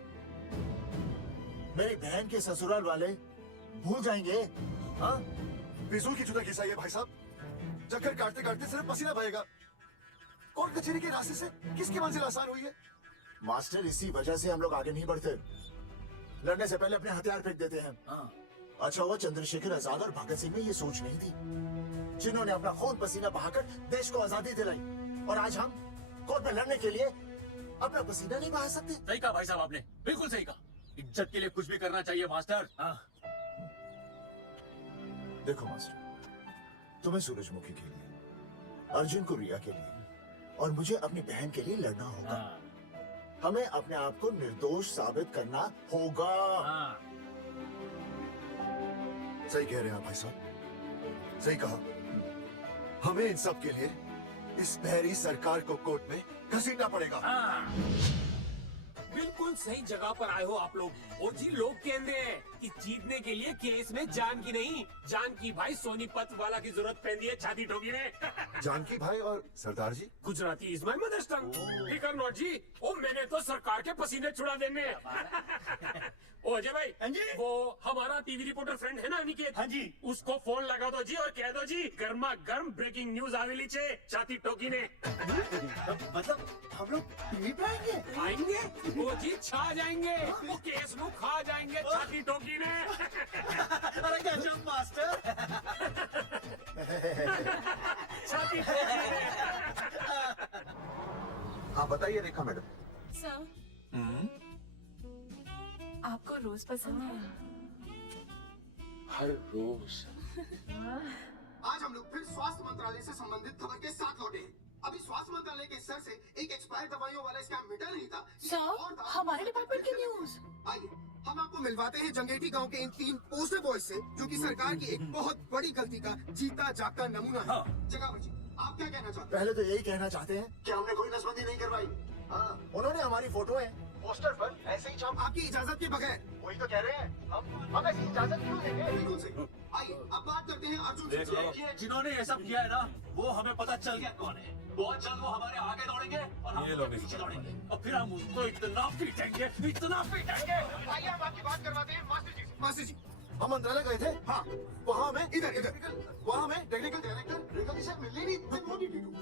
मेरी बहन के ससुराल वाले भूल जाएंगे। हाँ, फिजूल की जुदा किस्सा है भाई साहब। चक्कर काटते काटते सिर्फ पसीना बहेगा। कोर्ट कचहरी के रास्ते से किसकी मंजिल आसान हुई है? मास्टर, इसी वजह से हम लोग आगे नहीं बढ़ते। लड़ने से पहले अपने हथियार फेंक देते हैं। अच्छा हुआ चंद्रशेखर आजाद और भगत सिंह में ये सोच नहीं थी, जिन्होंने अपना खून पसीना बहाकर देश को आजादी दिलाई। और आज हम कोर्ट में लड़ने के लिए अपना पसीना नहीं बहा सकते। सही कहा भाई साहब आपने, बिल्कुल सही कहा। इज्जत के लिए कुछ भी करना चाहिए मास्टर। देखो मास्टर, तुम्हें सूरजमुखी के लिए, अर्जुन को रिया के लिए और मुझे अपनी बहन के लिए लड़ना होगा। हमें अपने आप को निर्दोष साबित करना होगा। सही कह रहे हैं आप भाई साहब, सही कहा। हमें इन सब के लिए इस बहरी सरकार को कोर्ट में घसीटना पड़ेगा। बिल्कुल सही जगह पर आए हो आप लोग। और जी लोग कहते हैं कि जीतने के लिए केस में जान की नहीं, जान की भाई सोनीपत वाला की जरूरत पैंदी है छाती ठोकी ने। जानकी भाई और Sardar ji, Gujarati is my mother tongue. फिकर नॉट जी, ओ मैंने तो सरकार के पसीने छुड़ा देने। ओ अजय भाई, हाँ जी? वो हमारा टीवी रिपोर्टर फ्रेंड है ना अनिकेत, हाँ जी, उसको फोन लगा दो जी और कह दो जी गर्मा गर्म ब्रेकिंग न्यूज आवेली छे छाती ठोकी ने। मतलब हम लोग टीवी पे आएंगे? आएंगे वो जी, छा जाएंगे, वो केस नु खा जाएंगे छाती ठोकी ने। अरे गजब मास्टर। छाती ठोकी ने। हाँ बताइए रेखा मैडम। सर, आपको रोज पसंद है? हर रोज। आज हम लोग फिर स्वास्थ्य मंत्रालय से संबंधित खबर के साथ लौटे हैं। अभी स्वास्थ्य मंत्रालय के स्तर से एक एक्सपायर दवाइयों वाला स्कैम मिटा नहीं था। सर, हमारे डिपार्टमेंट की न्यूज। आइए हम आपको मिलवाते हैं जंगेटी गांव के इन 3 पोस्टर बॉयज से, जो कि सरकार की एक बहुत बड़ी गलती का जीता जागता नमूना है। जगावर जी, आप क्या कहना चाहते हैं? पहले तो यही कहना चाहते हैं कि हमने कोई नसबंदी नहीं करवाई। हाँ, उन्होंने हमारी फोटो है पोस्टर पर ऐसे ही छाप, आपकी इजाजत के बगैर। वही तो कह रहे हैं, हम ऐसी इजाजत क्यों देंगे? बिल्कुल सही। आइए अब बात करते हैं अर्जुन से। देखिए, जिन्होंने ये सब किया है ना, वो हमें पता चल गया कौन है। बहुत जल्द वो हमारे आगे दौड़ेंगे और हम उनके पीछे दौड़ेंगे, और फिर हम उनको इतना पीटेंगे, इतना पीटेंगे। आइए हम आपकी बात करवाते हैं मास्टर जी। मास्टर जी, हम मंत्रालय गए थे। हाँ, वहाँ में इधर वहाँ में टेक्निकल डायरेक्टर रेखा जी से मिलने नहीं।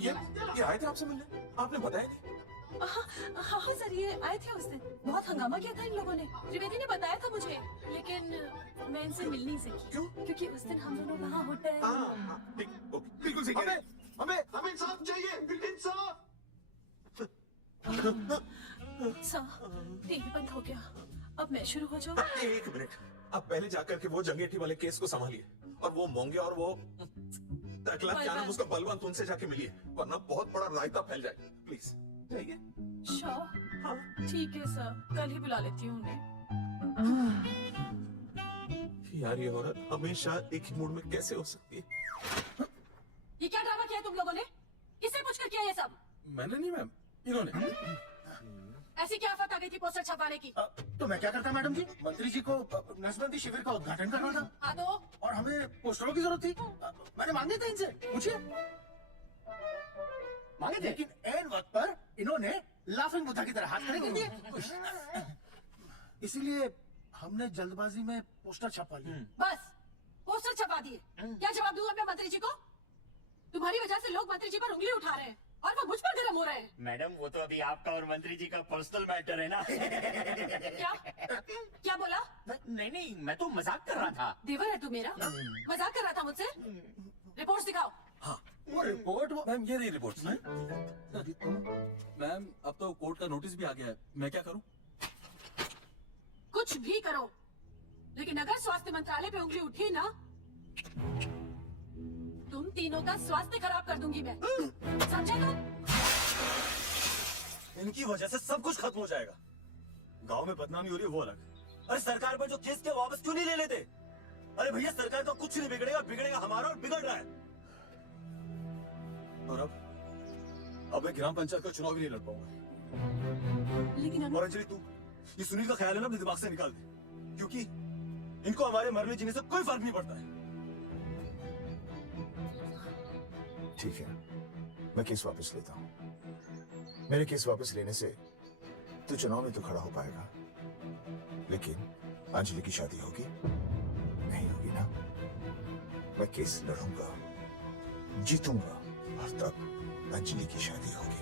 ये आए थे आपसे मिलने, आपने बताया नहीं? हाँ सर, ये आए थे उस दिन। बहुत हंगामा किया था इन लोगों ने। त्रिवेदी ने बताया था मुझे, लेकिन मैं इनसे मिल नहीं सकी। क्यों? क्योंकि उस दिन हम दोनों वहाँ होटल। बिल्कुल सही कह रहे हैं। हमें इंसाफ चाहिए, इंसाफ। सर, टीवी बंद हो गया, अब मैं शुरू हो जाऊँ? एक मिनट, आप पहले जाकर के वो जंगेठी वाले केस को संभालिए, और वो मोंगे और वो टकला क्या नाम उसका बलवंत, उनसे जाके मिलिए, वरना बहुत बड़ा रायता फैल जाए। प्लीज जाइए। हाँ ठीक है सर, कल ही बुला लेती हूँ उन्हें। यार ये औरत हमेशा एक ही मूड में कैसे हो सकती है? ये क्या ड्रामा किया तुम लोगों ने? किससे पूछकर किया ये सब? मैंने नहीं मैम, इन्होंने। ऐसी क्या आफत आ गई थी पोस्टर छपाने की? तो मैं क्या करता मैडम जी? मंत्री जी को नसबंदी शिविर का उद्घाटन करना था। हाँ तो? और हमें पोस्टरों की जरूरत थी। मैंने मांगे थे इनसे, पूछिए। मांगे थे, लेकिन एन वक्त पर इन्होंने लाफिंग बुद्धा की तरह हाथ खड़े कर दिए। इसीलिए हमने जल्दबाजी में पोस्टर छपवा लिए। बस पोस्टर छपा दिए। क्या जवाब दूंगा मैं मंत्री जी को? तुम्हारी वजह से लोग मंत्री जी पर उंगली उठा रहे हैं और वो मुझ पर गर्म हो रहे हैं। मैडम, वो तो अभी आपका और मंत्री जी का पर्सनल मैटर है ना। क्या बोला? नहीं, मैं तो मजाक कर रहा था। देवर है तू मेरा? मजाक कर रहा था मुझसे? रिपोर्ट्स दिखाओ। वो रिपोर्ट मैम, ये रही रिपोर्ट। मैम अब तो कोर्ट का नोटिस भी आ गया है, मैं क्या करूं? कुछ भी करो, लेकिन अगर स्वास्थ्य मंत्रालय पे उंगली उठी ना, तुम तीनों का स्वास्थ्य खराब कर दूंगी मैं, समझे तुम? इनकी वजह से सब कुछ खत्म हो जाएगा। गांव में बदनामी हो रही है वो अलग, अरे सरकार पर जो केस के वापस क्यों नहीं ले लेते? अरे भैया सरकार का कुछ नहीं बिगड़ेगा, बिगड़ेगा हमारा और बिगड़ रहा है। और अब मैं ग्राम पंचायत का चुनाव भी नहीं लड़ पाऊंगा। लेकिन और अंजलि तू ये सुनील का ख्याल है ना अपने दिमाग से निकाल दे, क्योंकि इनको हमारे मरने जीने से कोई फर्क नहीं पड़ता है। ठीक है, मैं केस वापस लेता हूँ। मेरे केस वापस लेने से तू चुनाव में तो खड़ा हो पाएगा, लेकिन अंजलि की शादी होगी नहीं होगी ना? मैं केस लड़ूंगा, जीतूंगा, और तब अंजलि की शादी होगी।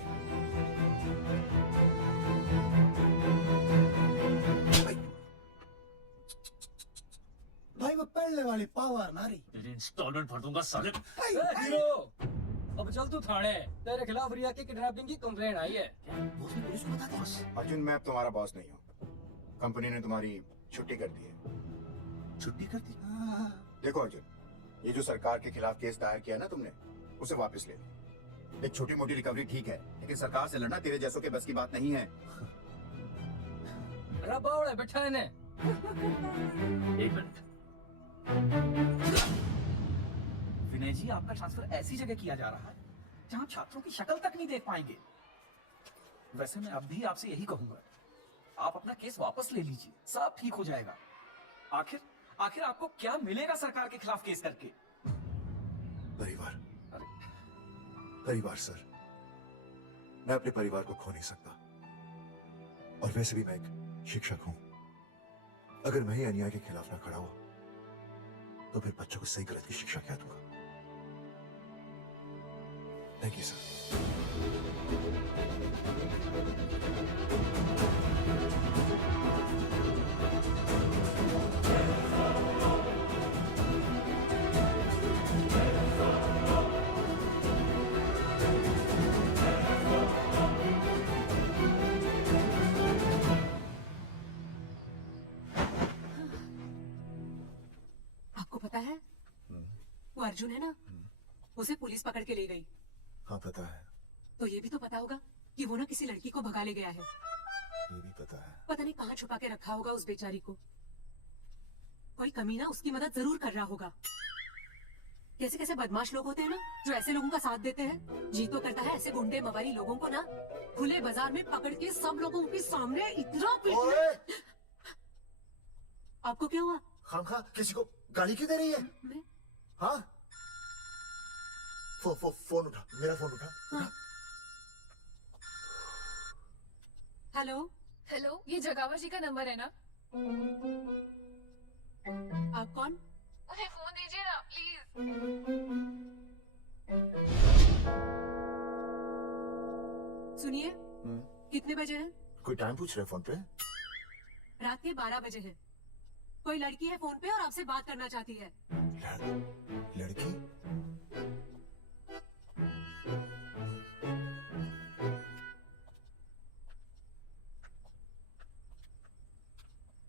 भाई वो पहले वाली पावर मारी। तेरी इंस्टॉलमेंट भर दूंगा साले। हीरो, अब चल तू थाने, तेरे खिलाफ रिया की किडनैपिंग की कंप्लेंट आई है। पुलिस को बता दे। अर्जुन, मैं अब तुम्हारा बॉस नहीं हूँ। कंपनी ने तुम्हारी छुट्टी कर दी है। छुट्टी कर दी? देखो अर्जुन, ये जो सरकार के खिलाफ केस दायर किया ना तुमने, उसे वापस ले लो। एक छोटी मोटी रिकवरी ठीक है, लेकिन सरकार से लड़ना तेरे जैसों के बस की बात नहीं है। रबावड़े बैठा है। एक मिनट। विनय जी, आपका ट्रांसफर ऐसी जगह किया जा रहा है जहां छात्रों की शक्ल तक नहीं देख पाएंगे। वैसे मैं अब भी आपसे यही कहूंगा, आप अपना केस वापस ले लीजिए, सब ठीक हो जाएगा। आखिर आपको क्या मिलेगा सरकार के खिलाफ केस करके? परिवार, परिवार सर, मैं अपने परिवार को खो नहीं सकता। और वैसे भी मैं एक शिक्षक हूं। अगर मैं ही अन्याय के खिलाफ ना खड़ा हुआ तो फिर बच्चों को सही गलत की शिक्षा क्या दूंगा? Thank you sir. आपको पता है वो अर्जुन है ना, उसे पुलिस पकड़ के ले गई। हाँ पता है। तो ये भी तो पता होगा कि वो ना किसी लड़की को भगा ले गया है। ये भी पता है। पता नहीं कहाँ छुपा के रखा होगा उस बेचारी को। कोई कमीना उसकी मदद जरूर कर रहा होगा। कैसे कैसे बदमाश लोग होते हैं ना, जो ऐसे लोगों का साथ देते हैं। जी तो करता है ऐसे गुंडे मवाली लोगों को ना खुले बाजार में पकड़ के सब लोगों के सामने इतना पीटना। आपको क्या हुआ? खामखा किसी को गाली क्यों दे रही है? हाँ? फोन उठा, मेरा फोन उठा। हाँ। हेलो हेलो, ये जगावर जी का नंबर है ना? आप कौन? उन्हें फोन दीजिए ना प्लीज। सुनिए, कितने बजे हैं? कोई टाइम पूछ रहे फोन पे? रात के 12 बजे हैं। कोई लड़की है फोन पे और आपसे बात करना चाहती है। लड़की?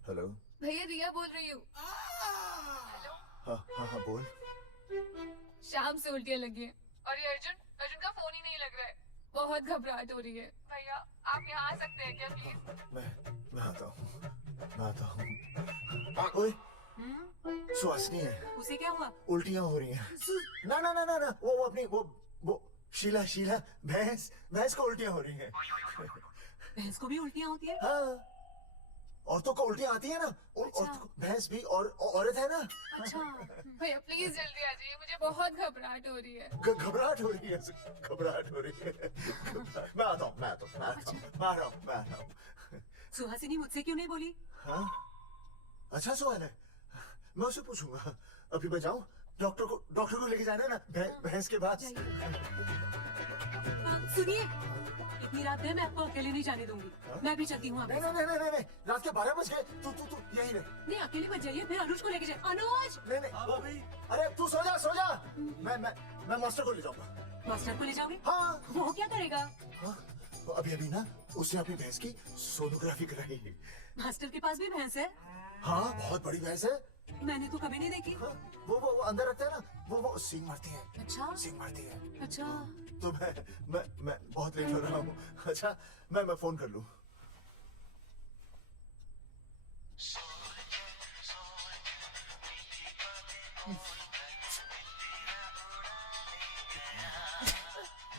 हेलो। भैया रिया बोल रही हूँ। हाँ हाँ हाँ बोल। शाम से उल्टियाँ लगी हैं और ये अर्जुन का फोन ही नहीं लग रहा है। बहुत घबराहट हो रही है। भैया आप यहाँ आ सकते हैं क्या प्लीज? मैं आता हूँ। ओए, सुहासिनी है। उसे क्या हुआ? उल्टियाँ हो रही हैं। ना वो अपनी वो शीला भैंस को उल्टियाँ हो रही हैं। भैंस को भी उल्टियाँ होती है? हाँ, औरतों को उल्टियाँ आती है ना। अच्छा। भैंस भी औरत है ना। अच्छा भैया प्लीज जल्दी आ जाइए, मुझे बहुत घबराहट हो रही है। घबराहट हो रही है। मैं आता हूँ। सुहासिनी मुझसे क्यों नहीं बोली? हाँ, अच्छा सवाल है, मैं उसे पूछूंगा। अभी मैं जाऊँ? डॉक्टर को लेके जाना है ना भैंस के पास। सुनिए, इतनी रात में मैं आपको अकेले नहीं जाने दूंगी। मैं भी चलती हूँ आपके नहीं साथ। नहीं नहीं नहीं रात के 12 बज गए। तू यही रह। नहीं अकेले मत जाइए, फिर अनुज को लेके जाए। अनुज नहीं अरे तू सो जा। मैं मास्टर को ले जाऊंगा। मास्टर को ले जाओगे? हाँ। वो क्या करेगा? हाँ अभी ना उसने अपनी भैंस की सोनोग्राफी कराई है। मास्टर के पास भी भैंस है? हाँ बहुत बड़ी भैंस है। मैंने तो कभी नहीं देखी। हाँ, वो अंदर रखते हैं ना, वो सींग मारती है। अच्छा सींग मारती है। अच्छा तो मैं बहुत लेट हो रहा हूँ। अच्छा मैं फोन कर लूँ।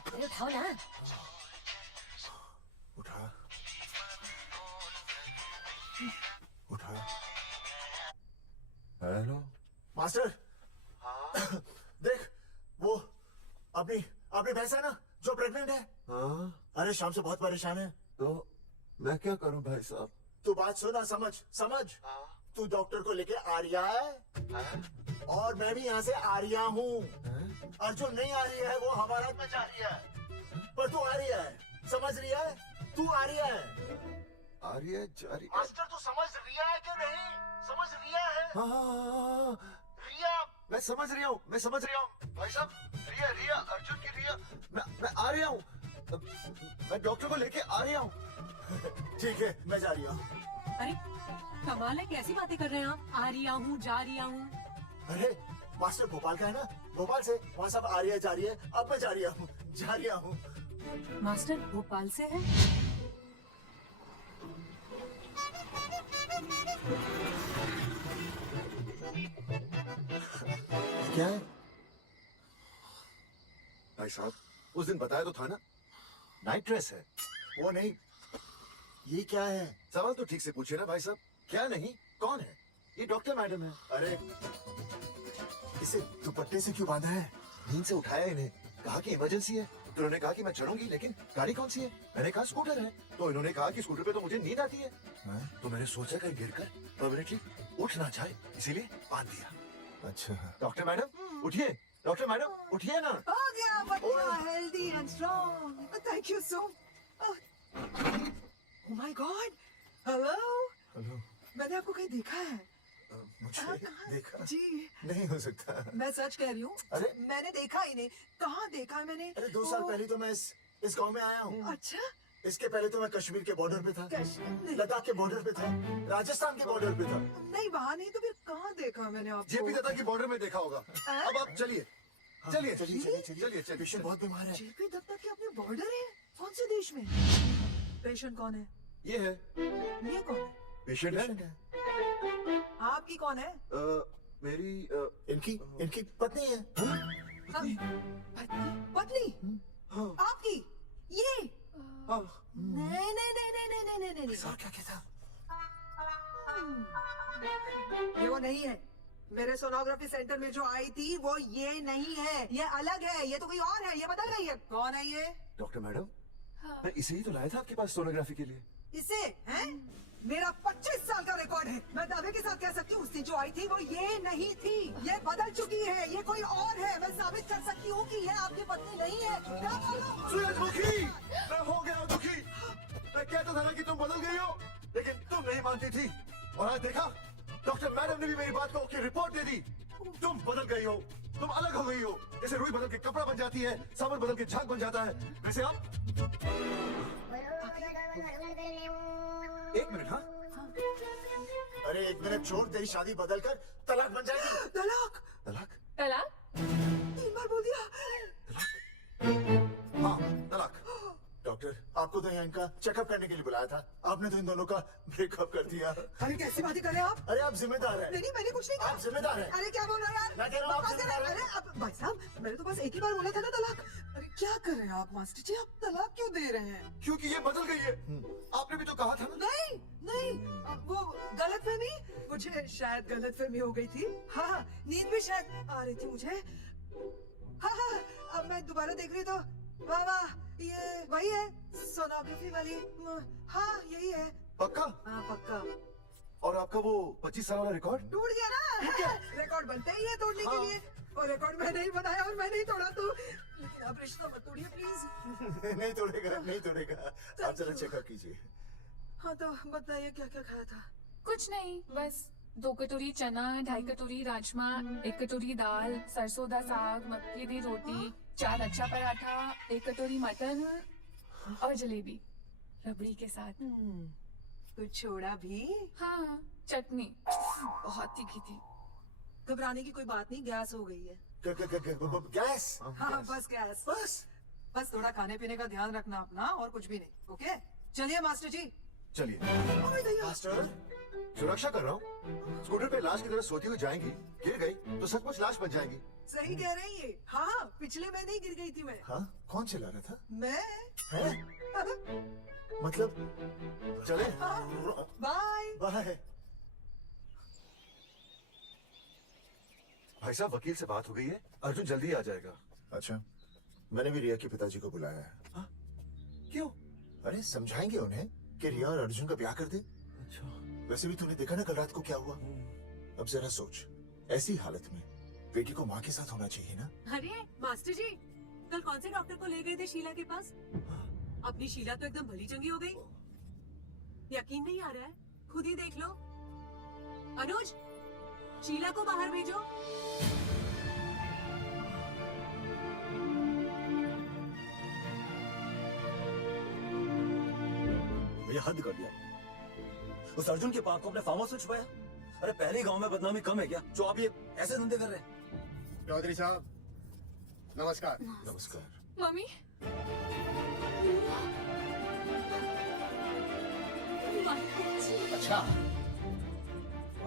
अरे उठाओ ना। उठा। Hello master. देख वो अपनी भैंस है ना जो प्रेग्नेंट है। हाँ। अरे शाम से बहुत परेशान है। तो मैं क्या करूं भाई साहब? तू बात सुना, समझ। तू डॉक्टर को लेके आ रहा है और मैं भी यहाँ से आ रहा हूँ। अर्जुन नहीं आ रही है, वो हमारा में जा रही है, पर तू आ रही है। समझ रही है? तू आ रही है। आ रही है जा रही है। मास्टर तू समझ रिया है कि नहीं? समझ रिया है? हाँ। रिया मैं समझ रहा हूँ भाई साहब। रिया अर्जुन की रिया। मैं आ रहा हूँ। मैं डॉक्टर को लेके आ रहा हूँ। ठीक है मैं जा रही हूँ। अरे कमाल है, कैसी बातें कर रहे हैं आप? आ रही हूँ जा रही हूँ। अरे मास्टर भोपाल का है ना, भोपाल से वहाँ सब आ रही है जा रही है। अब मैं जा रहा हूँ। मास्टर भोपाल से है? क्या है भाई साहब? उस दिन बताया तो था ना, नाइट ड्रेस है। वो नहीं, ये क्या है? सवाल तो ठीक से पूछिए ना भाई साहब। क्या नहीं, कौन है? ये डॉक्टर मैडम है। अरे इसे दुपट्टे से क्यों बांधा है? नींद से उठाया इन्हें, कहा कि इमरजेंसी है। तो उन्होंने कहा कि मैं चढ़ूंगी, लेकिन गाड़ी कौन सी है? मैंने कहा स्कूटर है। तो इन्होंने कहा कि स्कूटर पे तो मुझे नींद आती है। तो मैंने सोचा कहीं गिरकर परमानेंटली उठ ना जाए, इसीलिए बांध दिया। अच्छा डॉक्टर मैडम उठिए। डॉक्टर मैडम उठिए ना। हो गया बच्चा healthy and strong. Thank you so. Oh my God. Hello. मैंने आपको कहीं देखा है? मुझे देखा? जी नहीं हो सकता। मैं सच कह रही हूँ। अरे मैंने देखा ही नहीं। कहाँ देखा है मैंने? अरे 2 साल पहले तो मैं इस गांव में आया हूँ। अच्छा। इसके पहले तो मैं कश्मीर के बॉर्डर पे था, लद्दाख के बॉर्डर पे था, राजस्थान के बॉर्डर पे था। नहीं वहाँ नहीं तो फिर कहाँ देखा मैंने आपको? जेपी दत्ता की बॉर्डर में देखा होगा। अब आप चलिए। चलिए। पेशेंट बहुत बीमार है। जेपी दत्ता के अपने बॉर्डर है? कौन से देश में? पेशेंट कौन है? ये है। ये कौन है? पेशेंट है। आपकी कौन है? मेरी इनकी पत्नी है। पत्नी? आपकी? ये? नहीं। सर क्या कहता? ये वो नहीं है। मेरे सोनोग्राफी सेंटर में जो आई थी वो ये नहीं है, ये अलग है। ये तो कोई और है, ये बदल रही है। कौन है ये? डॉक्टर मैडम मैं इसे ही तो लाया था आपके पास सोनोग्राफी के लिए। इसे हैं? मेरा 25 साल का रिकॉर्ड है। मैं दावे के साथ कह सकती हूँ उसने जो आई थी वो ये नहीं थी, ये बदल चुकी है, ये कोई और है। मैं साबित कर सकती हूँ कि ये आपकी पत्नी नहीं है। क्या बोलो? सूरजमुखी मैं हो गया दुखी। मैं कहता था ना कि तुम बदल गई हो, लेकिन तुम नहीं मानती थी। और आज देखा, डॉक्टर मैडम ने भी मेरी बात को ओके रिपोर्ट दे दी। तुम बदल गई हो, तुम अलग हो गई हो। जैसे रुई बदल के कपड़ा बन जाती है, साबुन बदल के झाग बन जाता है, वैसे आप। एक मिनट। हाँ अरे 1 मिनट छोड़, तेरी शादी बदल कर तलाक बन जाएगी। तलाक 3 बार बोल दिया। हाँ तलाक। डॉक्टर आपको तो यहाँ इनका चेकअप करने के लिए बुलाया था, आपने तो इन दोनों का ब्रेकअप कर दिया। अरे कैसी बातें कर रहे हैं आप? अरे आप जिम्मेदार हैं। नहीं मैंने कुछ नहीं कहा। आप जिम्मेदार हैं। अरे क्या बोल रहे हैं यार? मैं कह रहा हूँ आप जिम्मेदार हैं। अरे अब भाई साहब मैंने तो बस एक ही बार बोला था ना तलाक। अरे क्या कर रहे हैं आप मास्टर जी? आप तलाक क्यों दे रहे हैं? क्योंकि ये बदल गई है। आपने भी तो कहा था ना। नहीं वो गलतफहमी, मुझे शायद गलतफहमी हो गई थी। हाँ नींद भी शायद आ रही थी मुझे। हाँ अब मैं दोबारा देख रही तो वाह ये वही है सोनोग्राफी वाली। हाँ यही है। पक्का? हाँ पक्का। और आपका आपका वो 25 साल वाला रिकॉर्ड टूट गया ना। रिकॉर्ड बनते ही है तोड़ने के लिए, और रिकॉर्ड मैंने ही बनाया और मैंने ही तोड़ा तो। लेकिन आप रिश्ता मत तोड़िए प्लीज। नहीं तोड़ेगा, नहीं तोड़ेगा। आप जरा चेकअप कीजिए। हाँ तो बताइए क्या क्या खाया था? कुछ नहीं, बस 2 कटोरी चना, 2.5 कटोरी राजमा, 1 कटोरी दाल, सरसों दा साग, मक्की दी रोटी, 4 अच्छा पराठा, 1 कटोरी मटन और जलेबी रबड़ी के साथ। कुछ छोड़ा भी? हाँ, चटनी बहुत तीखी थी। घबराने की कोई बात नहीं, गैस हो गई है। गैस? हाँ बस गैस, बस थोड़ा खाने पीने का ध्यान रखना अपना, और कुछ भी नहीं। ओके चलिए मास्टर जी। चलिए मास्टर, सुरक्षा कर रहा हूँ। स्कूटर पे लाश की तरह सोती हुई जाएंगी, गिर गई तो सचमुच लाश बन जाएंगी। सही कह रही है। हाँ पिछले महीने ही गिर गई थी मैं। हाँ कौन चिल्ला रहा था? मैं। मतलब चले? Bye bye. भाई साहब वकील से बात हो गई है, अर्जुन जल्दी आ जाएगा। अच्छा, मैंने भी रिया के पिताजी को बुलाया है। क्यों? अरे समझाएंगे उन्हें कि रिया और अर्जुन का ब्याह कर दे। अच्छा। वैसे भी तूने देखा ना कल रात को क्या हुआ। अब जरा सोच, ऐसी हालत में बेटी को माँ के साथ होना चाहिए ना। अरे मास्टर जी, कल कौन से डॉक्टर को ले गए थे शीला के पास? अपनी शीला तो एकदम भली चंगी हो गई। यकीन नहीं आ रहा है, खुद ही देख लो। अनुज, शीला को बाहर भेजो। ये हद कर दिया। उस अर्जुन के पाप को अपने फार्म हाउस में छुपाया। अरे पहले ही गांव में बदनामी कम है क्या, जो आप ये ऐसे धंधे कर रहे हैं? चौधरी साहब नमस्कार। नमस्कार। मम्मी, अच्छा,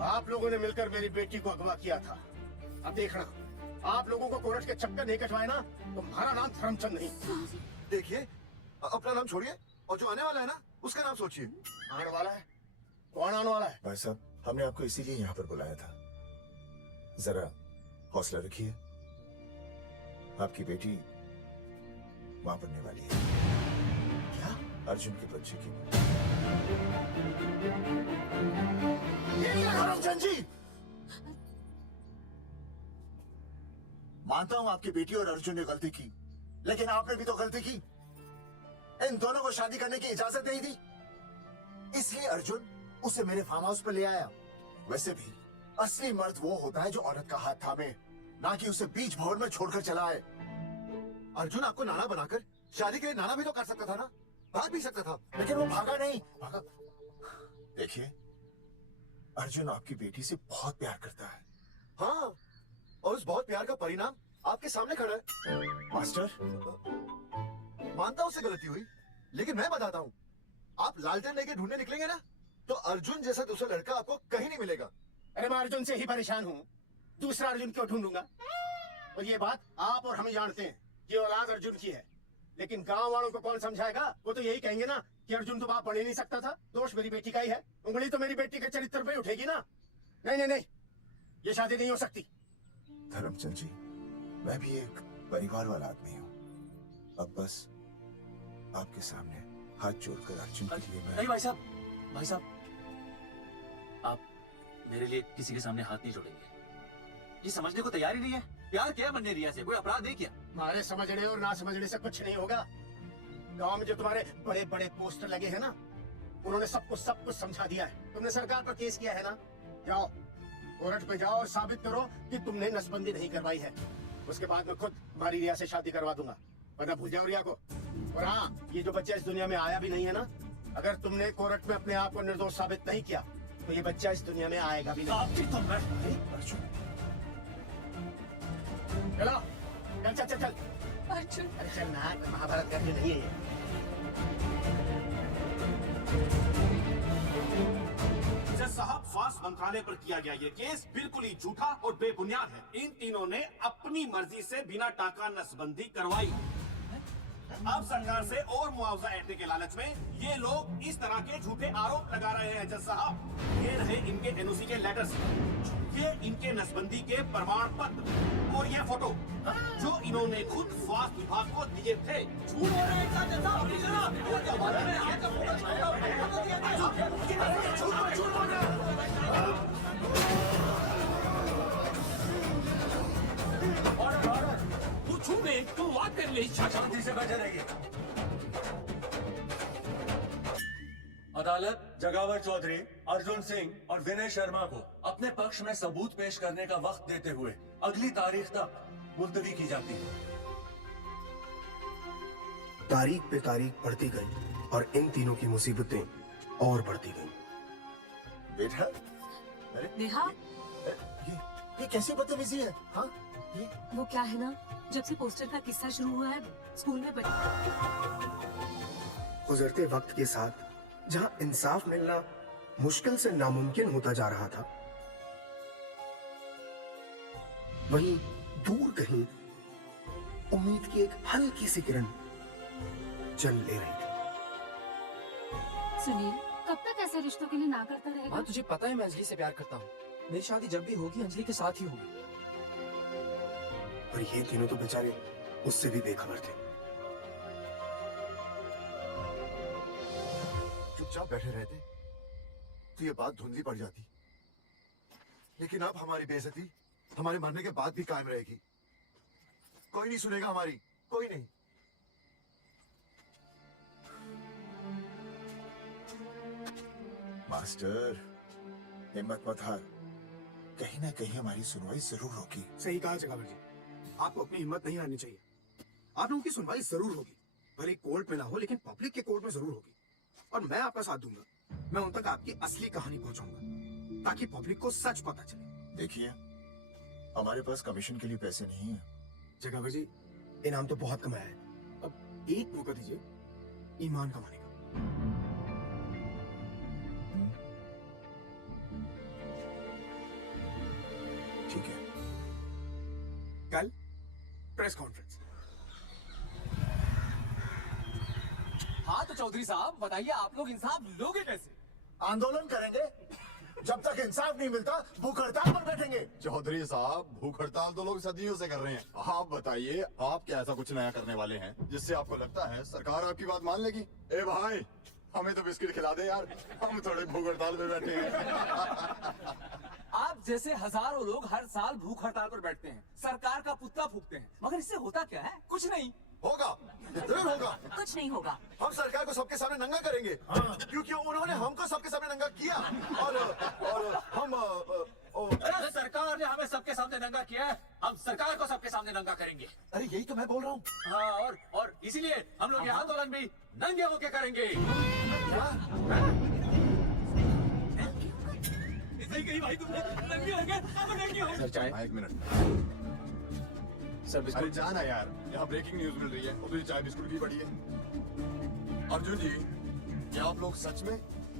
आप लोगों ने मिलकर मेरी बेटी को अगवा किया था। अब देखना, आप लोगों को कोर्ट के चक्कर नहीं कटवाए ना, तो हमारा नाम धर्मचंद नहीं। देखिए, अपना नाम छोड़िए और जो आने वाला है ना उसका नाम सोचिए। आने वाला है? कौन आने वाला है? भाई साहब, हमने आपको इसीलिए यहाँ पर बुलाया था। जरा हौसला रखिए, आपकी बेटी मां बनने वाली है। क्या? अर्जुन के बच्चे की। धर्मचंद जी, मानता हूं आपकी बेटी और अर्जुन ने गलती की, लेकिन आपने भी तो गलती की। इन दोनों को शादी करने की इजाजत नहीं दी, इसलिए अर्जुन उसे मेरे फार्म हाउस पर ले आया। वैसे भी असली मर्द वो होता है जो औरत का हाथ थामे, ना कि उसे बीच भवन में छोड़कर चला आए। अर्जुन आपको नाना बनाकर शादी के लिए नाना भी तो कर सकता था ना, भाग भी सकता था। लेकिन वो भागा नहीं। भागा। देखिए, अर्जुन आपकी बेटी से बहुत प्यार करता है। हाँ, और उस बहुत प्यार का परिणाम आपके सामने खड़ा है। मास्टर, मानता हूं उससे गलती हुई, लेकिन मैं बताता हूँ, आप लालटेन लेके ढूंढने निकलेंगे ना तो अर्जुन जैसा दूसरा लड़का आपको कहीं नहीं मिलेगा। अरे मैं अर्जुन से ही परेशान हूँ, दूसरा अर्जुन क्यों ढूंढूंगा? और ये बात आप और हम जानते हैं, ये औलाद अर्जुन की है। लेकिन गांव वालों को कौन समझाएगा? वो तो यही कहेंगे ना कि अर्जुन तो बाप बन ही नहीं सकता था, दोष मेरी बेटी का ही है। उंगली तो मेरी बेटी के चरित्र पे उठेगी ना। नहीं नहीं नहीं, ये शादी नहीं हो सकती। धर्मचंद जी, मैं भी एक परिवार वाला आदमी हूँ। अब बस आपके सामने हाथ जोड़कर अर्जुन के लिए मैं... नहीं भाई साहब, भाई साहब, आप मेरे लिए किसी के सामने हाथ नहीं जोड़ेंगे। ये समझने को तैयार ही नहीं है। प्यार किया मैंने रिया से, कोई अपराध नहीं किया। हमारे समझने और ना समझने से कुछ नहीं होगा। गांव में जो तुम्हारे बड़े बड़े पोस्टर लगे हैं ना, उन्होंने सब कुछ समझा दिया है। तुमने सरकार पर केस किया है ना, जाओ कोर्ट में जाओ और साबित करो कि तुमने नसबंदी नहीं करवाई है। उसके बाद मैं खुद हमारी रिया से शादी करवा दूंगा, वरना भूल जाओ रिया को। और हाँ, ये जो बच्चा इस दुनिया में आया भी नहीं है ना, अगर तुमने कोर्ट में अपने आप को निर्दोष साबित नहीं किया तो ये बच्चा इस दुनिया में आएगा भी नहीं। आपकी तो मैं अर्जुन, चलो चल चल चल चल। अर्जुन, अरे चल ना, महाभारत करके नहीं है ये। जज साहब, स्वास्थ्य मंत्रालय पर किया गया ये केस बिल्कुल ही झूठा और बेबुनियाद है। इन तीनों ने अपनी मर्जी से बिना टाका नसबंदी करवाई। अब सरकार से और मुआवजा ऐंठने के लालच में ये लोग इस तरह के झूठे आरोप लगा रहे हैं। जज साहब, ये रहे इनके एनओसी के लेटर्स, ये इनके नसबंदी के प्रमाण पत्र और ये फोटो जो इन्होंने खुद स्वास्थ्य विभाग को दिए थे। झूठ बोल रहे हैं जज साहब, झूठ बोल रहे हैं। मेरी शांति से बैठे रहिए। अदालत जगावर चौधरी, अर्जुन सिंह और विनय शर्मा को अपने पक्ष में सबूत पेश करने का वक्त देते हुए अगली तारीख तक मुलतवी की जाती है। तारीख पे तारीख बढ़ती गई और इन तीनों की मुसीबतें और बढ़ती गईं। बेटा, अरे नेहा, ये कैसी बदतमीजी है? हाँ, ये वो क्या है ना, जब से पोस्टर का किस्सा शुरू हुआ है स्कूल में गुजरते वक्त के साथ जहां इंसाफ मिलना मुश्किल से नामुमकिन होता जा रहा था, वहीं दूर कहीं उम्मीद की एक हल्की सी किरण जन्म ले रही थी। सुनील, कब तक ऐसे रिश्तों के लिए ना करता रहेगा? माँ, तुझे पता है मैं अंजलि से प्यार करता हूँ। मेरी शादी जब भी होगी अंजलि के साथ ही होगी। और ये तीनों तो बेचारे उससे भी बेखबर थे। चुपचाप बैठे रहते तो ये बात धुंधली पड़ जाती, लेकिन अब हमारी बेइज्जती हमारे मरने के बाद भी कायम रहेगी। कोई नहीं सुनेगा हमारी, कोई नहीं। मास्टर, हिम्मत मत हार, कहीं ना कहीं हमारी सुनवाई जरूर होगी। सही कहा जगावर जी, आपको अपनी हिम्मत नहीं हारनी चाहिए। आप लोगों की सुनवाई जरूर होगी, भले कोर्ट में ना हो लेकिन पब्लिक के कोर्ट में जरूर होगी। और मैं आपका साथ दूंगा, मैं उन तक आपकी असली कहानी पहुंचाऊंगा ताकि पब्लिक को सच पता चले। देखिए, हमारे पास कमीशन के लिए पैसे नहीं है। जगावर जी, इनाम तो बहुत कमाया है, अब एक मौका दीजिए ईमान कमाने का। ठीक है, कल प्रेस कॉन्फ्रेंस। हाँ तो चौधरी साहब बताइए, आप लोग इंसाफ लोगे कैसे? आंदोलन करेंगे, जब तक इंसाफ नहीं मिलता भूख हड़ताल पर बैठेंगे। चौधरी साहब, भूख हड़ताल तो लोग सदियों से कर रहे हैं। आप बताइए, आप क्या ऐसा कुछ नया करने वाले हैं जिससे आपको लगता है सरकार आपकी बात मान लेगी? ए भाई, हमें तो बिस्किट खिला दे यार, हम थोड़े भूख हड़ताल पे बैठे हैं। आप जैसे हजारों लोग हर साल भूख हड़ताल पर बैठते हैं, सरकार का पुतला फूकते हैं, मगर इससे होता क्या है? कुछ नहीं होगा, जरूर होगा। कुछ नहीं होगा। हम सरकार को सबके सामने नंगा करेंगे, क्योंकि उन्होंने हमको सबके सामने नंगा किया। और हम अरे सरकार ने हमें सबके सामने नंगा किया है, हम सरकार को सबके सामने नंगा करेंगे। अरे यही तो मैं बोल रहा हूँ। हाँ, और इसीलिए हम लोग ये आंदोलन भी नंगे होके करेंगे। भाई तुम नंगे हो गए, अब नंगे हो गए। सर चाय, एक मिनट सर। बिस्कुट जाना यार, यहाँ ब्रेकिंग न्यूज मिल रही है और तुझे चाय बिस्कुट की पड़ी है। अर्जुन जी, क्या आप लोग सच में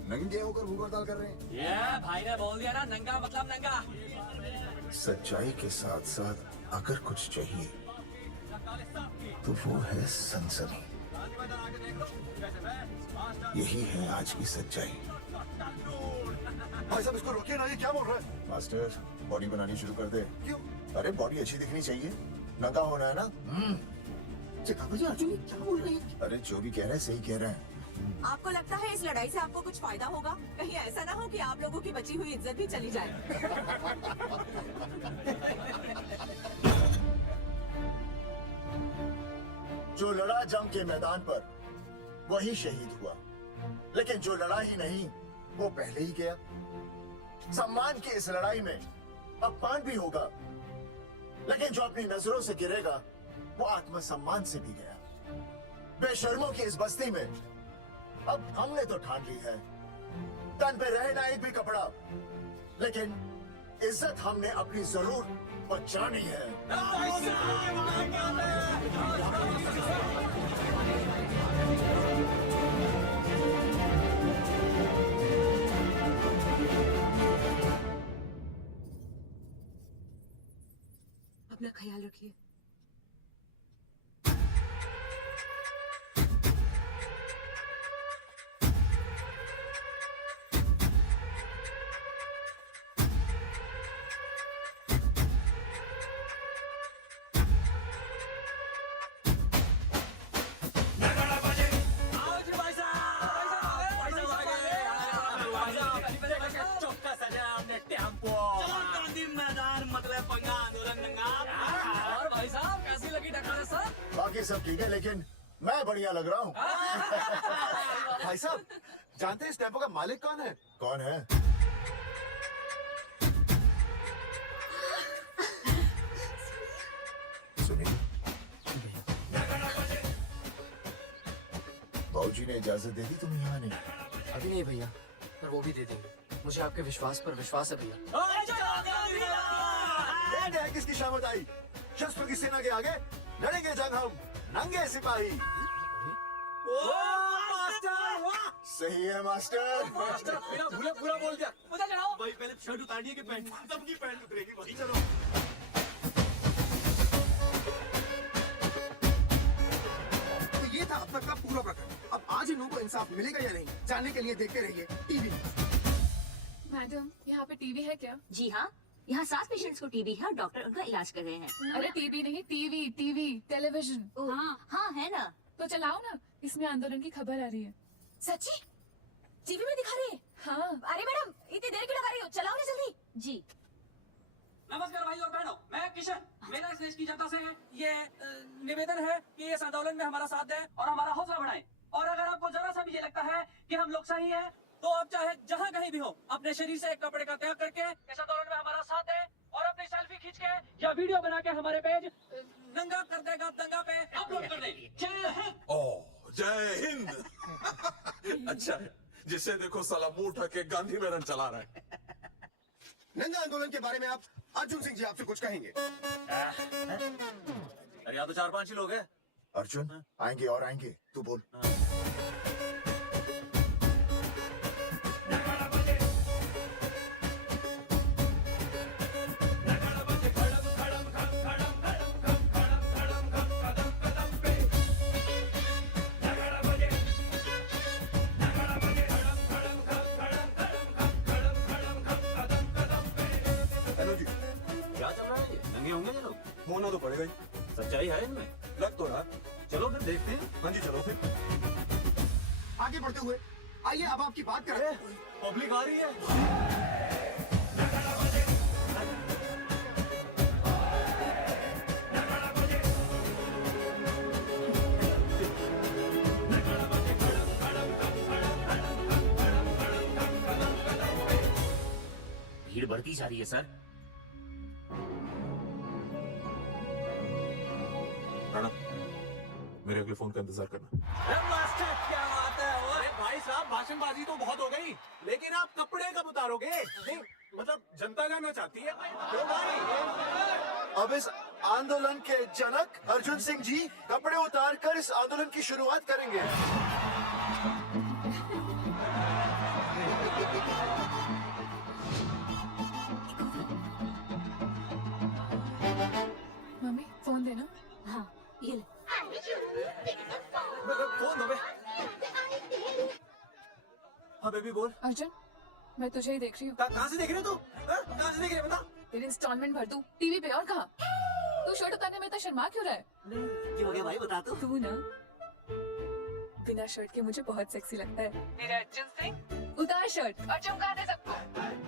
नंगे होकर भूख हड़ताल कर रहे हैं? ये भाई ने बोल दिया ना, नंगा मतलब नंगा। सच्चाई के साथ साथ अगर कुछ चाहिए तो वो है सनसनी। यही है आज की सच्चाई। भाई साहब, इसको रोकिए ना, ये क्या बोल रहा है? मास्टर, बॉडी बनानी शुरू कर दे। क्यों? अरे बॉडी अच्छी दिखनी चाहिए, नंगा होना है ना। अर्जुन क्या बोल रहे हैं? अरे जो भी कह रहे हैं सही कह रहे हैं। आपको लगता है इस लड़ाई से आपको कुछ फायदा होगा? कहीं ऐसा ना हो कि आप लोगों की बची हुई इज्जत भी चली जाए। जो लड़ा जंग के मैदान पर वही शहीद हुआ, लेकिन जो लड़ा ही नहीं वो पहले ही गया। सम्मान की इस लड़ाई में अपमान भी होगा, लेकिन जो अपनी नजरों से गिरेगा वो आत्मसम्मान से भी गया। बेशर्मों की इस बस्ती में अब हमने तो ठान ली है, तन पे रहे ना एक भी कपड़ा, लेकिन इज्जत हमने अपनी जरूर बचानी है। अपना ख्याल रखिए। मैदान मतलब पंगा आंदोलन नंगा। और भाई साहब कैसी लगी टक्कर सर? बाकी सब ठीक है, लेकिन मैं बढ़िया लग रहा हूँ। भाई साहब, जानते हैं इस टेम्पो का मालिक कौन है? कौन है? सुनिए, बाबूजी ने इजाजत दे दी तुम्हें यहाँ आने की? अभी नहीं भैया, पर वो भी दे देंगे। मुझे आपके विश्वास पर विश्वास है भैया। किसकी शामत आई? शस्त्रों की सेना के आगे लड़ेंगे जंग हम, नंगे सिपाही। सही है मास्टर। मास्टर बिना भूले पूरा बोल दिया। मुझे चढ़ाओ भाई पहले शर्ट उतारिए कि पैंट? सबकी पैंट उतरेगी भाई। चलो। तो ये था अब तक का पूरा प्रकरण। अब आज इन लोगों को इंसाफ मिलेगा या नहीं, जानने के लिए देखते रहिए टीवी। मैडम, यहाँ पे टीवी है क्या? जी हाँ, यहाँ 7 पेशेंट्स को टीबी है और डॉक्टर उनका इलाज कर रहे हैं। अरे टीवी नहीं, टीवी टेलीविजन। हाँ हाँ है ना। तो चलाओ ना, इसमें आंदोलन की खबर आ रही है। सच्ची? टीवी में दिखा रहे हैं? हाँ। अरे मैडम, इतनी देर क्यों लगा रही हो? चलाओ ना जल्दी। जी। नमस्कार भाई और बहनों, मैं किशन। मेरा इस देश की जनता से ये निवेदन है कि इस आंदोलन में हमारा साथ दें और हमारा हौसला बढ़ाएं। और अगर आपको जरा सा भी ये लगता है कि हम लोग सही हैं, तो आप चाहे जहाँ कहीं भी हो, अपने शरीर से एक कपड़े का त्याग करके इस आंदोलन में हमारा साथ दें और अपनी सेल्फी खींच के या वीडियो बना के हमारे पेज नंगा कर देगा दंगा पे अपलोड कर दें। जय हिंद। ओह, जय हिंद। अच्छा है, जिसे देखो साला मुंह उठा के गांधी मैदान चला रहा है। नंगा आंदोलन के बारे में आप अर्जुन सिंह जी आपसे कुछ कहेंगे? अरे यहाँ तो 4-5 ही लोग हैं। अर्जुन आएंगे और आएंगे, तू बोल। क्या चल रहा है ये? नंगे होंगे ये लोग? होना तो पड़ेगा ही। सच्चाई है इनमें? लग तो रहा। चलो फिर देखते हैं। हाँ जी चलो फिर। आगे बढ़ते हुए आइए अब आपकी बात करें। पब्लिक आ रही है। भीड़ बढ़ती जा रही है सर। राणा, मेरे अगले फोन का इंतजार करना। मास्टर क्या बात है? अरे भाई साहब, भाषणबाजी तो बहुत हो गई, लेकिन आप कपड़े कब उतारोगे? नहीं, मतलब जनता जानना चाहती है। क्यों भाई? अब इस आंदोलन के जनक अर्जुन सिंह जी कपड़े उतार कर इस आंदोलन की शुरुआत करेंगे। मम्मी फोन देना। हाँ ये ले। फोन दो बे। हाँ बेबी बोल। अर्जुन, मैं तुझे ही देख रही हूँ। कहाँ से देख रहे हो तू? कहाँ से देख रहे हो बता? तेरे इंस्टॉलमेंट भर दूँ टीवी पे और कहाँ? तू शर्ट उतारने में तो शर्मा क्यों रहा है? क्यों हो गया भाई, बता तू ना बिना शर्ट के मुझे बहुत सेक्सी लगता है। मेरे अर्जुन सिंह, उतार शर्ट और चमका दे सबको।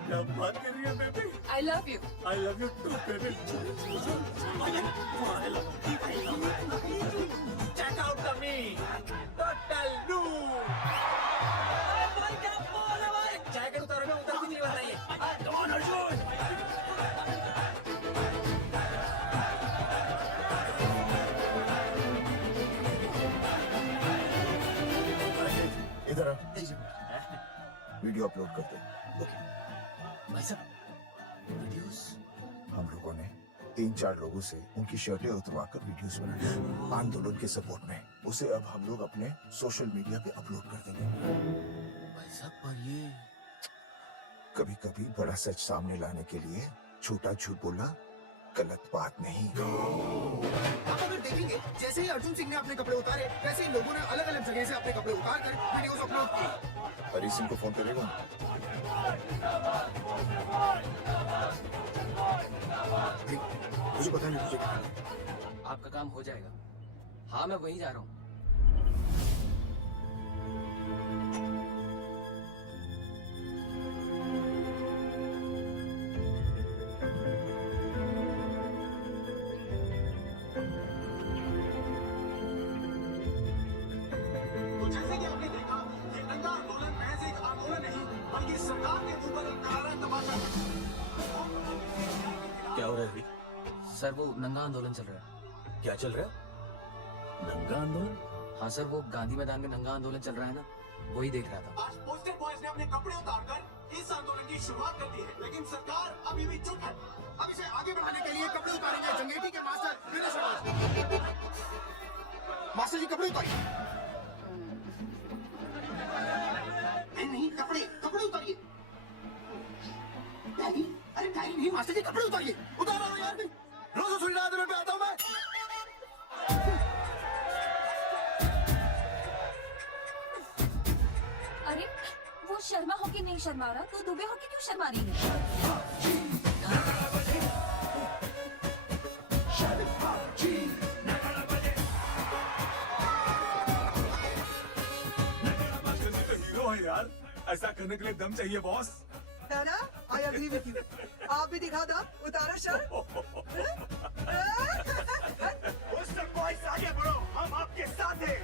क्या बात कर रही है baby? I love you. I love you too, baby. Check out the me. Total new. Jacket उतारो में उतर भी नहीं बताइए। Come on, Arjun. इधर आ। वीडियो अपलोड करते हैं। भाई साहब, वीडियोस? हम लोगों ने 3-4 लोगों से उनकी शर्टें उतरवाकर वीडियोस बनाए आंदोलन के सपोर्ट में। उसे अब हम लोग अपने सोशल मीडिया पे अपलोड कर देंगे। भाई साहब, पर ये कभी कभी बड़ा सच सामने लाने के लिए छोटा झूठ बोलना गलत बात नहीं। आप अगर देखेंगे जैसे ही अर्जुन सिंह ने अपने कपड़े उतारे, वैसे ही लोगों ने अलग अलग जगह से अपने कपड़े उतार कर वीडियोस अपलोड किए। हरी सिंह को फोन करेगा। मुझे पता नहीं मुझे क्या करना है। आपका काम हो जाएगा। हाँ मैं वहीं जा रहा हूँ। कि सरकार के मुंह पर एक करारा तमाचा। क्या हो रहा है अभी? सर वो नंगा आंदोलन चल रहा है। क्या चल रहा है? नंगा आंदोलन? हाँ सर, वो गांधी मैदान में नंगा आंदोलन चल रहा है ना, वही देख रहा था। आज पोस्टर बॉयज ने अपने कपड़े उतारकर इस आंदोलन की शुरुआत कर दी है, लेकिन सरकार अभी भी चुप है। अब इसे आगे बढ़ाने के लिए कपड़े उतारेंगे जंगेटी के मास्टर विनय शर्मा। मास्टर जी कपड़े उतारिए। नहीं, कपड़े कपड़े उतारिए। डैडी, अरे डैडी नहीं, मास्टर जी कपड़े उतारिए। उतारो यार, रोज सुनी रात में आता हूँ मैं। अरे वो शर्मा हो के नहीं शर्मा रहा, तो दुबे हो के क्यों शर्मा रही है? हीरो है यार, ऐसा करने के लिए दम चाहिए बॉस। है ना? I agree with you. आप भी दिखा दो, उतारो शर्ट। पोस्टर बॉयज आगे बढ़ो, हम आपके साथ हैं।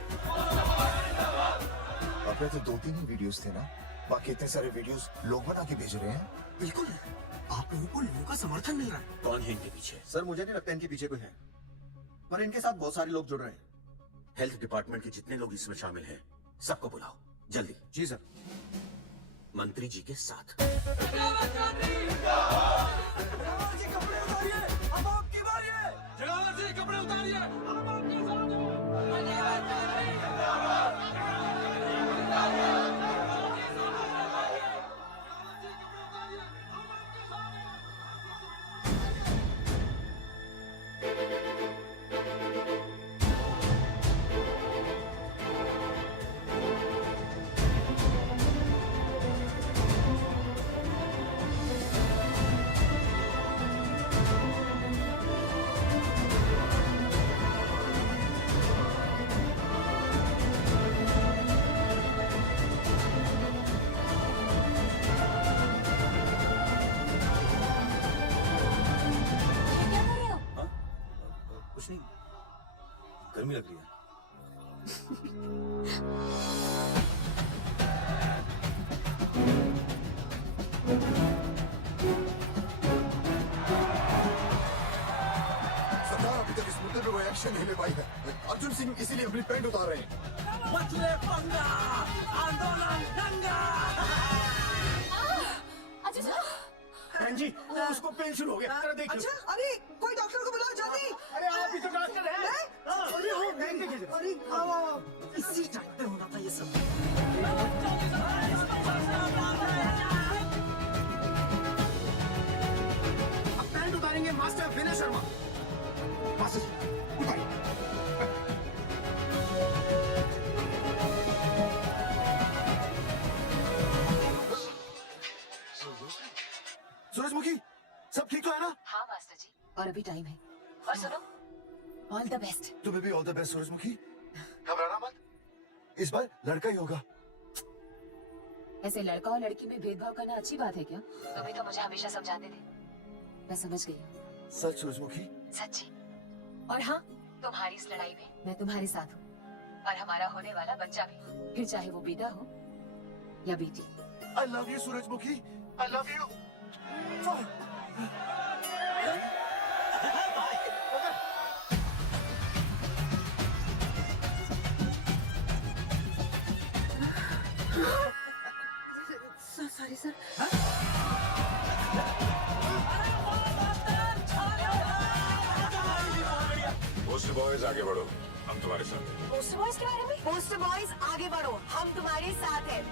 अपने तो 2-3 ही वीडियोस थे ना, बाकी इतने सारे वीडियोस लोग बना के भेज रहे हैं। बिल्कुल, आप लोगों को लोगों का समर्थन मिल रहा है। कौन है इनके पीछे? सर मुझे नहीं लगता इनके पीछे कोई है, पर इनके साथ बहुत सारे लोग जुड़ रहे हैं। हेल्थ डिपार्टमेंट के जितने लोग इसमें शामिल हैं, सबको बुलाओ जल्दी। जी सर। मंत्री जी के साथ। कुछ नहीं, गर्मी लग रही है। सरकार अभी तक इस मुद्दे पे कोई एक्शन नहीं ले पाई है। अर्जुन सिंह इसीलिए अपनी पैंट उतार रहे हैं। मचले पंगा, आंदोलन दंगा। बहन जी, उसको पेन शुरू हो गया, जरा देखिए। अच्छा, अरे कोई डॉक्टर को बुलाओ जल्दी। अरे आप ही तो डॉक्टर हैं। अरे हो, देखिए जरा। अरे आओ। इसी टाइम पे होना था ये सब। अब पैंट उतारेंगे मास्टर विनय शर्मा। मास्टर जी, उतारिए। सूरजमुखी, सब ठीक तो है ना? हाँ मास्टर जी, और अभी टाइम है। और सुनो, ऑल द बेस्ट। तुम्हें भी ऑल द बेस्ट सूरजमुखी। घबराना मत, इस बार लड़का ही होगा। ऐसे लड़का और लड़की में भेदभाव करना अच्छी बात है क्या? तुम्हें तो मुझे हमेशा समझाते थे। मैं समझ गई हूँ। सच सूरजमुखी? सच्ची। और हाँ, तुम्हारी इस लड़ाई में मैं तुम्हारे साथ हूँ, और हमारा होने वाला बच्चा भी, फिर चाहे वो बेटा हो या बेटी। आई लव यू सूरजमुखी, आई love you. Sorry sir. Poster boys आगे बढ़ो, हम तुम्हारे साथ हैं। पोस्टर बॉयज के बारे में? पोस्टर बॉयज आगे बढ़ो, हम तुम्हारे साथ हैं।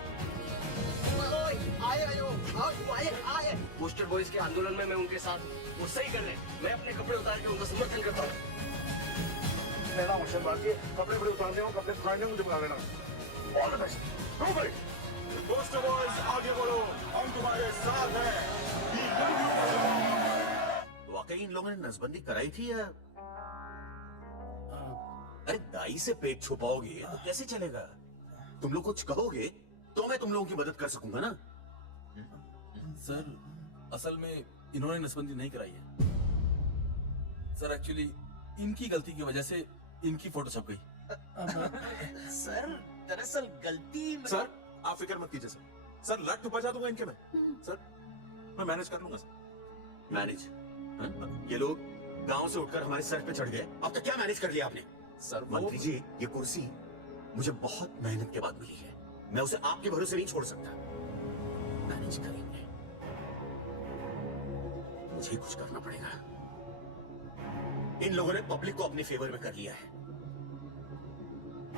आए। पोस्टर बॉयज के आंदोलन में मैं उनके साथ हूँ। वो सही कर रहे हैं। मैं अपने कपड़े उतार के उनका समर्थन करता हूँ। मेरा मशहूर बात ये, कपड़े बड़े उतारने हो, कपड़े उतारने मुझे बुला लेना। All the best. Poster boys आगे बढ़ो, हम तुम्हारे साथ हैं। वाकई इन लोगों ने नसबंदी कराई थी या? अरे दाई से पेट छुपाओगे तो कैसे चलेगा? तुम लोग कुछ कहोगे तो मैं तुम लोगों की मदद कर सकूंगा ना। सर, असल में इन्होंने नसबंदी नहीं कराई है सर। एक्चुअली इनकी गलती की वजह से इनकी फोटो छप गई। सर, दरअसल गलती सर, आप फिक्र मत कीजिए सर। सर लट तो बजा दूंगा इनके में। सर मैं मैनेज कर लूंगा सर। मैनेज? ये लोग गांव से उठकर हमारे सर पे चढ़ गए, अब तक क्या मैनेज कर लिया आपने? सर मंत्री जी, ये कुर्सी मुझे बहुत मेहनत के बाद मिली है, मैं उसे आपके भरोसे नहीं छोड़ सकता। मैनेज करेंगे, मुझे कुछ करना पड़ेगा। इन लोगों ने पब्लिक को अपने फेवर में कर लिया है,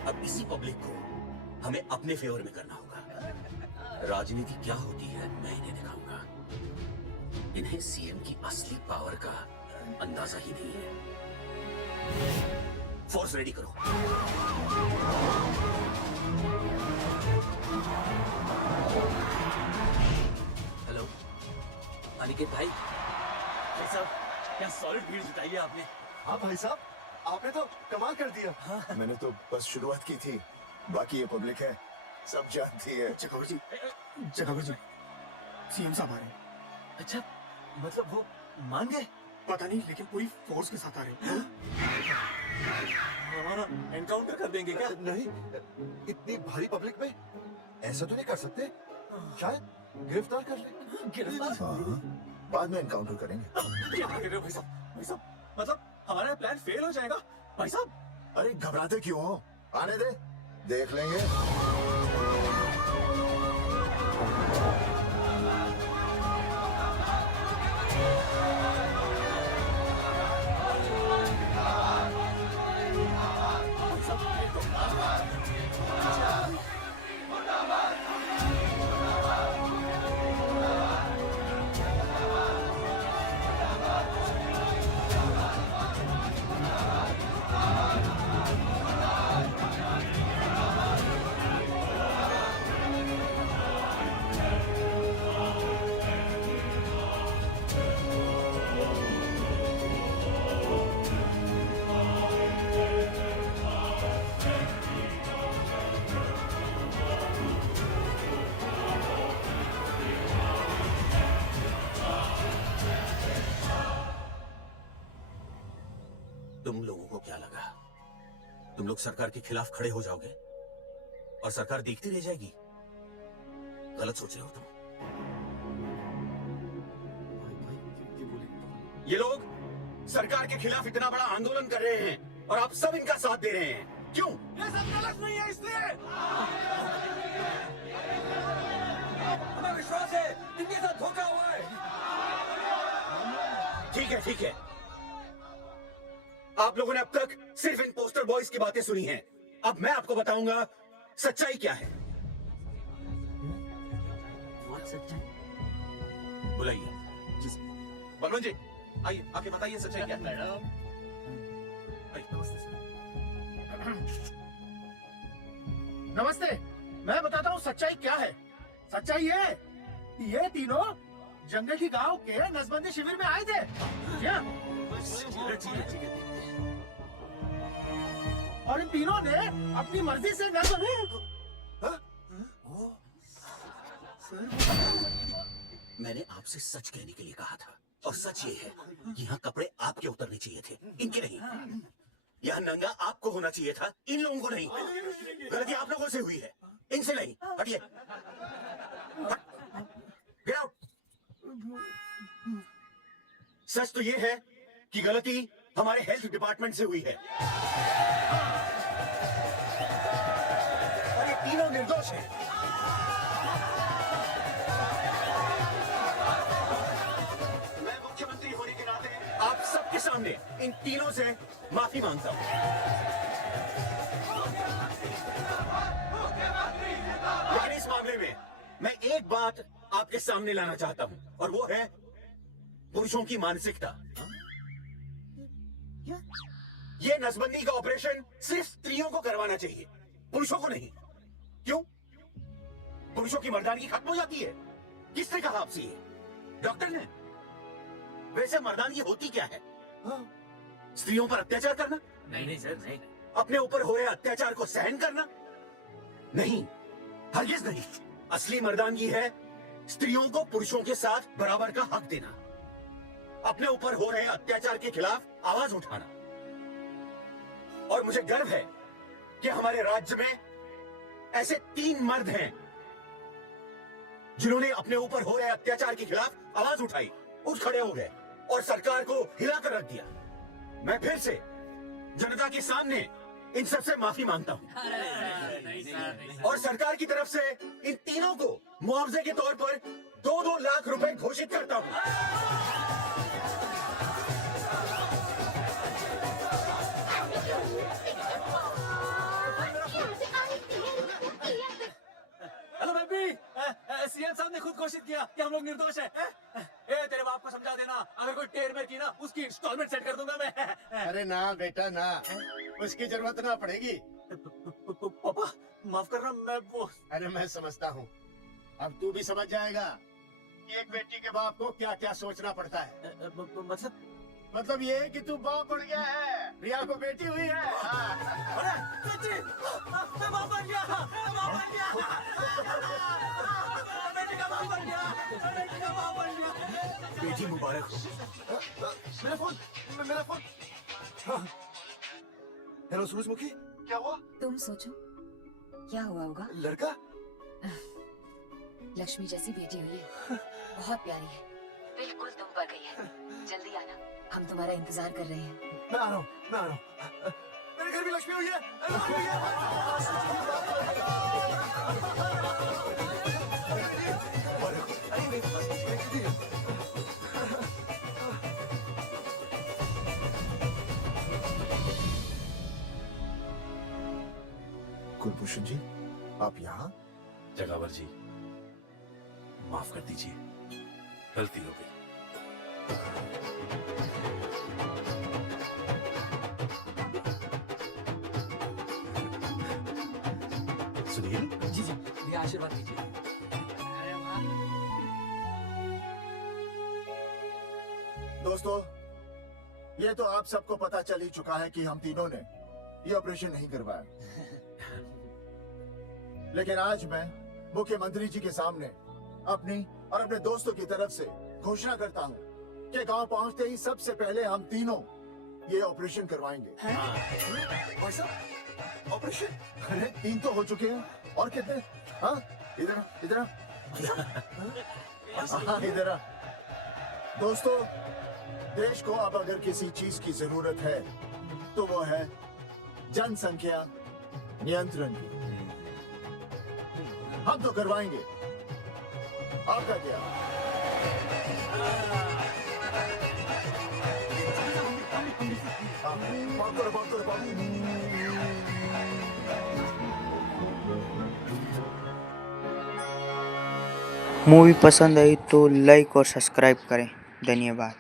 अब इसी पब्लिक को हमें अपने फेवर में करना होगा। राजनीति क्या होती है मैं इन्हें दिखाऊंगा। इन्हें सीएम की असली पावर का अंदाजा ही नहीं है। फोर्स रेडी करो। हेलो अनिकेत भाई, साहब क्या सॉलिड भीड़ जुटाई है आपने। हाँ भाई साहब, आपने तो कमाल कर दिया। हाँ। मैंने तो बस शुरुआत की थी, बाकी ये पब्लिक है, सब जानती है। चकावर जी, सीएम साहब आ रहे हैं। अच्छा, मतलब वो मान गए? पता नहीं, लेकिन पूरी फोर्स के साथ आ रहे हैं। हमारा एनकाउंटर कर देंगे क्या? नहीं, इतनी भारी पब्लिक में ऐसा तो नहीं कर सकते, शायद गिरफ्तार कर ले। गिरफ्तार? हाँ, बाद में एनकाउंटर करेंगे। क्या कह रहे हो भाई साहब? मतलब हमारा प्लान फेल हो जाएगा भाई साहब? अरे घबराते क्यों हो, आने दे, देख लेंगे। तुम लोगों को क्या लगा तुम लोग सरकार के खिलाफ खड़े हो जाओगे और सरकार देखती रह जाएगी? गलत सोच रहे हो तुम। ये लोग सरकार के खिलाफ इतना बड़ा आंदोलन कर रहे हैं और आप सब इनका साथ दे रहे हैं, क्यों? ये सब गलत नहीं है, इसलिए हमें विश्वास है इनके साथ धोखा हुआ है। ठीक है, ठीक है, आप लोगों ने अब तक सिर्फ इन पोस्टर बॉयज की बातें सुनी हैं। अब मैं आपको बताऊंगा सच्चाई क्या है। बुलाइए। बलवंत जी आइए, आके बताइए सच्चाई क्या है। मैडम नमस्ते, मैं बताता हूँ सच्चाई क्या है। सच्चाई ये तीनों जंगली गांव के नसबंदी शिविर में आए थे। क्या? और इन तीनों ने अपनी मर्जी से मैंने आपसे सच कहने के लिए कहा था और सच ये है कि यहाँ कपड़े आपके उतरने चाहिए थे, इनके नहीं। यहाँ नंगा आपको होना चाहिए था, इन लोगों को नहीं। गलती आप लोगों से हुई है, इनसे नहीं। हटिए, गेट आउट। सच तो ये है कि गलती हमारे हेल्थ डिपार्टमेंट से हुई है और ये तीनों निर्दोष हैं। मैं मुख्यमंत्री होने के नाते आप सबके सामने इन तीनों से माफी मांगता हूं। लेकिन इस मामले में मैं एक बात आपके सामने लाना चाहता हूं और वो है पुरुषों की मानसिकता। ये नसबंदी का ऑपरेशन सिर्फ स्त्रियों को करवाना चाहिए, पुरुषों को नहीं। क्यों? पुरुषों की मर्दानगी खत्म हो जाती है। किसने कहा आपसे ये? डॉक्टर ने? वैसे मर्दानगी होती क्या है? स्त्रियों पर अत्याचार करना? नहीं सर, नहीं। अपने ऊपर हो रहे अत्याचार को सहन करना? नहीं, हरगिज नहीं। असली मर्दानगी है स्त्रियों को पुरुषों के साथ बराबर का हक देना, अपने ऊपर हो रहे अत्याचार के खिलाफ आवाज उठाना। और मुझे गर्व है कि हमारे राज्य में ऐसे 3 मर्द हैं जिन्होंने अपने ऊपर हो रहे अत्याचार के खिलाफ आवाज उठाई, उठ खड़े हो गए और सरकार को हिलाकर रख दिया। मैं फिर से जनता के सामने इन सबसे माफी मांगता हूं और सरकार की तरफ से इन तीनों को मुआवजे के तौर पर 2-2 लाख रुपए घोषित करता हूं। हेलो बेबी, सीएम साहब ने खुद घोषित किया कि हम लोग निर्दोष हैं। ए तेरे बाप को समझा देना, अगर कोई टेर मेर की ना उसकी इंस्टॉलमेंट सेट कर दूंगा मैं। अरे ना बेटा ना, उसकी जरूरत ना पड़ेगी। पापा माफ करना, मैं वो। अरे मैं समझता हूँ, अब तू भी समझ जाएगा कि एक बेटी के बाप को क्या क्या सोचना पड़ता है। मतलब ये कि तू बाप बन गया है, रिया को बेटी हुई है। अरे बेटी, मैं बाप बन गया, मैं बाप बन गया, बेटी का बाप बन गया, बेटी का बाप बन गया। बेटी मुबारक हो। मेरा फोन। हेलो सूरजमुखी, क्या हुआ? तुम सोचो क्या हुआ होगा। लड़का? लक्ष्मी जैसी बेटी हुई है, बहुत प्यारी है, बिल्कुल तुम पर गई है। जल्दी आना, हम तुम्हारा इंतजार कर रहे हैं। मैं आ रहा हूँ। मेरे घर भी लक्ष्मी हुई है। कुलभूषण जी, आप यहाँ? जगावर जी, माफ कर दीजिए, गलती हो गई। सुनील जी जी, ये आशीर्वाद दीजिए। दोस्तों, ये तो आप सबको पता चल ही चुका है कि हम तीनों ने ये ऑपरेशन नहीं करवाया। लेकिन आज मैं मुख्यमंत्री जी के सामने अपनी और अपने दोस्तों की तरफ से घोषणा करता हूँ कि गांव पहुंचते ही सबसे पहले हम तीनों ये ऑपरेशन करवाएंगे। भाई साहब, ऑपरेशन? अरे 3 तो हो चुके हैं, और कितने? हाँ, इधर इधर। दोस्तों, देश को अब अगर किसी चीज की जरूरत है तो वो है जनसंख्या नियंत्रण की। हम तो करवाएंगे, आपका क्या? मूवी पसंद आई तो लाइक और सब्सक्राइब करें। धन्यवाद।